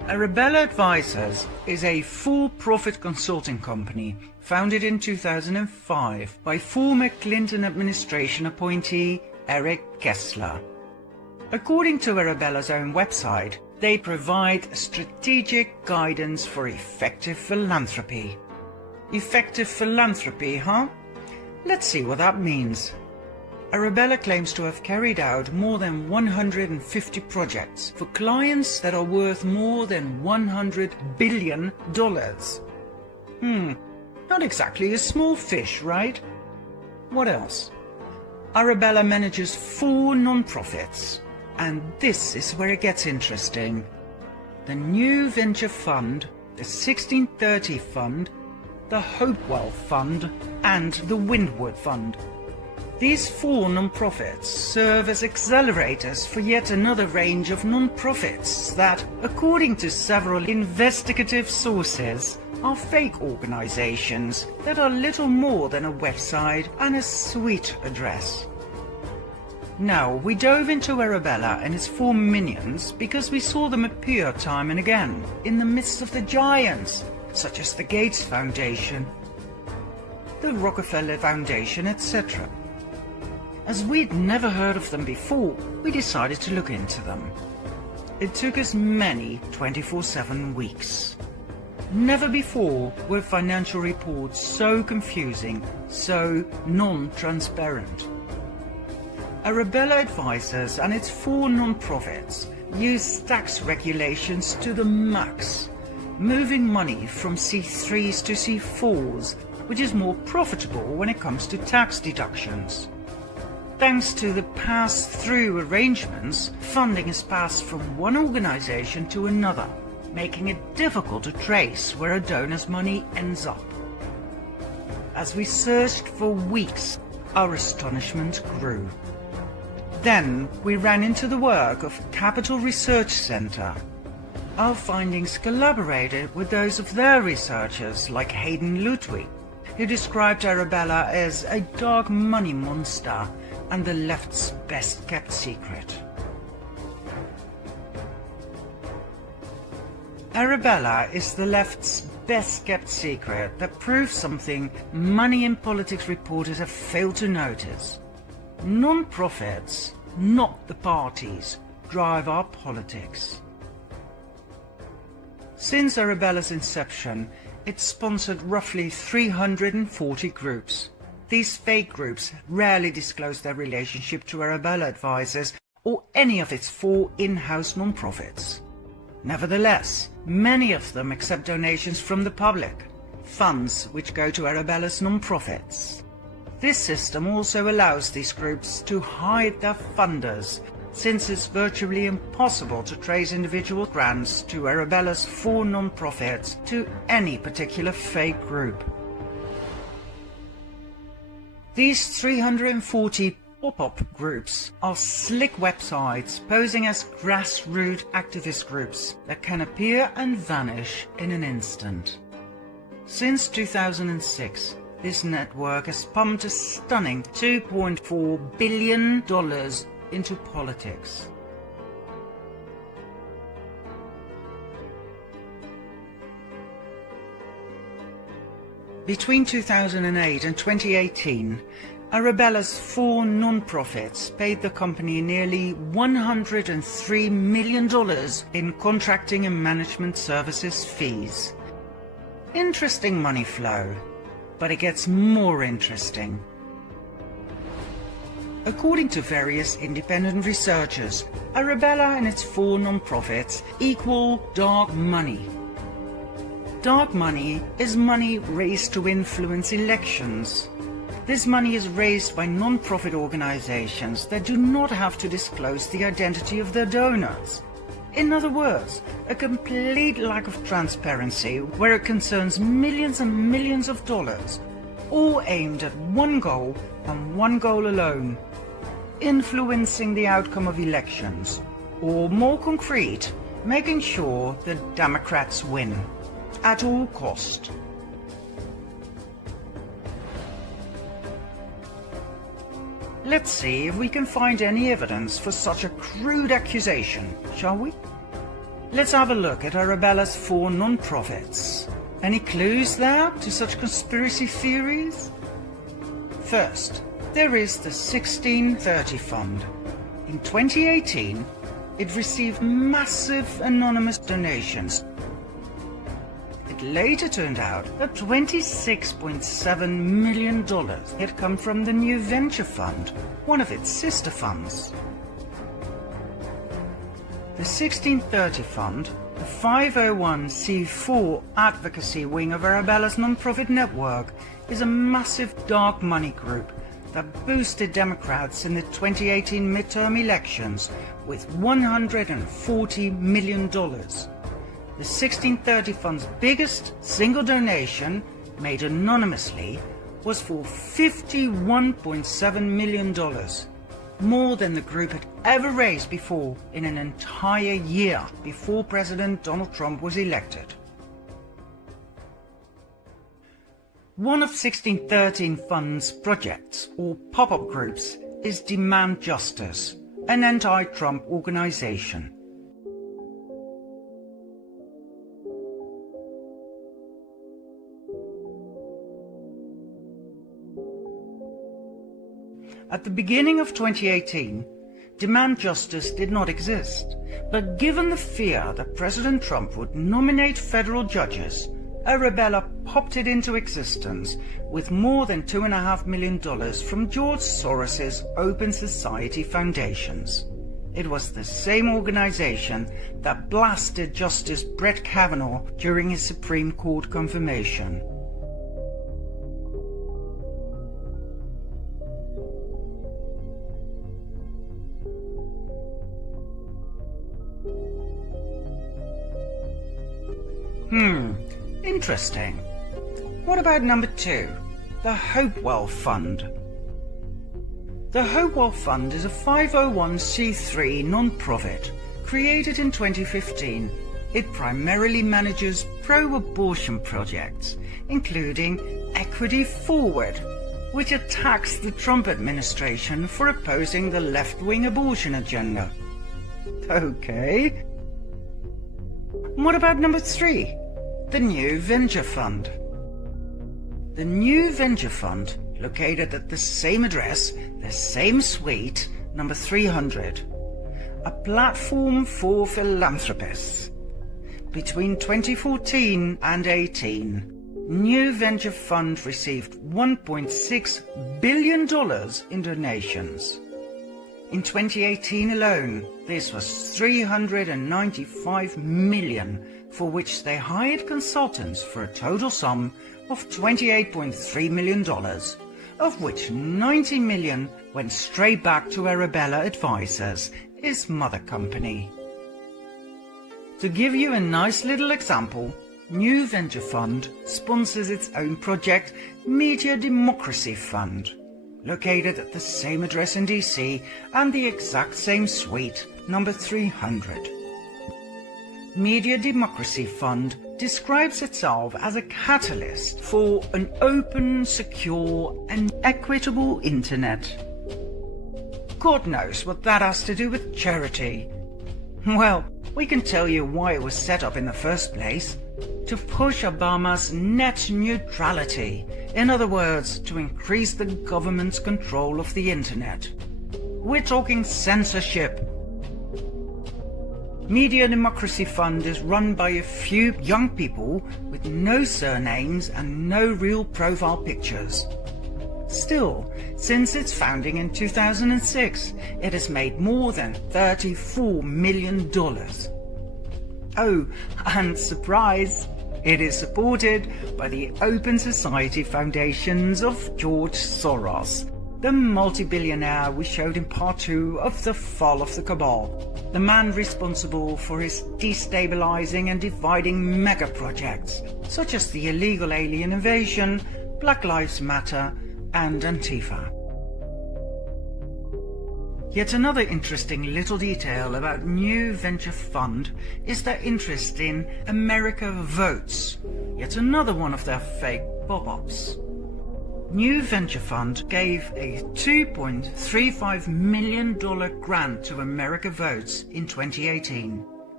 Arabella Advisors is a for-profit consulting company founded in 2005 by former Clinton administration appointee Eric Kessler. According to Arabella's own website, they provide strategic guidance for effective philanthropy. Effective philanthropy, huh? Let's see what that means. Arabella claims to have carried out more than 150 projects for clients that are worth more than $100 billion. Not exactly a small fish, right? What else? Arabella manages 4 non-profits, and this is where it gets interesting. The New Venture Fund, the 1630 Fund, the Hopewell Fund, and the Windward Fund. These 4 non-profits serve as accelerators for yet another range of non-profits that, according to several investigative sources, are fake organizations that are little more than a website and a suite address. Now, we dove into Arabella and its 4 minions because we saw them appear time and again in the midst of the giants, such as the Gates Foundation, the Rockefeller Foundation, etc. As we'd never heard of them before, we decided to look into them. It took us many 24/7 weeks. Never before were financial reports so confusing, so non-transparent. Arabella Advisors and its 4 non-profits use tax regulations to the max, moving money from C3s to C4s, which is more profitable when it comes to tax deductions. Thanks to the pass-through arrangements, funding is passed from one organization to another, making it difficult to trace where a donor's money ends up. As we searched for weeks, our astonishment grew. Then we ran into the work of Capital Research Center. Our findings collaborated with those of their researchers like Hayden Ludwig, who described Arabella as a dark money monster and the left's best-kept secret. Arabella is the left's best-kept secret that proves something money and politics reporters have failed to notice. Non-profits, not the parties, drive our politics. Since Arabella's inception, it's sponsored roughly 340 groups. These fake groups rarely disclose their relationship to Arabella Advisors or any of its 4 in-house non-profits. Nevertheless, many of them accept donations from the public, funds which go to Arabella's non-profits. This system also allows these groups to hide their funders, since it's virtually impossible to trace individual grants to Arabella's 4 non-profits to any particular fake group. These 340 pop-up groups are slick websites posing as grassroots activist groups that can appear and vanish in an instant. Since 2006, this network has pumped a stunning $2.4 billion into politics. Between 2008 and 2018, Arabella's 4 non-profits paid the company nearly $103 million in contracting and management services fees. Interesting money flow, but it gets more interesting. According to various independent researchers, Arabella and its 4 non-profits equal dark money. Dark money is money raised to influence elections. This money is raised by non-profit organizations that do not have to disclose the identity of their donors. In other words, a complete lack of transparency where it concerns millions and millions of dollars, all aimed at one goal and one goal alone: influencing the outcome of elections, or more concrete, making sure the Democrats win at all cost. Let's see if we can find any evidence for such a crude accusation, shall we? let's have a look at Arabella's 4 non-profits. Any clues there to such conspiracy theories? First, there is the 1630 Fund. In 2018, it received massive anonymous donations. It later turned out that $26.7 million had come from the New Venture Fund, one of its sister funds. The 1630 Fund, the 501c4 advocacy wing of Arabella's non-profit network, is a massive dark money group that boosted Democrats in the 2018 midterm elections with $140 million. The 1630 Fund's biggest single donation, made anonymously, was for $51.7 million, more than the group had ever raised before in an entire year before President Donald Trump was elected. One of 1613 Fund's projects, or pop-up groups, is Demand Justice, an anti-Trump organization. At the beginning of 2018, Demand Justice did not exist, but given the fear that President Trump would nominate federal judges, Arabella popped it into existence with more than $2.5 million from George Soros's Open Society Foundations. It was the same organization that blasted Justice Brett Kavanaugh during his Supreme Court confirmation. Interesting. What about number 2, the Hopewell Fund? The Hopewell Fund is a 501c3 non-profit created in 2015. It primarily manages pro-abortion projects, including Equity Forward, which attacks the Trump administration for opposing the left-wing abortion agenda. Okay. What about number 3? The New Venture Fund. The New Venture Fund, located at the same address, the same suite, number 300, a platform for philanthropists. Between 2014 and 18, New Venture Fund received $1.6 billion in donations. In 2018 alone, this was $395 million, for which they hired consultants for a total sum of $28.3 million, of which $90 million went straight back to Arabella Advisors, his mother company. To give you a nice little example, New Venture Fund sponsors its own project, Media Democracy Fund, located at the same address in DC and the exact same suite, number 300. Media Democracy Fund describes itself as a catalyst for an open, secure and equitable internet. God knows what that has to do with charity. Well, we can tell you why it was set up in the first place: to push Obama's net neutrality, in other words, to increase the government's control of the internet. We're talking censorship. Media Democracy Fund is run by a few young people with no surnames and no real profile pictures. Still, since its founding in 2006, it has made more than $34 million. Oh, and surprise! It is supported by the Open Society Foundations of George Soros, the multi-billionaire we showed in part 2 of The Fall of the Cabal, the man responsible for his destabilizing and dividing mega projects, such as the illegal alien invasion, Black Lives Matter, and Antifa. Yet another interesting little detail about New Venture Fund is their interest in America Votes, yet another one of their fake pop-ups. New Venture Fund gave a $2.35 million grant to America Votes in 2018.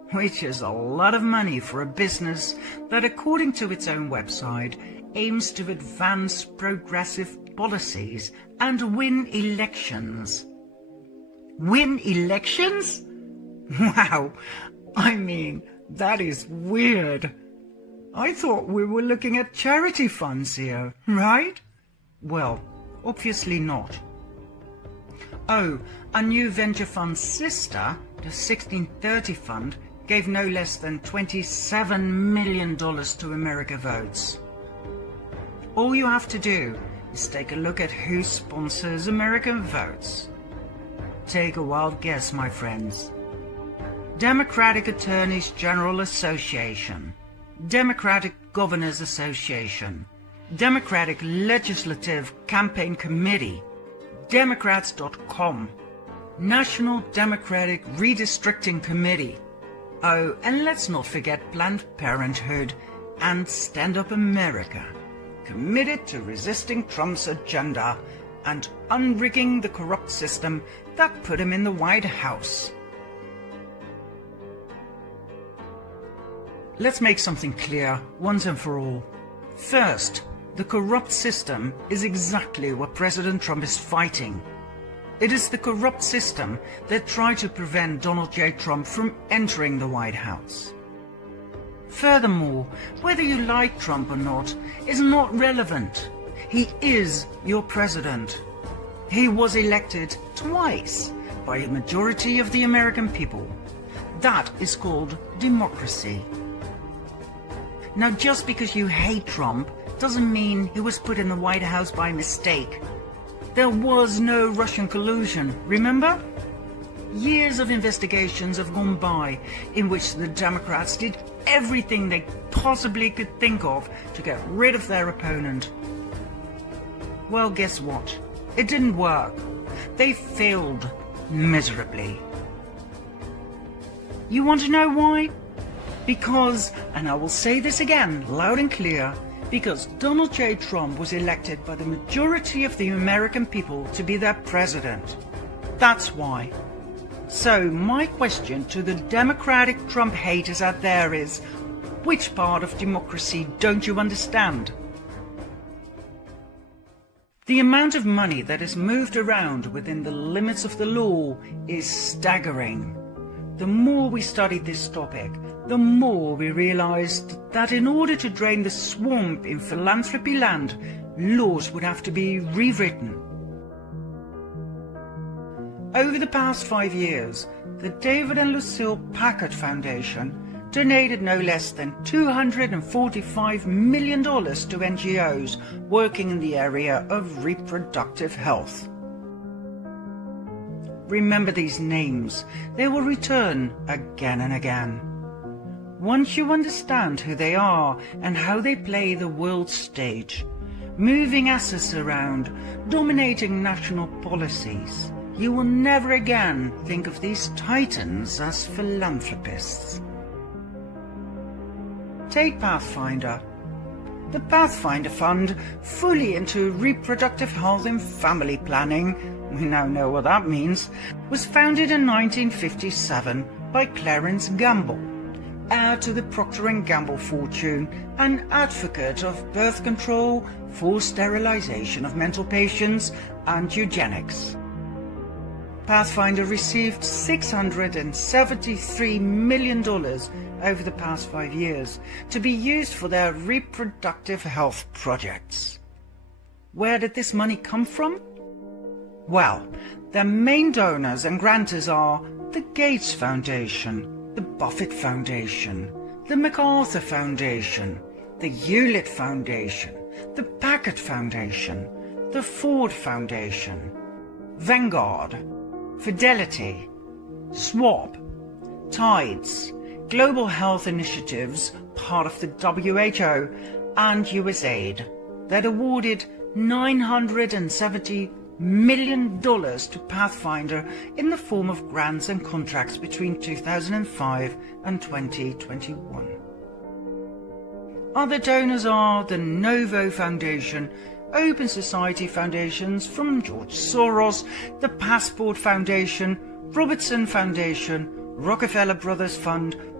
which is a lot of money for a business that, according to its own website, aims to advance progressive policies and win elections. Win elections? Wow, I mean, that is weird. I thought we were looking at charity funds here, right? Well, obviously not. Oh, a new venture fund's sister, the 1630 Fund, gave no less than $27 million to America Votes. All you have to do is take a look at who sponsors American Votes. Take a wild guess, my friends. Democratic Attorneys General Association, Democratic Governors Association, Democratic Legislative Campaign Committee, Democrats.com, National Democratic Redistricting Committee. Oh, and let's not forget Planned Parenthood and Stand Up America, committed to resisting Trump's agenda and unrigging the corrupt system that put him in the White House. Let's make something clear once and for all. First, the corrupt system is exactly what President Trump is fighting. It is the corrupt system that tried to prevent Donald J. Trump from entering the White House. Furthermore, whether you like Trump or not is not relevant. He is your president. He was elected twice by a majority of the American people. That is called democracy. Now, just because you hate Trump doesn't mean he was put in the White House by mistake. There was no Russian collusion, remember? Years of investigations have gone by in which the Democrats did everything they possibly could think of to get rid of their opponent. Well, guess what? It didn't work. They failed miserably. You want to know why? Because, and I will say this again loud and clear, because Donald J. Trump was elected by the majority of the American people to be their president. That's why. So my question to the Democratic Trump haters out there is, which part of democracy don't you understand? The amount of money that is moved around within the limits of the law is staggering. The more we studied this topic, the more we realized that in order to drain the swamp in philanthropy land, laws would have to be rewritten. Over the past 5 years, the David and Lucille Packard Foundation donated no less than $245 million to NGOs working in the area of reproductive health. Remember these names. They will return again and again. Once you understand who they are and how they play the world stage, moving assets around, dominating national policies, you will never again think of these titans as philanthropists. Take Pathfinder. The Pathfinder Fund, fully into reproductive health and family planning, we now know what that means, was founded in 1957 by Clarence Gamble, heir to the Procter & Gamble fortune and advocate of birth control, forced sterilization of mental patients, and eugenics. Pathfinder received $673 million over the past 5 years to be used for their reproductive health projects. Where did this money come from? Well, their main donors and grantors are the Gates Foundation, the Buffett Foundation, the MacArthur Foundation, the Hewlett Foundation, the Packard Foundation, the Ford Foundation, Vanguard, Fidelity, SWAP, Tides, Global Health Initiatives, part of the WHO, and USAID, that awarded $970 million to Pathfinder in the form of grants and contracts between 2005 and 2021. Other donors are the Novo Foundation, Open Society Foundations from George Soros, the Passport Foundation, Robertson Foundation, Rockefeller Brothers Fund,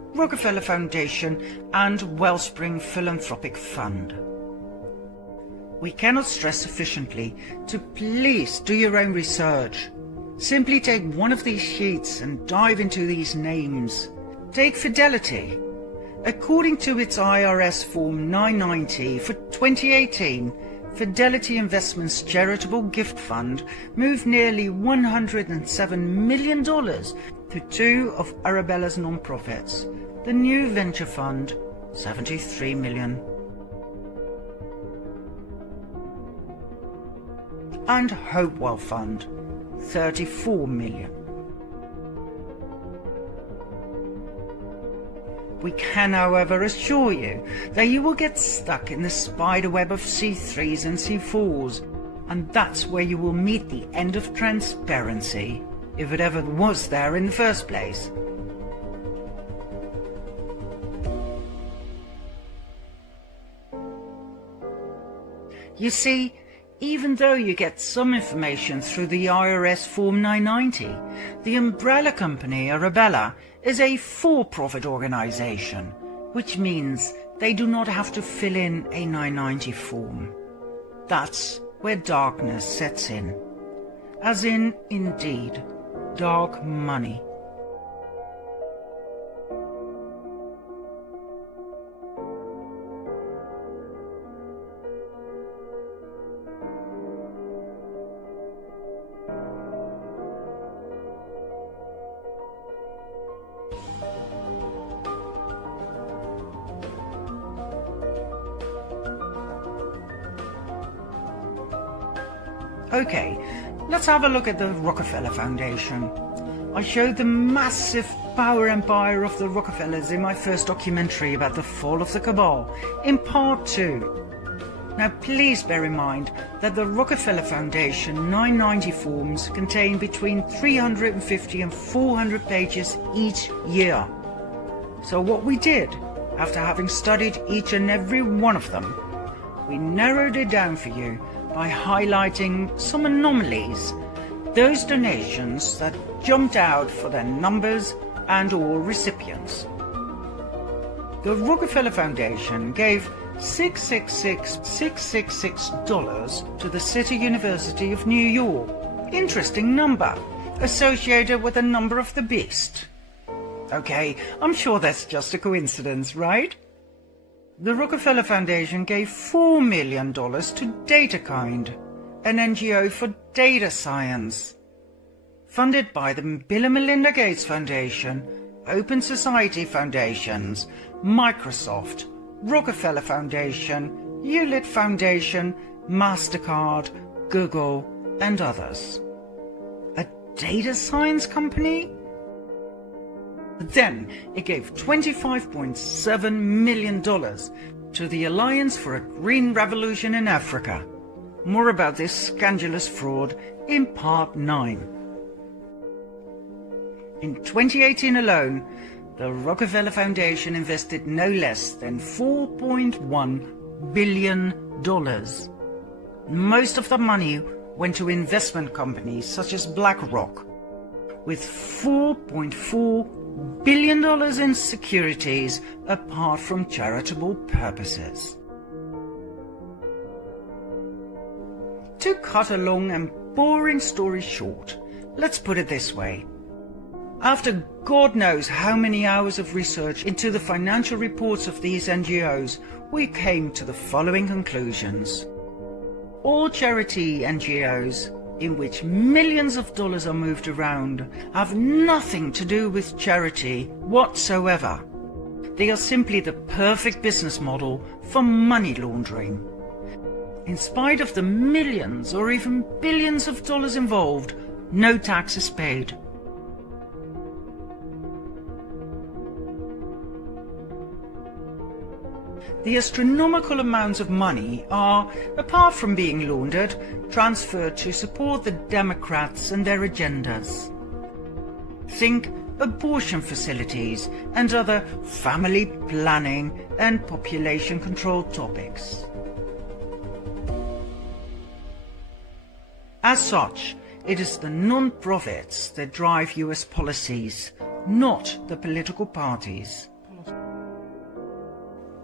Rockefeller Foundation and Wellspring Philanthropic Fund. We cannot stress sufficiently to please do your own research. Simply take one of these sheets and dive into these names. Take Fidelity. According to its IRS Form 990 for 2018, Fidelity Investments Charitable Gift Fund moved nearly $107 million to two of Arabella's nonprofits. The New Venture Fund, $73 million. And Hopewell Fund, $34 million. We can, however, assure you that you will get stuck in the spider web of C3s and C4s, and that's where you will meet the end of transparency, if it ever was there in the first place. You see, even though you get some information through the IRS Form 990, the umbrella company Arabella is a for-profit organization, which means they do not have to fill in a 990 form. That's where darkness sets in. As in, indeed, dark money. Okay, let's have a look at the Rockefeller Foundation. I showed the massive power empire of the Rockefellers in my first documentary about the fall of the Cabal, in part 2. Now please bear in mind that the Rockefeller Foundation 990 forms contain between 350 and 400 pages each year. So what we did, after having studied each and every one of them, we narrowed it down for you by highlighting some anomalies, those donations that jumped out for their numbers and or recipients. The Rockefeller Foundation gave $666,666 to the City University of New York. Interesting number, associated with the number of the beast. Okay, I'm sure that's just a coincidence, right? The Rockefeller Foundation gave $4 million to DataKind, an NGO for data science. Funded by the Bill and Melinda Gates Foundation, Open Society Foundations, Microsoft, Rockefeller Foundation, Hewlett Foundation, MasterCard, Google, and others. A data science company? Then it gave $25.7 million to the Alliance for a Green Revolution in Africa. More about this scandalous fraud in Part 9. In 2018 alone, the Rockefeller Foundation invested no less than $4.1 billion. Most of the money went to investment companies such as BlackRock, with $4.4 billion in securities apart from charitable purposes. To cut a long and boring story short, let's put it this way. After God knows how many hours of research into the financial reports of these NGOs, we came to the following conclusions. All charity NGOs, in which millions of dollars are moved around, have nothing to do with charity whatsoever. They are simply the perfect business model for money laundering. In spite of the millions or even billions of dollars involved, no tax is paid. The astronomical amounts of money are, apart from being laundered, transferred to support the Democrats and their agendas. Think abortion facilities and other family planning and population control topics. As such, it is the non-profits that drive US policies, not the political parties.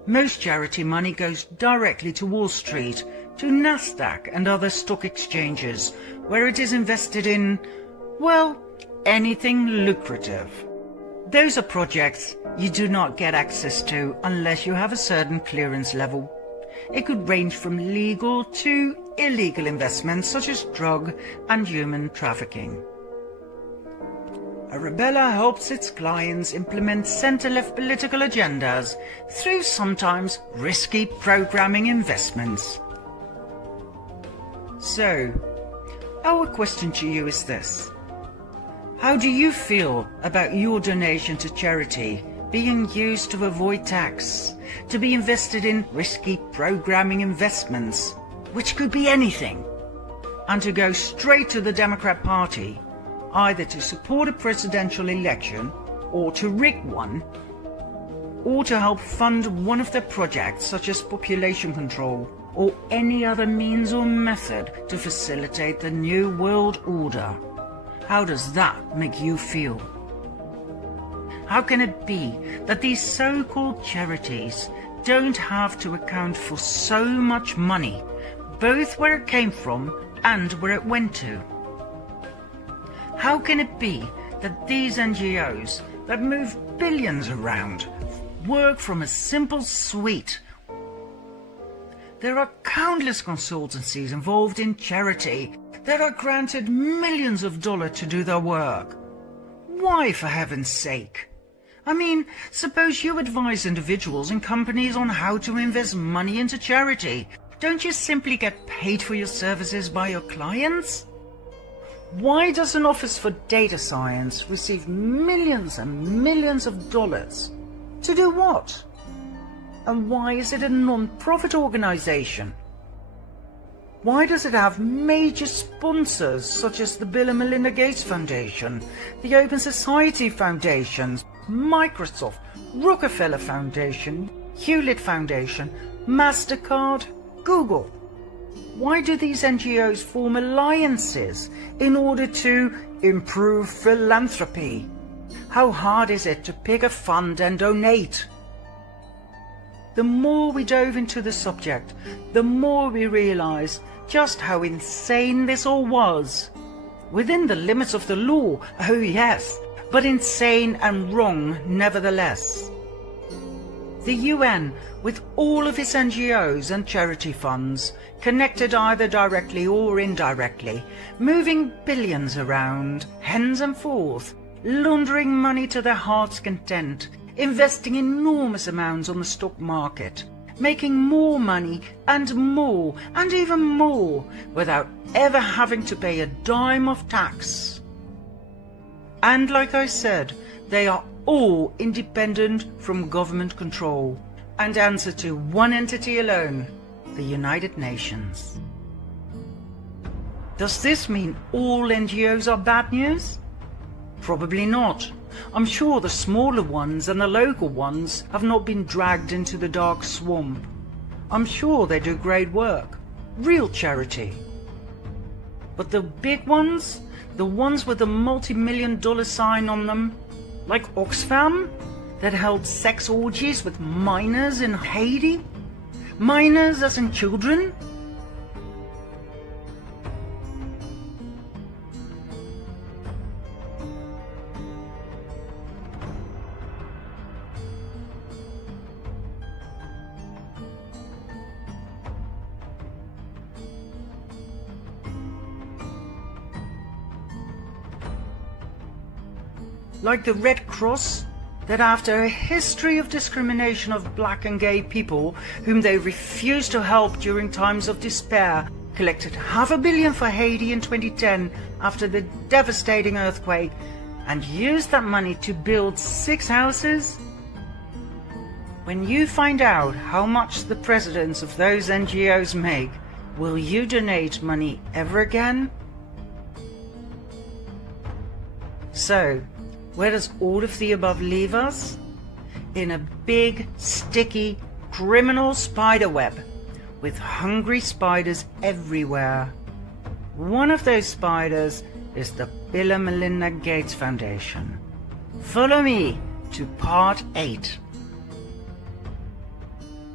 Most charity money goes directly to Wall Street, to Nasdaq and other stock exchanges, where it is invested in, well, anything lucrative. Those are projects you do not get access to unless you have a certain clearance level. It could range from legal to illegal investments such as drug and human trafficking. Arabella helps its clients implement centre-left political agendas through sometimes risky programming investments. So, our question to you is this. How do you feel about your donation to charity being used to avoid tax, to be invested in risky programming investments, which could be anything, and to go straight to the Democrat Party, either to support a presidential election or to rig one, or to help fund one of their projects such as population control or any other means or method to facilitate the New World Order? How does that make you feel? How can it be that these so-called charities don't have to account for so much money, both where it came from and where it went to? How can it be that these NGOs that move billions around work from a simple suite? There are countless consultancies involved in charity that are granted millions of dollars to do their work. Why, for heaven's sake? I mean, suppose you advise individuals and companies on how to invest money into charity. Don't you simply get paid for your services by your clients? Why does an Office for Data Science receive millions and millions of dollars? To do what? And why is it a non-profit organization? Why does it have major sponsors such as the Bill and Melinda Gates Foundation, the Open Society Foundations, Microsoft, Rockefeller Foundation, Hewlett Foundation, MasterCard, Google? Why do these NGOs form alliances in order to improve philanthropy? How hard is it to pick a fund and donate? The more we dove into the subject, the more we realized just how insane this all was. Within the limits of the law, oh yes, but insane and wrong nevertheless. The UN, with all of its NGOs and charity funds, connected either directly or indirectly, moving billions around, hens and forth, laundering money to their heart's content, investing enormous amounts on the stock market, making more money and even more without ever having to pay a dime of tax. And like I said, they are all independent from government control and answer to one entity alone, the United Nations. Does this mean all NGOs are bad news? Probably not. I'm sure the smaller ones and the local ones have not been dragged into the dark swamp. I'm sure they do great work, real charity. But the big ones, the ones with the multi-million-dollar sign on them, like Oxfam, that held sex orgies with minors in Haiti? Minors as in children? Like the Red Cross, that after a history of discrimination of black and gay people whom they refused to help during times of despair, collected $500 million for Haiti in 2010 after the devastating earthquake and used that money to build 6 houses? When you find out how much the presidents of those NGOs make, will you donate money ever again? So, where does all of the above leave us? In a big, sticky, criminal spider web, with hungry spiders everywhere. One of those spiders is the Bill and Melinda Gates Foundation. Follow me to part 8.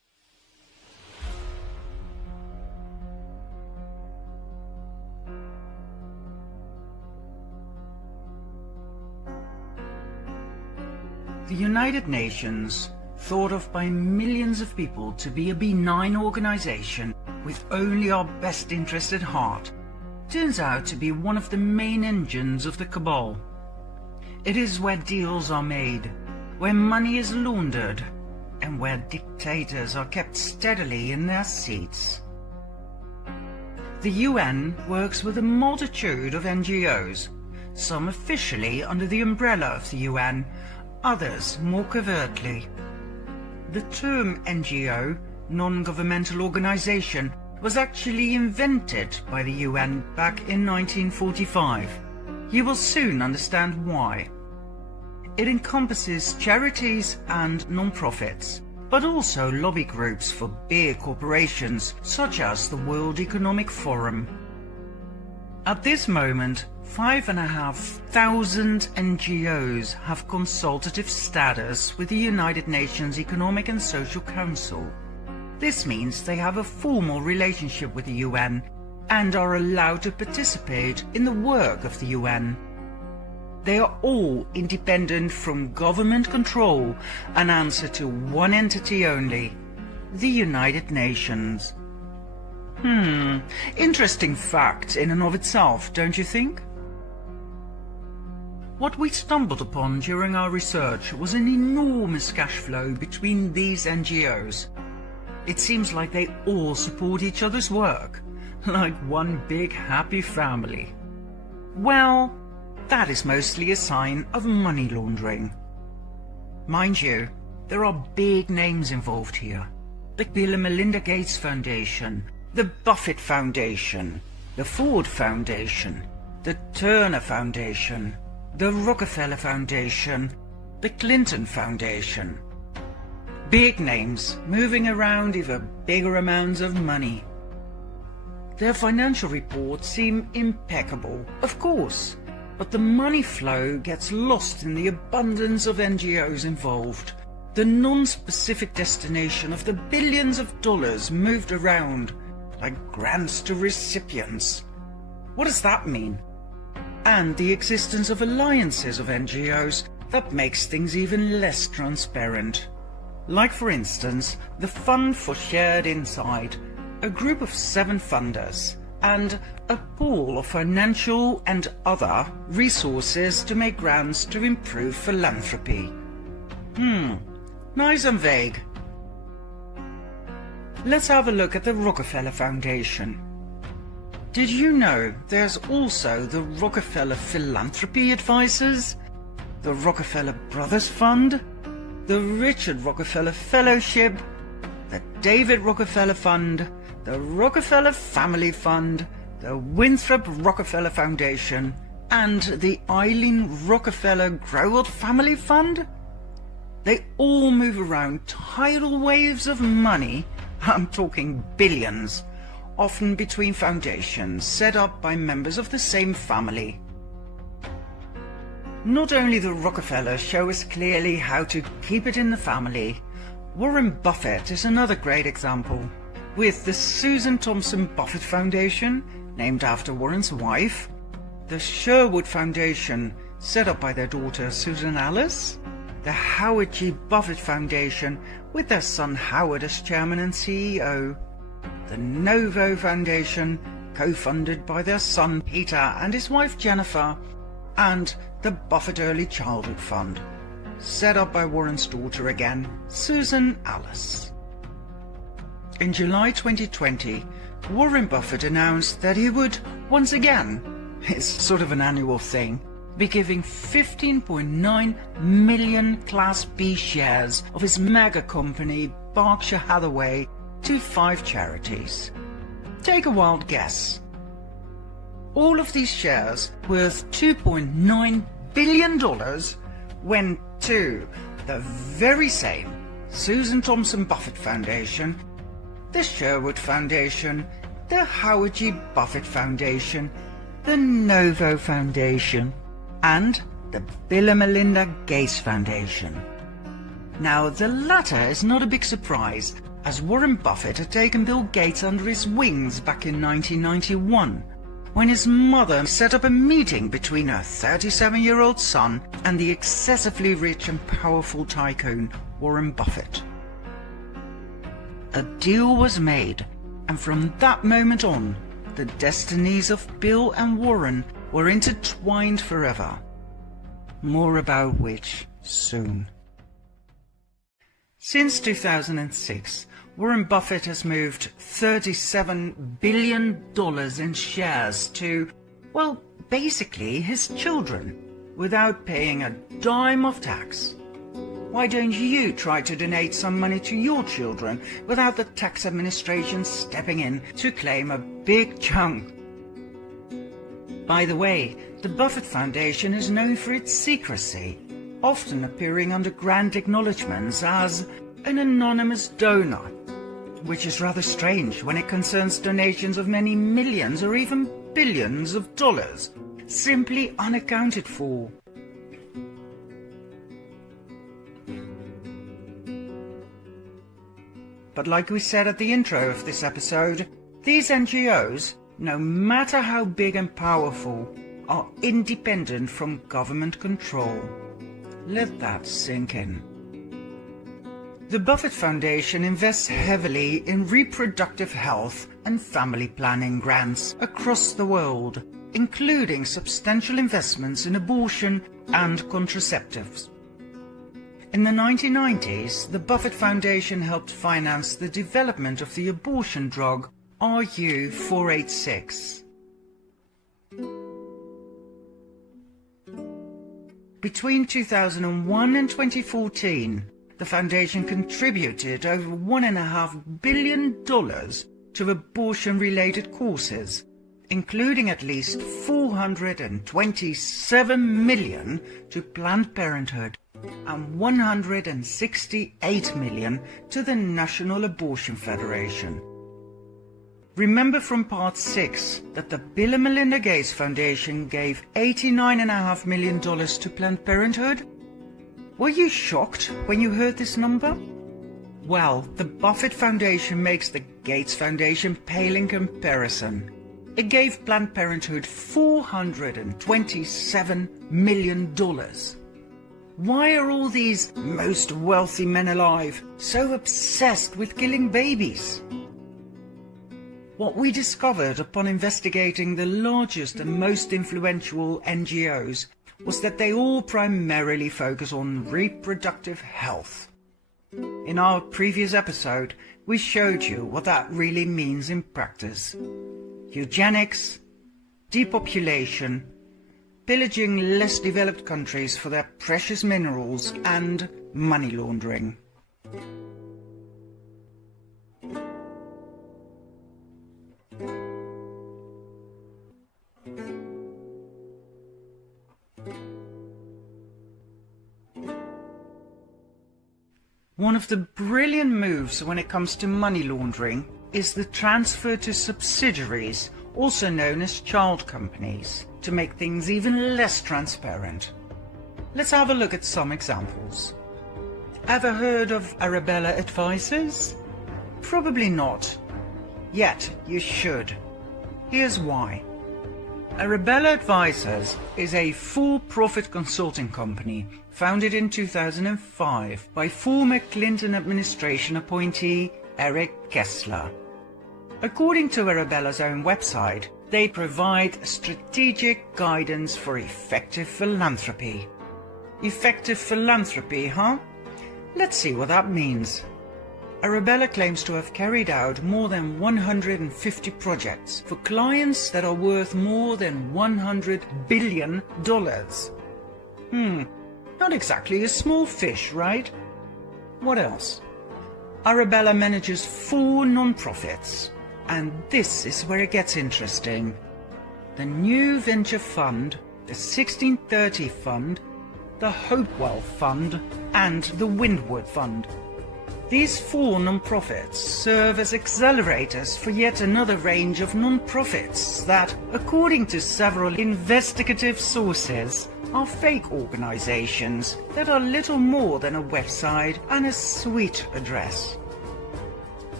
The United Nations, thought of by millions of people to be a benign organization with only our best interest at heart, turns out to be one of the main engines of the Cabal. It is where deals are made, where money is laundered, and where dictators are kept steadily in their seats. The UN works with a multitude of NGOs, some officially under the umbrella of the UN, others more covertly. The term NGO, non-governmental organization, was actually invented by the UN back in 1945. You will soon understand why. It encompasses charities and non-profits, but also lobby groups for big corporations such as the World Economic Forum. At this moment, 5,500 NGOs have consultative status with the United Nations Economic and Social Council. This means they have a formal relationship with the UN and are allowed to participate in the work of the UN. They are all independent from government control and answer to one entity only, the United Nations. Interesting fact in and of itself, don't you think? What we stumbled upon during our research was an enormous cash flow between these NGOs. It seems like they all support each other's work, like one big happy family. Well, that is mostly a sign of money laundering. Mind you, there are big names involved here. The Bill and Melinda Gates Foundation, the Buffett Foundation, the Ford Foundation, the Turner Foundation, the Rockefeller Foundation, the Clinton Foundation. Big names moving around even bigger amounts of money. Their financial reports seem impeccable, of course, but the money flow gets lost in the abundance of NGOs involved, the non-specific destination of the billions of dollars moved around like grants to recipients. What does that mean? And the existence of alliances of NGOs that makes things even less transparent. Like for instance, the Fund for Shared Insight, a group of 7 funders, and a pool of financial and other resources to make grants to improve philanthropy. Nice and vague. Let's have a look at the Rockefeller Foundation. Did you know there's also the Rockefeller Philanthropy Advisors, the Rockefeller Brothers Fund, the Richard Rockefeller Fellowship, the David Rockefeller Fund, the Rockefeller Family Fund, the Winthrop Rockefeller Foundation, and the Eileen Rockefeller Growell Family Fund? They all move around tidal waves of money, I'm talking billions, often between foundations set up by members of the same family. Not only the Rockefellers show us clearly how to keep it in the family, Warren Buffett is another great example, with the Susan Thompson Buffett Foundation, named after Warren's wife, the Sherwood Foundation, set up by their daughter Susan Alice, the Howard G. Buffett Foundation, with their son Howard as chairman and CEO, the Novo Foundation, co-funded by their son Peter and his wife Jennifer, and the Buffett Early Childhood Fund, set up by Warren's daughter again, Susan Alice. In July 2020, Warren Buffett announced that he would, once again, it's sort of an annual thing, be giving 15.9 million Class B shares of his mega company Berkshire Hathaway to 5 charities. Take a wild guess. All of these shares, worth $2.9 billion, went to the very same Susan Thompson Buffett Foundation, the Sherwood Foundation, the Howard G. Buffett Foundation, the Novo Foundation, and the Bill and Melinda Gates Foundation. Now, the latter is not a big surprise, as Warren Buffett had taken Bill Gates under his wings back in 1991, when his mother set up a meeting between her 37-year-old son and the excessively rich and powerful tycoon Warren Buffett. A deal was made, and from that moment on, the destinies of Bill and Warren were intertwined forever. More about which soon. Since 2006, Warren Buffett has moved $37 billion in shares to, well, basically his children, without paying a dime of tax. Why don't you try to donate some money to your children without the tax administration stepping in to claim a big chunk? By the way, the Buffett Foundation is known for its secrecy, often appearing under grand acknowledgements as an anonymous donor, which is rather strange when it concerns donations of many millions or even billions of dollars, simply unaccounted for. But like we said at the intro of this episode, these NGOs, no matter how big and powerful, are independent from government control. Let that sink in. The Buffett Foundation invests heavily in reproductive health and family planning grants across the world, including substantial investments in abortion and contraceptives. In the 1990s, the Buffett Foundation helped finance the development of the abortion drug RU486. Between 2001 and 2014, the foundation contributed over $1.5 billion to abortion-related causes, including at least $427 million to Planned Parenthood and $168 million to the National Abortion Federation. Remember from part 6 that the Bill and Melinda Gates Foundation gave $89.5 million to Planned Parenthood? Were you shocked when you heard this number? Well, the Buffett Foundation makes the Gates Foundation pale in comparison. It gave Planned Parenthood $427 million. Why are all these most wealthy men alive so obsessed with killing babies? What we discovered upon investigating the largest and most influential NGOs was that they all primarily focus on reproductive health. In our previous episode, we showed you what that really means in practice. Eugenics, depopulation, pillaging less developed countries for their precious minerals, and money laundering. One of the brilliant moves when it comes to money laundering is the transfer to subsidiaries, also known as child companies, to make things even less transparent. Let's have a look at some examples. Ever heard of Arabella Advisors? Probably not. Yet you should. Here's why. Arabella Advisors is a for-profit consulting company founded in 2005 by former Clinton administration appointee Eric Kessler. According to Arabella's own website, they provide strategic guidance for effective philanthropy. Effective philanthropy, huh? Let's see what that means. Arabella claims to have carried out more than 150 projects for clients that are worth more than $100 billion. Not exactly a small fish, right? What else? Arabella manages 4 non-profits, and this is where it gets interesting. The New Venture Fund, the 1630 Fund, the Hopewell Fund, and the Windward Fund. These 4 non-profits serve as accelerators for yet another range of non-profits that, according to several investigative sources, are fake organizations that are little more than a website and a sweet address.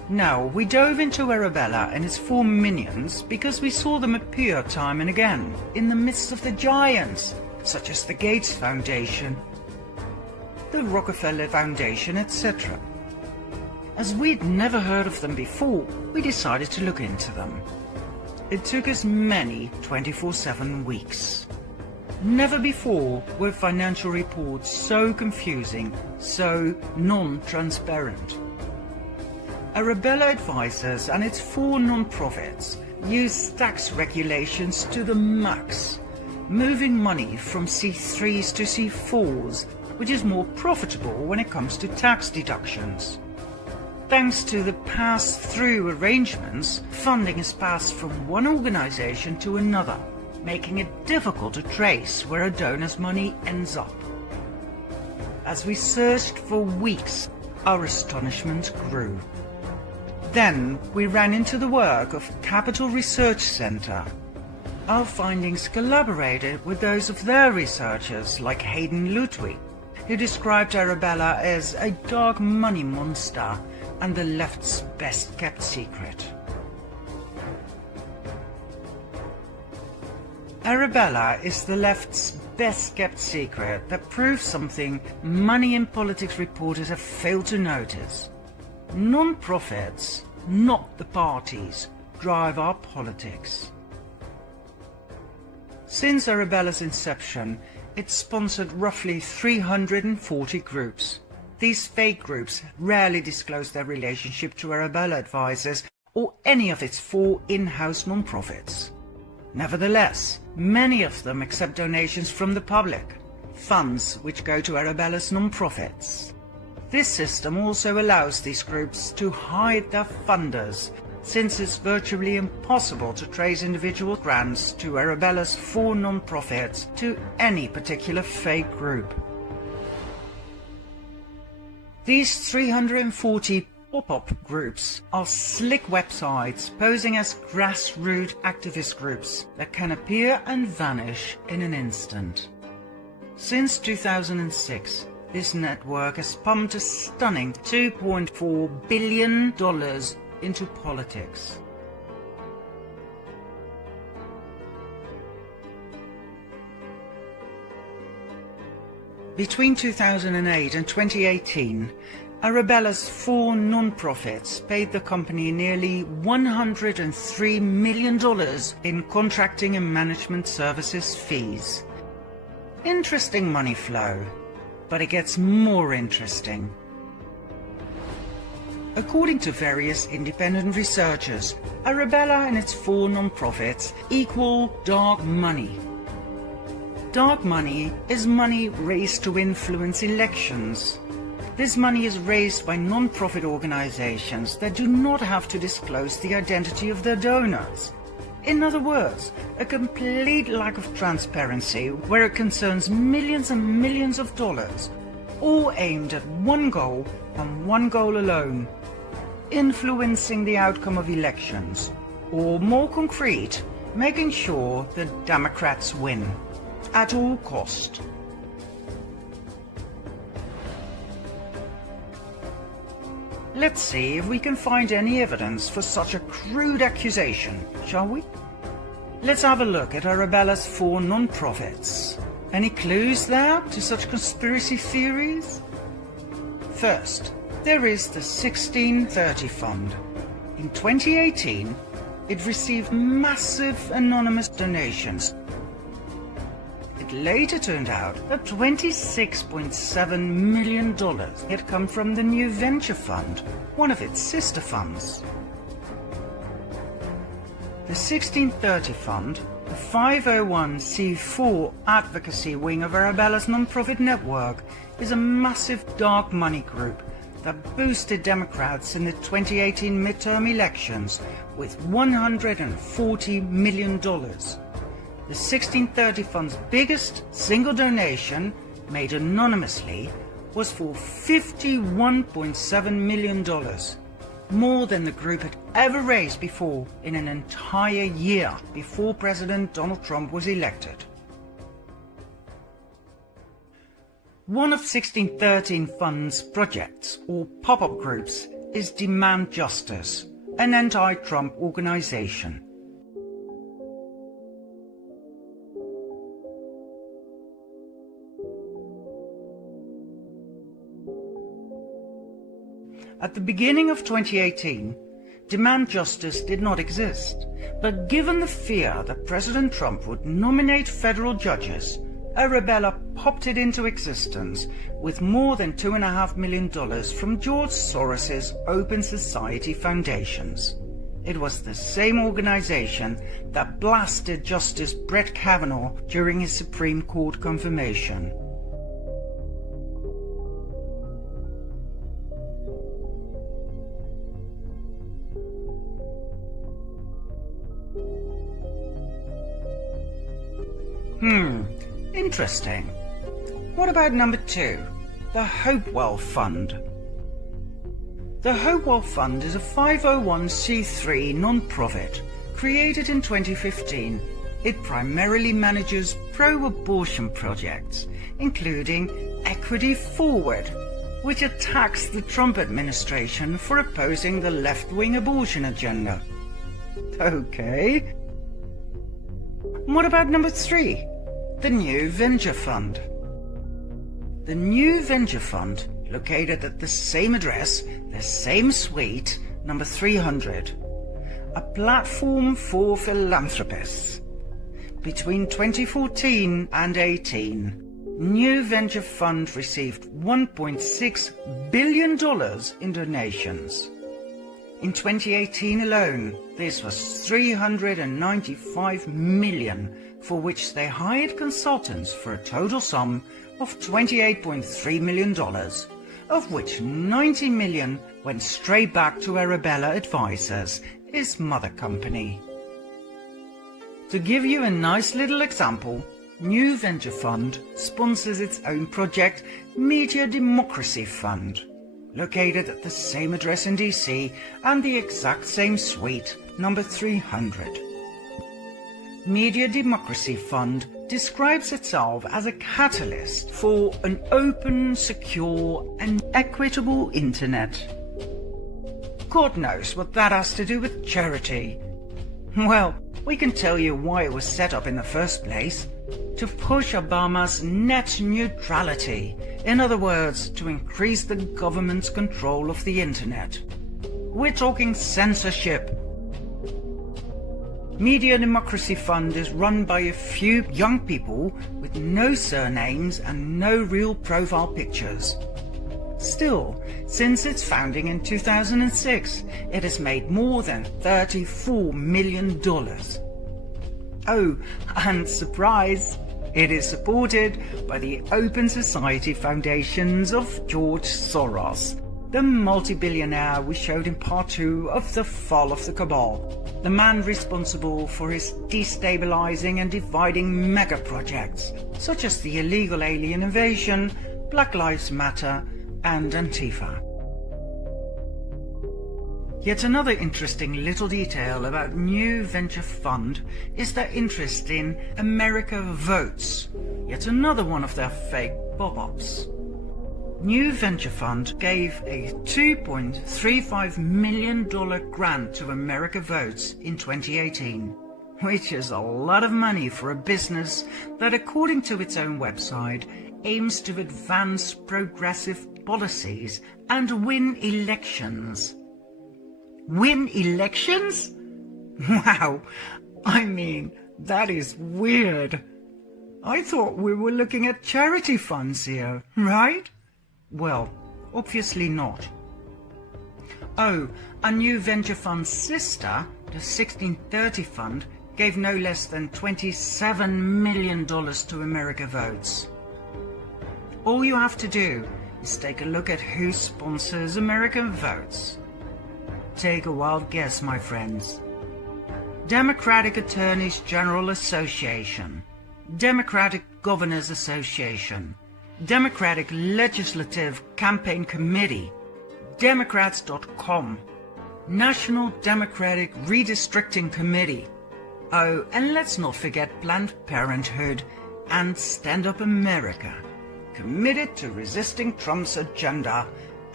Now, we dove into Arabella and its four minions because we saw them appear time and again in the midst of the giants, such as the Gates Foundation, the Rockefeller Foundation, etc. As we'd never heard of them before, we decided to look into them. It took us many 24/7 weeks. Never before were financial reports so confusing, so non-transparent. Arabella Advisors and its four non-profits use tax regulations to the max, moving money from C3s to C4s, which is more profitable when it comes to tax deductions. Thanks to the pass-through arrangements, funding is passed from one organization to another, making it difficult to trace where a donor's money ends up. As we searched for weeks, our astonishment grew. Then we ran into the work of Capital Research Center. Our findings collaborated with those of their researchers like Hayden Ludwig, who described Arabella as a dark money monster and the left's best-kept secret. Arabella is the left's best-kept secret that proves something money and politics reporters have failed to notice. Non-profits, not the parties, drive our politics. Since Arabella's inception, it's sponsored roughly 340 groups. These fake groups rarely disclose their relationship to Arabella Advisors or any of its four in-house non-profits. Nevertheless, many of them accept donations from the public, funds which go to Arabella's non-profits. This system also allows these groups to hide their funders, since it's virtually impossible to trace individual grants to Arabella's four non-profits to any particular fake group. These 340 pop-up groups are slick websites posing as grassroots activist groups that can appear and vanish in an instant. Since 2006, this network has pumped a stunning $2.4 billion into politics. Between 2008 and 2018, Arabella's four non-profits paid the company nearly $103 million in contracting and management services fees. Interesting money flow, but it gets more interesting. According to various independent researchers, Arabella and its four non-profits equal dark money. Dark money is money raised to influence elections. This money is raised by non-profit organizations that do not have to disclose the identity of their donors. In other words, a complete lack of transparency where it concerns millions and millions of dollars, all aimed at one goal and one goal alone: influencing the outcome of elections, or more concrete, making sure the Democrats win at all cost. Let's see if we can find any evidence for such a crude accusation, shall we? Let's have a look at Arabella's four non-profits. Any clues there to such conspiracy theories? First, there is the 1630 Fund. In 2018, it received massive anonymous donations. It later turned out that $26.7 million had come from the New Venture Fund, one of its sister funds. The 1630 Fund, the 501c4 advocacy wing of Arabella's non-profit network, is a massive dark money group that boosted Democrats in the 2018 midterm elections with $140 million. The 1630 Fund's biggest single donation, made anonymously, was for $51.7 million, more than the group had ever raised before in an entire year before President Donald Trump was elected. One of 1613 Fund's projects, or pop-up groups, is Demand Justice, an anti-Trump organization. At the beginning of 2018, Demand Justice did not exist, but given the fear that President Trump would nominate federal judges, Arabella popped it into existence with more than $2.5 million from George Soros's Open Society Foundations. It was the same organization that blasted Justice Brett Kavanaugh during his Supreme Court confirmation. Interesting. What about number 2, the Hopewell Fund? The Hopewell Fund is a 501c3 non-profit created in 2015. It primarily manages pro-abortion projects, including Equity Forward, which attacks the Trump administration for opposing the left-wing abortion agenda. Okay. What about number 3? The New Venture Fund. The New Venture Fund, located at the same address, the same suite, number 300, a platform for philanthropists. Between 2014 and 18, New Venture Fund received $1.6 billion in donations. In 2018 alone, this was $395 million, for which they hired consultants for a total sum of $28.3 million, of which $90 million went straight back to Arabella Advisors, his mother company. To give you a nice little example, New Venture Fund sponsors its own project, Media Democracy Fund, located at the same address in DC and the exact same suite, number 300. Media Democracy Fund describes itself as a catalyst for an open, secure and equitable internet. God knows what that has to do with charity. Well, we can tell you why it was set up in the first place: to push Obama's net neutrality. In other words, to increase the government's control of the internet. We're talking censorship. Media Democracy Fund is run by a few young people with no surnames and no real profile pictures. Still, since its founding in 2006, it has made more than $34 million. Oh, and surprise! It is supported by the Open Society Foundations of George Soros, the multi-billionaire we showed in part 2 of The Fall of the Cabal, the man responsible for his destabilizing and dividing mega projects, such as the illegal alien invasion, Black Lives Matter, and Antifa. Yet another interesting little detail about New Venture Fund is their interest in America Votes, yet another one of their fake pop-ups. New Venture Fund gave a $2.35 million grant to America Votes in 2018, which is a lot of money for a business that, according to its own website, aims to advance progressive policies and win elections. Win elections? Wow, I mean, that is weird. I thought we were looking at charity funds here, right? Well, obviously not. Oh, a New Venture Fund's sister, the 1630 Fund, gave no less than $27 million to America Votes. All you have to do is take a look at who sponsors America Votes. Take a wild guess, my friends. Democratic Attorneys General Association, Democratic Governors Association, Democratic Legislative Campaign Committee, Democrats.com, National Democratic Redistricting Committee. Oh, and let's not forget Planned Parenthood and Stand Up America, committed to resisting Trump's agenda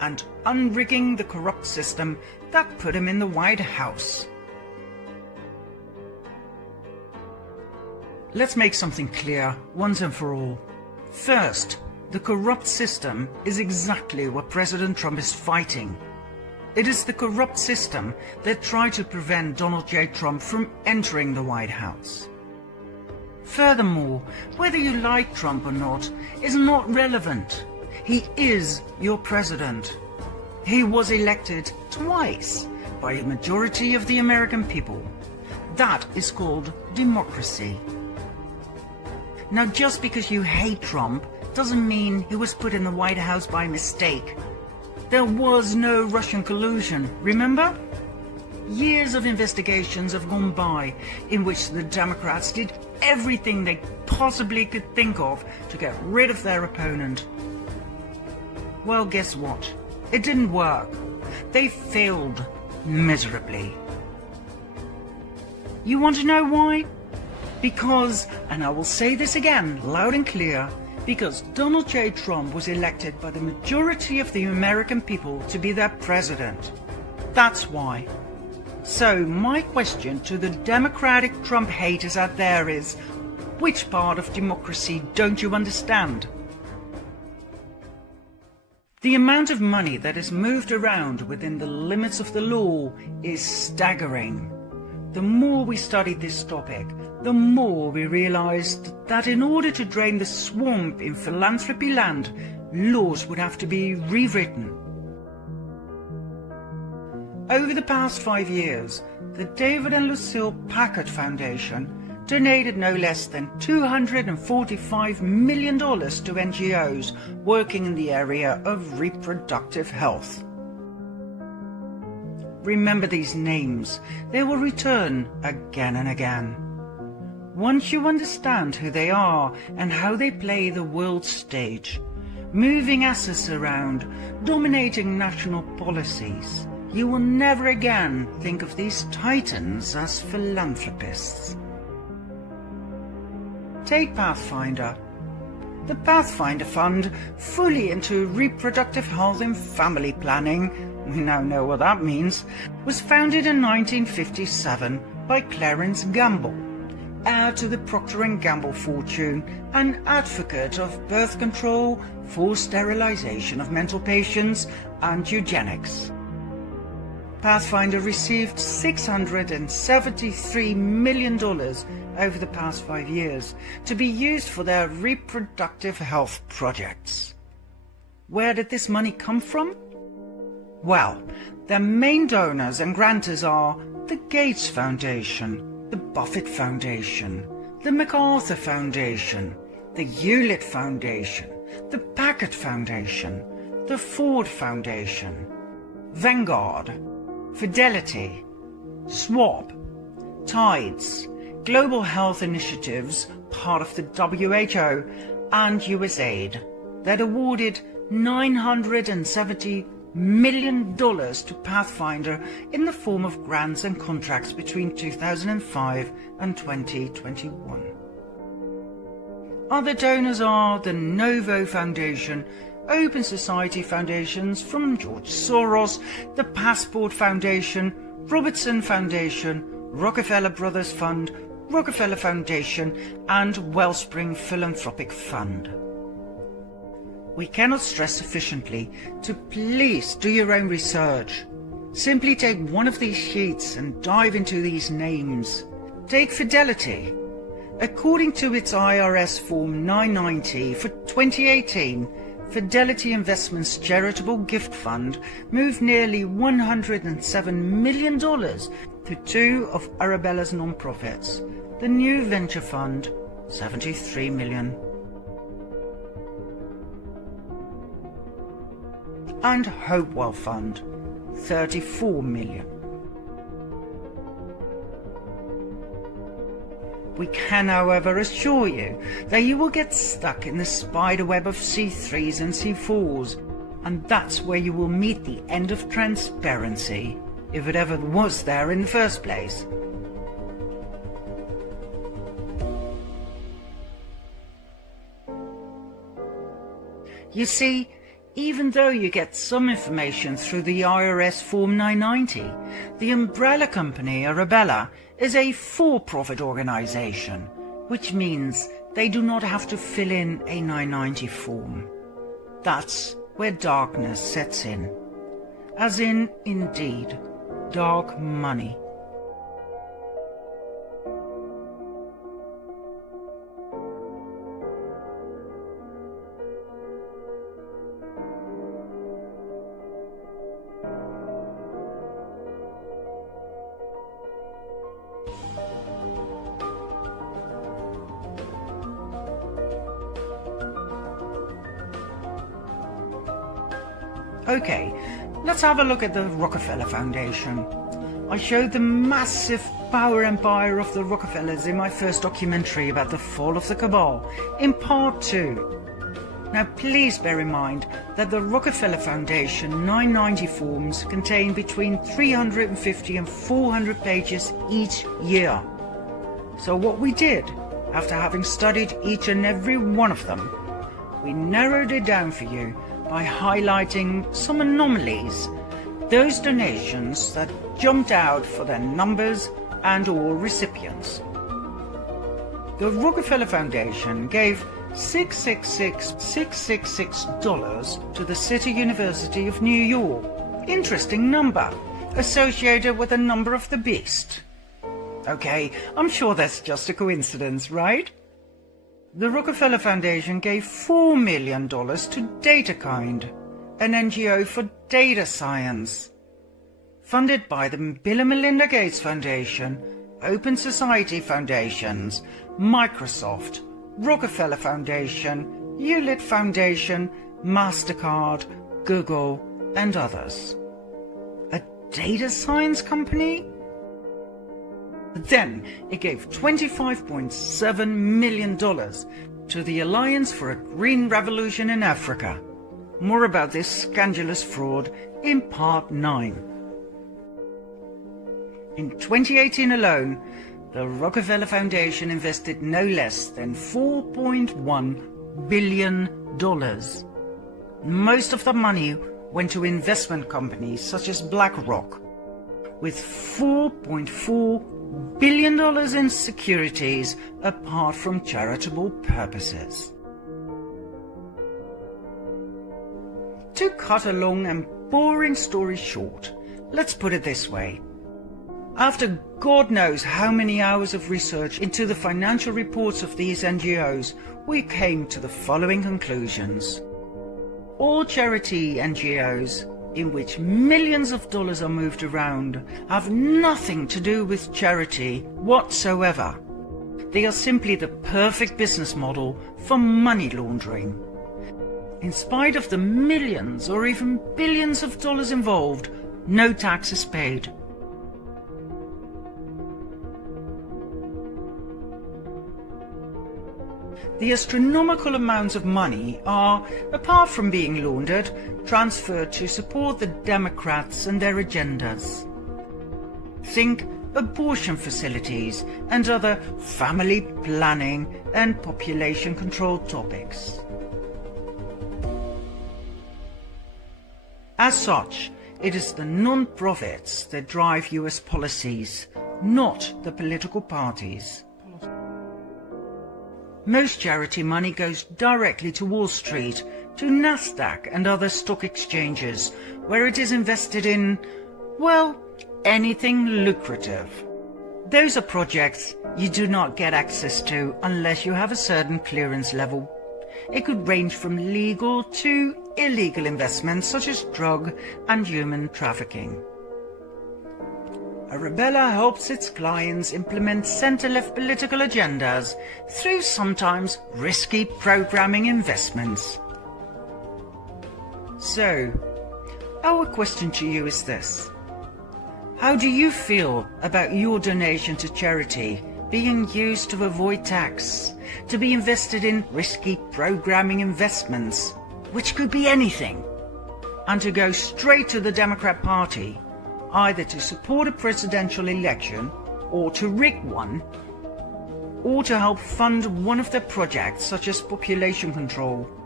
and unrigging the corrupt system that put him in the White House. Let's make something clear once and for all. First, the corrupt system is exactly what President Trump is fighting. It is the corrupt system that tried to prevent Donald J. Trump from entering the White House. Furthermore, whether you like Trump or not is not relevant. He is your president. He was elected twice by a majority of the American people. That is called democracy. Now, just because you hate Trump doesn't mean he was put in the White House by mistake. There was no Russian collusion, remember? Years of investigations have gone by in which the Democrats did everything they possibly could think of to get rid of their opponent. Well, guess what? It didn't work. They failed miserably. You want to know why? Because, and I will say this again loud and clear, because Donald J. Trump was elected by the majority of the American people to be their president. That's why. So my question to the Democratic Trump haters out there is, which part of democracy don't you understand? The amount of money that is moved around within the limits of the law is staggering. The more we studied this topic, the more we realized that in order to drain the swamp in philanthropy land, laws would have to be rewritten. Over the past 5 years, the David and Lucille Packard Foundation donated no less than $245 million to NGOs working in the area of reproductive health. Remember these names. They will return again and again. Once you understand who they are and how they play the world stage, moving assets around, dominating national policies, you will never again think of these titans as philanthropists. Take Pathfinder. The Pathfinder Fund, fully into reproductive health and family planning, we now know what that means, was founded in 1957 by Clarence Gamble, heir to the Procter & Gamble fortune and advocate of birth control, forced sterilization of mental patients, and eugenics. Pathfinder received $673 million over the past 5 years to be used for their reproductive health projects. Where did this money come from? Well, their main donors and grantors are the Gates Foundation, the Buffett Foundation, the MacArthur Foundation, the Hewlett Foundation, the Packard Foundation, the Ford Foundation, Vanguard, Fidelity, SWAP, Tides, Global Health Initiatives, part of the WHO, and USAID, that awarded $970 million to Pathfinder in the form of grants and contracts between 2005 and 2021. Other donors are the Novo Foundation, Open Society Foundations from George Soros, the Passport Foundation, Robertson Foundation, Rockefeller Brothers Fund, Rockefeller Foundation, and Wellspring Philanthropic Fund. We cannot stress sufficiently to please do your own research. Simply take one of these sheets and dive into these names. Take Fidelity. According to its IRS Form 990 for 2018, Fidelity Investments Charitable Gift Fund moved nearly $107 million to two of Arabella's nonprofits, the New Venture Fund, $73 million, and Hopewell Fund, $34 million. We can, however, assure you that you will get stuck in the spider web of C3s and C4s, and that's where you will meet the end of transparency, if it ever was there in the first place. You see, Even though you get some information through the IRS Form 990, the umbrella company Arabella is a for-profit organization, which means they do not have to fill in a 990 form. That's where darkness sets in. As in, indeed, dark money. Okay, let's have a look at the Rockefeller Foundation. I showed the massive power empire of the Rockefellers in my first documentary about the fall of the Cabal, in part 2. Now please bear in mind that the Rockefeller Foundation 990 forms contain between 350 and 400 pages each year. So what we did, after having studied each and every one of them, we narrowed it down for you by highlighting some anomalies, those donations that jumped out for their numbers and or recipients. The Rockefeller Foundation gave $666,666 to the City University of New York. Interesting number, associated with the number of the beast. Okay, I'm sure that's just a coincidence, right? The Rockefeller Foundation gave $4 million to DataKind, an NGO for data science. Funded by the Bill and Melinda Gates Foundation, Open Society Foundations, Microsoft, Rockefeller Foundation, Hewlett Foundation, MasterCard, Google, and others. A data science company? Then it gave $25.7 million to the Alliance for a Green Revolution in Africa. More about this scandalous fraud in part 9. In 2018 alone, the Rockefeller Foundation invested no less than $4.1 billion. Most of the money went to investment companies such as BlackRock, with $4.4 billion in securities apart from charitable purposes. To cut a long and boring story short, let's put it this way. After God knows how many hours of research into the financial reports of these NGOs, we came to the following conclusions. All charity NGOs, in which millions of dollars are moved around, have nothing to do with charity whatsoever. They are simply the perfect business model for money laundering. In spite of the millions or even billions of dollars involved, no tax is paid. The astronomical amounts of money are, apart from being laundered, transferred to support the Democrats and their agendas. Think abortion facilities and other family planning and population control topics. As such, it is the non-profits that drive US policies, not the political parties. Most charity money goes directly to Wall Street, to Nasdaq and other stock exchanges, where it is invested in, well, anything lucrative. Those are projects you do not get access to unless you have a certain clearance level. It could range from legal to illegal investments such as drug and human trafficking. Arabella helps its clients implement centre-left political agendas through sometimes risky programming investments. So, our question to you is this. How do you feel about your donation to charity being used to avoid tax, to be invested in risky programming investments, which could be anything, and to go straight to the Democrat Party, either to support a presidential election, or to rig one, or to help fund one of their projects such as population control,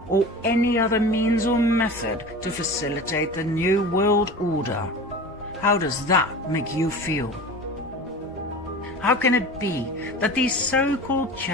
or any other means or method to facilitate the New World Order. How does that make you feel? How can it be that these so-called